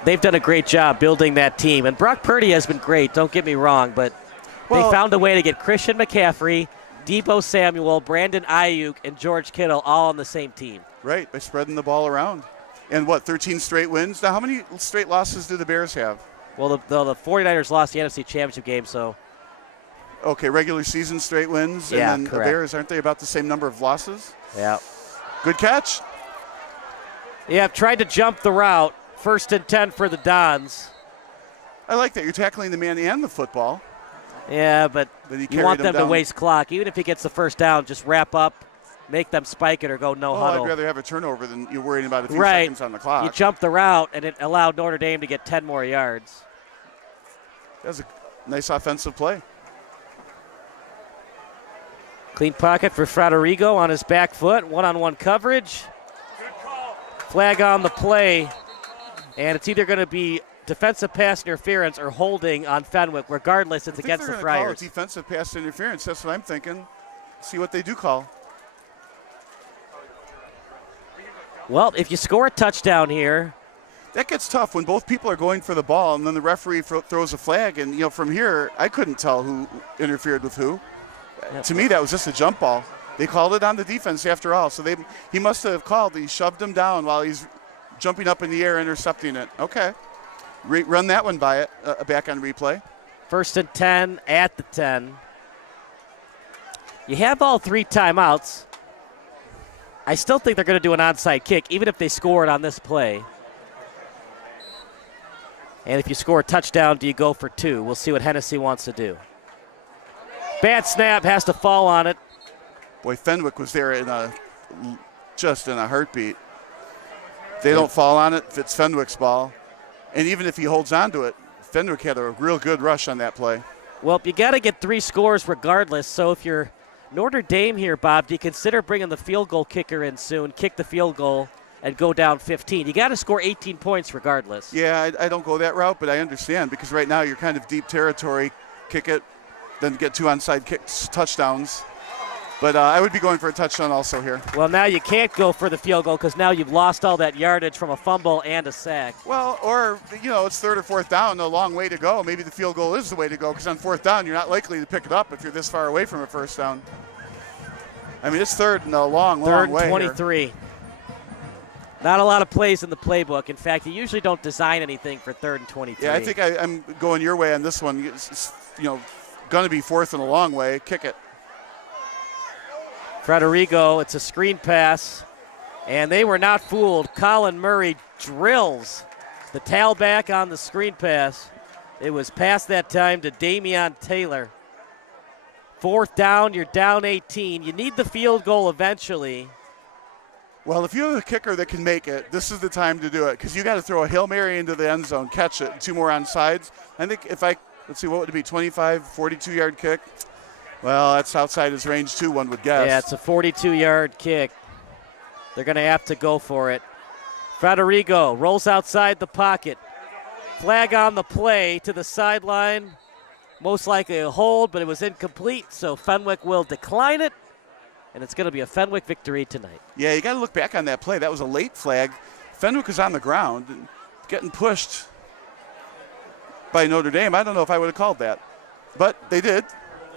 They've done a great job building that team. And Brock Purdy has been great, don't get me wrong, but they found a way to get Christian McCaffrey, Deebo Samuel, Brandon Ayuk, and George Kittle all on the same team. Right, by spreading the ball around. And 13 straight wins? Now, how many straight losses do the Bears have? Well, the 49ers lost the NFC Championship game, so. Okay, regular season straight wins. Yeah, and then correct. The Bears, aren't they about the same number of losses? Yeah. Good catch. Yeah, tried to jump the route. First and 10 for the Dons. I like that. You're tackling the man and the football. Yeah, but Then he you carried want him them to down. waste clock. Even if he gets the first down, just wrap up, make them spike it or go no huddle. I'd rather have a turnover than you're worrying about a few Right. seconds on the clock. You jump the route, and it allowed Notre Dame to get 10 more yards. That was a nice offensive play. Clean pocket for Fraterigo on his back foot. One-on-one coverage. Flag on the play. And it's either going to be defensive pass interference or holding on Fenwick. Regardless, it's against the Call it Friars. defensive pass interference. That's what I'm thinking. See what they do call. Well, if you score a touchdown here, That gets tough when both people are going for the ball and then the referee throws a flag. And, from here, I couldn't tell who interfered with who. To me, that was just a jump ball. They called it on the defense after all. So he must have called. He shoved him down while he's jumping up in the air, intercepting it. Okay. Run that one by it, back on replay. first and 10 at the 10. You have all 3 timeouts. I still think they're going to do an onside kick, even if they score it on this play. And if you score a touchdown, do you go for 2? We'll see what Hennessy wants to do. Bad snap, has to fall on it. Boy, Fenwick was there just in a heartbeat. They don't fall on it if it's Fenwick's ball. And even if he holds on to it, Fenwick had a real good rush on that play. Well, you got to get 3 scores regardless. So if you're Notre Dame here, Bob, do you consider bringing the field goal kicker in soon, kick the field goal, and go down 15? You got to score 18 points regardless. Yeah, I don't go that route, but I understand because right now you're kind of deep territory. Kick it, then get 2 onside kicks, touchdowns. But I would be going for a touchdown also here. Well, now you can't go for the field goal because now you've lost all that yardage from a fumble and a sack. Well, or, it's 3rd or 4th down, a long way to go. Maybe the field goal is the way to go because on 4th down, you're not likely to pick it up if you're this far away from a first down. I mean, it's 3rd and a long way. 3rd and 23. Here. Not a lot of plays in the playbook. In fact, you usually don't design anything for 3rd and 23. Yeah, I think I'm going your way on this one. It's going to be 4th and a long way. Kick it. Federico, it's a screen pass, and they were not fooled. Colin Murray drills the tailback on the screen pass. It was past that time to Damian Taylor. 4th down, you're down 18. You need the field goal eventually. Well, if you have a kicker that can make it, this is the time to do it because you got to throw a Hail Mary into the end zone, catch it, 2 more on sides. I think let's see, what would it be, 25, 42-yard kick? Well, that's outside his range, too, one would guess. Yeah, it's a 42-yard kick. They're going to have to go for it. Federico rolls outside the pocket. Flag on the play to the sideline. Most likely a hold, but it was incomplete, so Fenwick will decline it, and it's going to be a Fenwick victory tonight. Yeah, you got to look back on that play. That was a late flag. Fenwick was on the ground and getting pushed by Notre Dame. I don't know if I would have called that, but they did.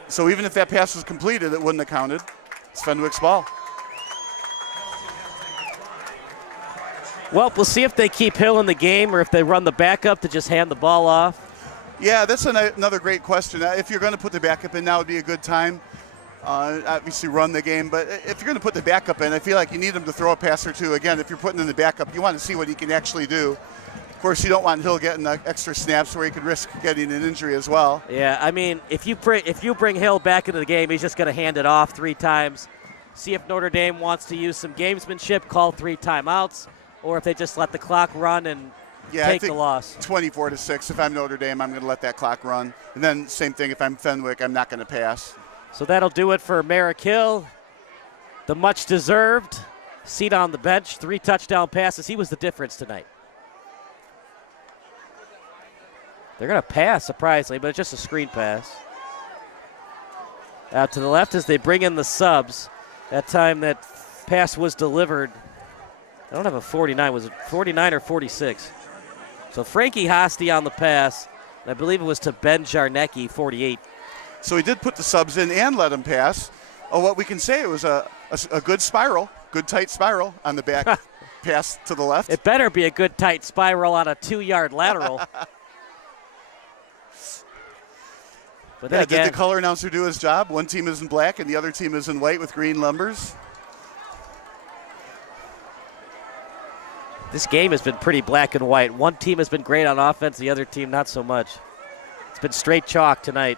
So even if that pass was completed, it wouldn't have counted. It's Fenwick's ball. Well, we'll see if they keep Hill in the game or if they run the backup to just hand the ball off. Yeah, that's another great question. If you're going to put the backup in, now would be a good time. Obviously run the game, but if you're going to put the backup in, I feel like you need him to throw a pass or two. Again, if you're putting in the backup, you want to see what he can actually do. Of course, you don't want Hill getting extra snaps where he could risk getting an injury as well. Yeah, I mean, if you bring Hill back into the game, he's just going to hand it off 3 times. See if Notre Dame wants to use some gamesmanship, call 3 timeouts, or if they just let the clock run and take the loss. 24-6. If I'm Notre Dame, I'm going to let that clock run. And then same thing if I'm Fenwick, I'm not going to pass. So that'll do it for Merrick Hill. The much-deserved seat on the bench, 3 touchdown passes. He was the difference tonight. They're going to pass, surprisingly, but it's just a screen pass. Out to the left as they bring in the subs. That time that pass was delivered. I don't have a 49. Was it 49 or 46? So Frankie Hosty on the pass. And I believe it was to Ben Jarnecki, 48. So he did put the subs in and let him pass. Oh, what we can say, it was a good spiral, good tight spiral on the back pass to the left. It better be a good tight spiral on a 2-yard lateral. But then again, did the color announcer do his job? One team is in black and the other team is in white with green numbers. This game has been pretty black and white. One team has been great on offense, the other team not so much. It's been straight chalk tonight.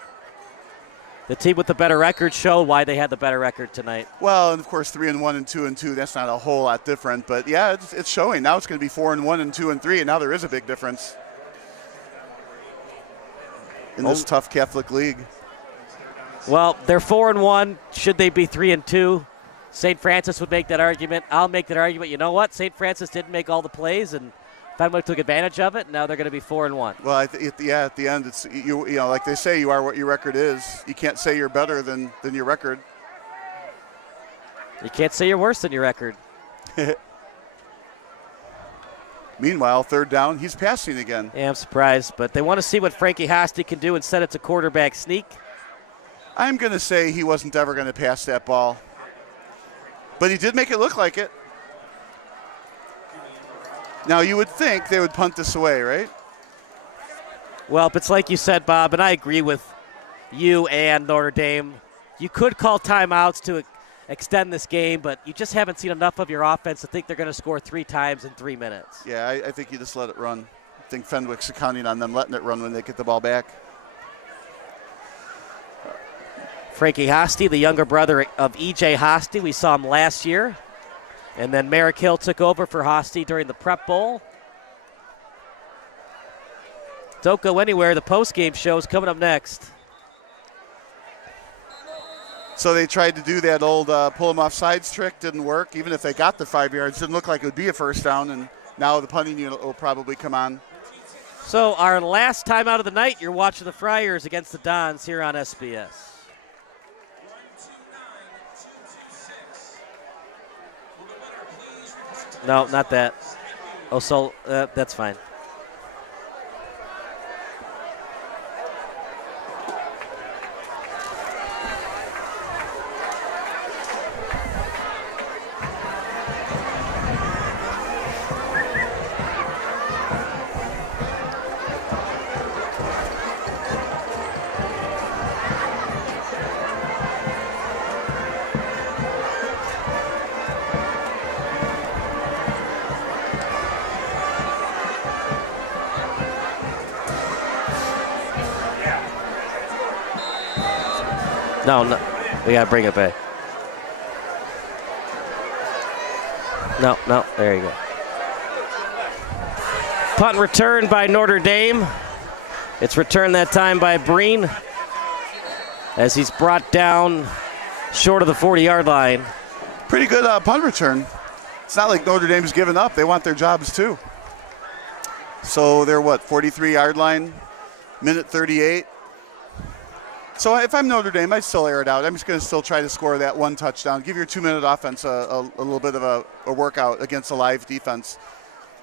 The team with the better record showed why they had the better record tonight. Well, and of course 3-1 and 2-2, that's not a whole lot different. But yeah, it's showing. Now it's going to be 4-1 and 2-3, and now there is a big difference in this tough Catholic league. Well, they're 4-1. Should they be 3-2? St. Francis would make that argument. I'll make that argument. You know what? St. Francis didn't make all the plays, and Fenwick took advantage of it. And now they're going to be 4-1. Well, at the end, it's you know, like they say, you are what your record is. You can't say you're better than your record. You can't say you're worse than your record. Meanwhile, 3rd down, he's passing again. Yeah, I'm surprised, but they want to see what Frankie Hosty can do. Instead, it's a quarterback sneak. I'm going to say he wasn't ever going to pass that ball. But he did make it look like it. Now, you would think they would punt this away, right? Well, it's like you said, Bob, and I agree with you and Notre Dame. You could call timeouts to extend this game, but you just haven't seen enough of your offense to think they're going to score 3 times in 3 minutes. Yeah, I think you just let it run. I think Fenwick's counting on them letting it run when they get the ball back. Frankie Hosty, the younger brother of E.J. Hosty. We saw him last year. And then Merrick Hill took over for Hosty during the Prep Bowl. Don't go anywhere. The postgame show is coming up next. So they tried to do that old pull them off sides trick. Didn't work. Even if they got the 5 yards, didn't look like it would be a first down. And now the punting unit will probably come on. So our last time out of the night, you're watching the Friars against the Dons here on SBS. No, not that. Oh, so that's fine. No, we gotta bring it back. No, there you go. Punt and return by Notre Dame. It's returned that time by Breen as he's brought down short of the 40-yard line. Pretty good punt return. It's not like Notre Dame's given up. They want their jobs too. So they're 43-yard line, minute 38. So if I'm Notre Dame, I'd still air it out. I'm just going to still try to score that one touchdown. Give your 2-minute offense a little bit of a workout against a live defense.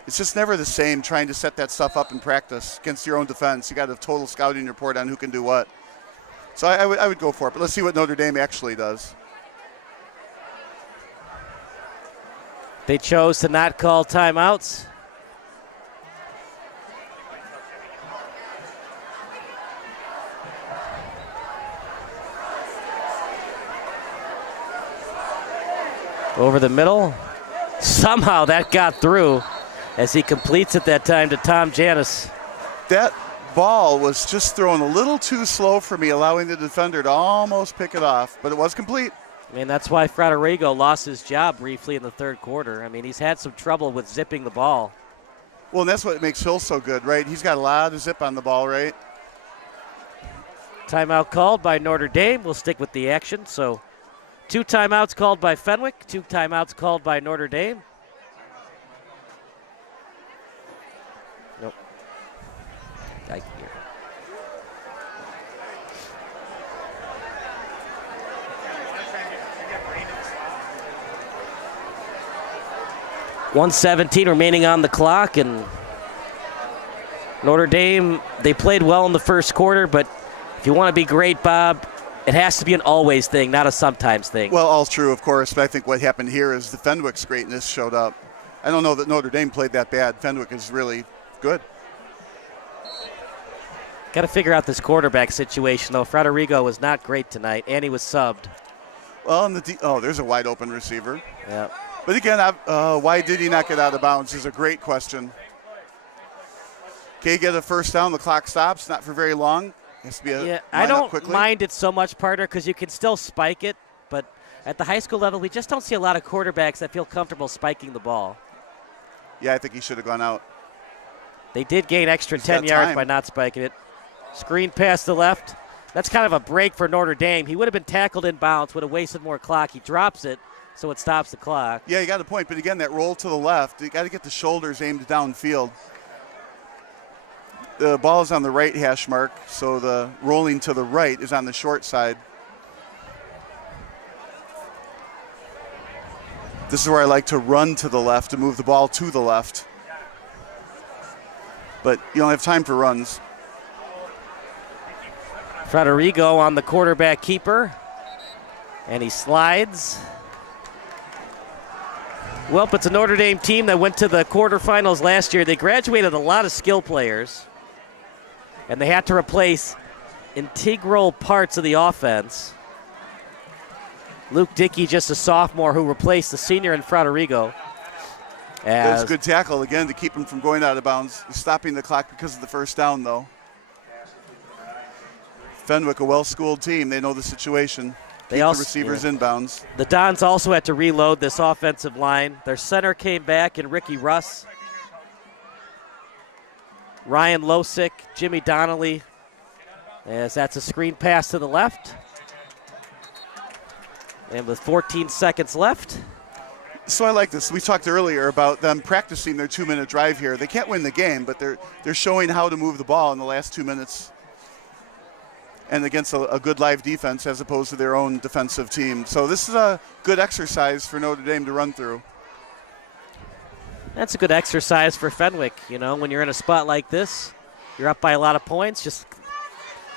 It's just never the same trying to set that stuff up in practice against your own defense. You got a total scouting report on who can do what. So I would go for it, but let's see what Notre Dame actually does. They chose to not call timeouts. Over the middle. Somehow that got through as he completes it that time to Tom Janis. That ball was just thrown a little too slow for me, allowing the defender to almost pick it off, but it was complete. I mean, that's why Fratarigo lost his job briefly in the third quarter. I mean, he's had some trouble with zipping the ball. Well, and that's what makes Hill so good, right? He's got a lot of zip on the ball, right? Timeout called by Notre Dame. We'll stick with the action. So 2 timeouts called by Fenwick, 2 timeouts called by Notre Dame. Nope. Right here. .117 remaining on the clock, and Notre Dame, they played well in the first quarter, but if you want to be great, Bob, it has to be an always thing, not a sometimes thing. Well, all true, of course, but I think what happened here is the Fenwick's greatness showed up. I don't know that Notre Dame played that bad. Fenwick is really good. Got to figure out this quarterback situation, though. Fratarigo was not great tonight, and he was subbed. Well, there's a wide open receiver. Yeah. But again, why did he not get out of bounds is a great question. Okay, get a first down. The clock stops, not for very long. Has to be I don't mind it so much, Parter, because you can still spike it. But at the high school level, we just don't see a lot of quarterbacks that feel comfortable spiking the ball. Yeah, I think he should have gone out. They did gain extra 10 yards by not spiking it. Screen pass to left. That's kind of a break for Notre Dame. He would have been tackled in bounds, would have wasted more clock. He drops it, so it stops the clock. Yeah, you got a point. But again, that roll to the left, you got to get the shoulders aimed downfield. The ball is on the right hash mark, so the rolling to the right is on the short side. This is where I like to run to the left to move the ball to the left. But you don't have time for runs. Fratarigo on the quarterback keeper, and he slides. Well, it's a Notre Dame team that went to the quarterfinals last year. They graduated a lot of skill players, and they had to replace integral parts of the offense. Luke Dickey, just a sophomore, who replaced the senior in Fratarigo. That's a good tackle, again, to keep him from going out of bounds. Stopping the clock because of the first down, though. Fenwick, a well-schooled team. They know the situation. Keep the receivers inbounds. The Dons also had to reload this offensive line. Their center came back in Ricky Russ. Ryan Losick, Jimmy Donnelly, as that's a screen pass to the left. And with 14 seconds left, So I like this. We talked earlier about them practicing their 2-minute drive here. They can't win the game, but they're showing how to move the ball in the last 2 minutes, and against a good live defense as opposed to their own defensive team. So this is a good exercise for Notre Dame to run through. that's a good exercise for Fenwick. You know, when you're in a spot like this, you're up by a lot of points, just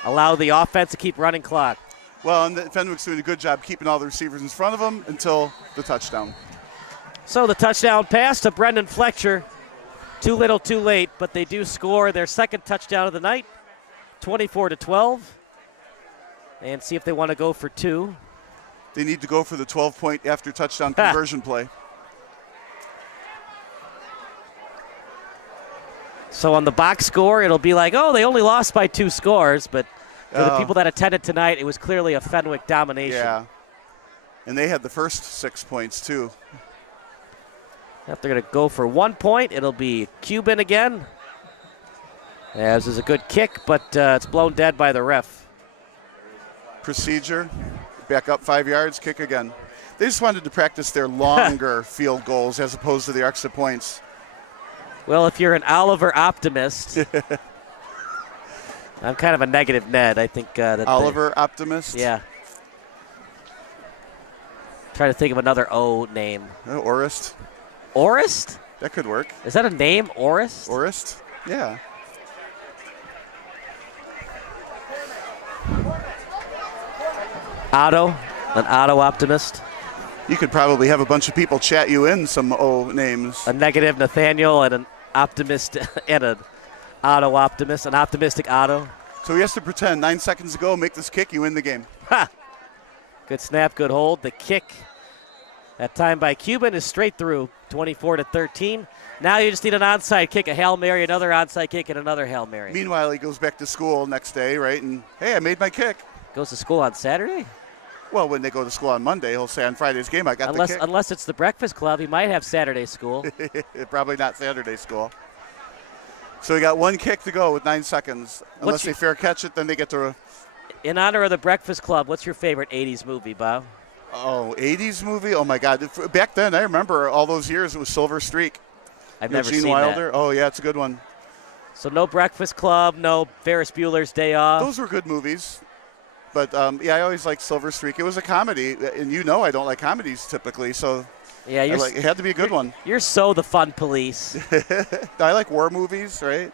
allow the offense to keep running clock. Well, and Fenwick's doing a good job keeping all the receivers in front of them until the touchdown. So the touchdown pass to Brendan Fletcher. Too little, too late, but they do score their second touchdown of the night, 24-12. And see if they want to go for 2. They need to go for the 12-point after touchdown conversion play. So on the box score, it'll be like, oh, they only lost by 2 scores, but for the people that attended tonight, it was clearly a Fenwick domination. Yeah. And they had the first 6 points, too. If they're going to go for 1 point, it'll be Cuban again. As is a good kick, but it's blown dead by the ref. Procedure, back up 5 yards, kick again. They just wanted to practice their longer field goals as opposed to the extra points. Well, if you're an Oliver optimist, I'm kind of a negative Ned. I think that Oliver optimist? Yeah. Trying to think of another O name. Orist. Orist? That could work. Is that a name, Orist? Orist? Yeah. Otto, an Otto optimist. You could probably have a bunch of people chat you in some O names. A negative Nathaniel and an optimist and an Otto optimist, an optimistic Otto. So he has to pretend 9 seconds ago, make this kick, you win the game. Ha! Good snap, good hold. The kick, that time by Cuban, is straight through, 24-13. Now you just need an onside kick, a Hail Mary, another onside kick, and another Hail Mary. Meanwhile, he goes back to school next day, right? And, hey, I made my kick. Goes to school on Saturday? Well, when they go to school on Monday, he'll say on Friday's game, I got the kick. Unless it's the Breakfast Club, he might have Saturday school. Probably not Saturday school. So we got 1 kick to go with 9 seconds. Unless they fair catch it, then they get to. In honor of the Breakfast Club, what's your favorite 80s movie, Bob? Oh, 80s movie? Oh, my God. Back then, I remember all those years, it was Silver Streak. I've never Gene seen Wilder? that. Oh, yeah, it's a good one. So no Breakfast Club, no Ferris Bueller's Day Off. Those were good movies. But, yeah, I always liked Silver Streak. It was a comedy, and you know I don't like comedies typically, so yeah, it had to be a good one. You're so the fun police. I like war movies, right?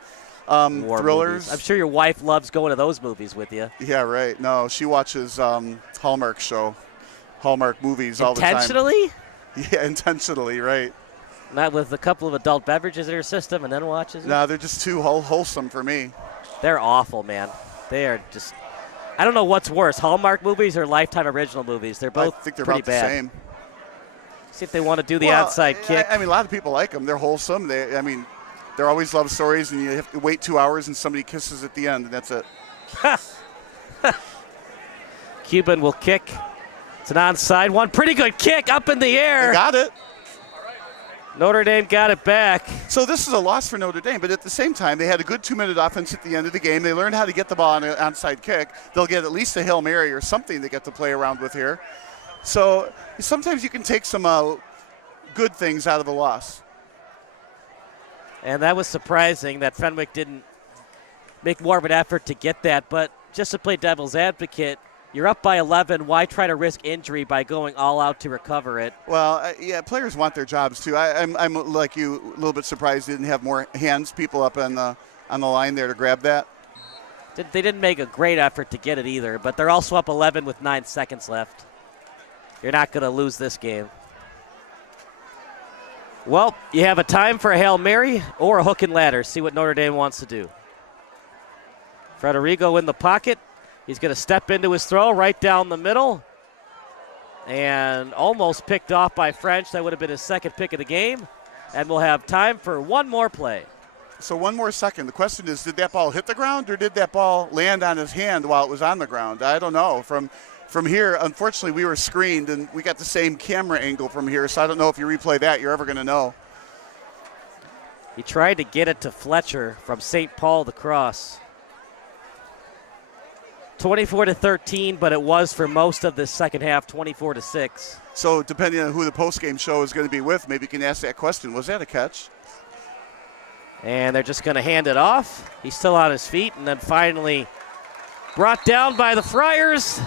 War thrillers. Movies. I'm sure your wife loves going to those movies with you. Yeah, right. No, she watches Hallmark movies all the time. Intentionally? Yeah, intentionally, right. Not with a couple of adult beverages in her system and then watches it? No, they're just too wholesome for me. They're awful, man. They are just, I don't know what's worse, Hallmark movies or Lifetime original movies. They're both I think they're pretty about bad. the same. See if they want to do the onside kick. I mean, a lot of people like them. They're wholesome. They're always love stories, and you have to wait 2 hours and somebody kisses at the end, and that's it. Cuban will kick. It's an onside one. Pretty good kick up in the air. They got it. Notre Dame got it back. So this is a loss for Notre Dame, but at the same time, they had a good 2-minute offense at the end of the game. They learned how to get the ball on an onside kick. They'll get at least a Hail Mary or something they get to play around with here. So sometimes you can take some good things out of a loss. And that was surprising that Fenwick didn't make more of an effort to get that. But just to play devil's advocate, you're up by 11. Why try to risk injury by going all out to recover it? Well, yeah, players want their jobs too. I'm like you, a little bit surprised they didn't have more people up on the line there to grab that. They didn't make a great effort to get it either, but they're also up 11 with 9 seconds left. You're not going to lose this game. Well, you have a time for a Hail Mary or a hook and ladder. See what Notre Dame wants to do. Federico in the pocket. He's going to step into his throw right down the middle. And almost picked off by French. That would have been his second pick of the game. And we'll have time for one more play. So 1 more second. The question is, did that ball hit the ground or did that ball land on his hand while it was on the ground? I don't know. From here, unfortunately, we were screened, and we got the same camera angle from here, so I don't know if you replay that, you're ever going to know. He tried to get it to Fletcher from St. Paul the cross. 24-13, but it was for most of the second half, 24-6. So depending on who the post-game show is going to be with, maybe you can ask that question. Was that a catch? And they're just going to hand it off. He's still on his feet, and then finally brought down by the Friars.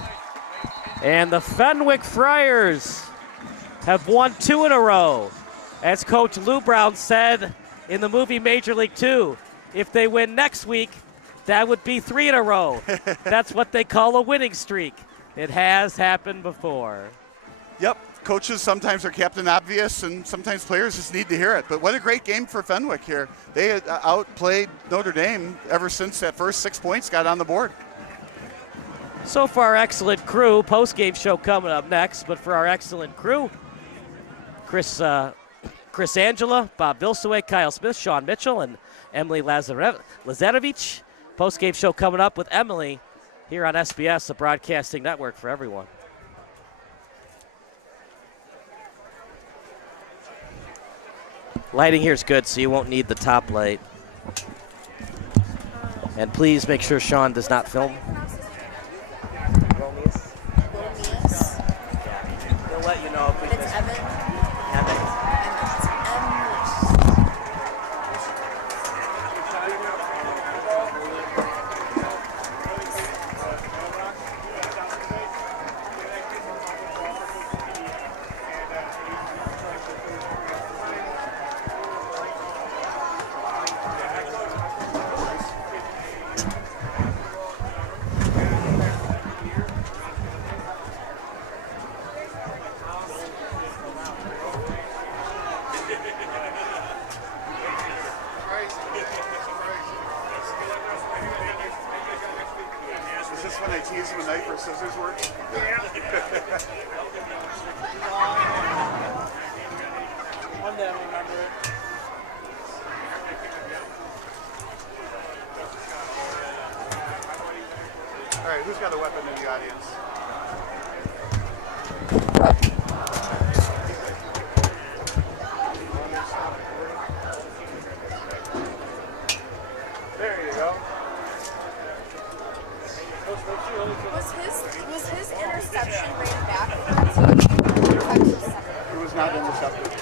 And the Fenwick Friars have won 2 in a row. As Coach Lou Brown said in the movie Major League 2, if they win next week, that would be 3 in a row. That's what they call a winning streak. It has happened before. Yep. Coaches sometimes are Captain Obvious, and sometimes players just need to hear it. But what a great game for Fenwick here. They had outplayed Notre Dame ever since that first 6 points got on the board. So far, excellent crew. Post-game show coming up next. But for our excellent crew, Chris Angela, Bob Vilsaway, Kyle Smith, Sean Mitchell, and Emily Lazarevich. Post-game show coming up with Emily here on SBS, the broadcasting network for everyone. Lighting here is good, so you won't need the top light. And please make sure Sean does not film. Romius. He'll let you know if we And it's Evan. Evan. And it's Is this when they tease him a knife or scissors work? One day I'll remember it. All right, who's got a weapon in the audience? There you go. Was his interception rated back for that team? It was not intercepted.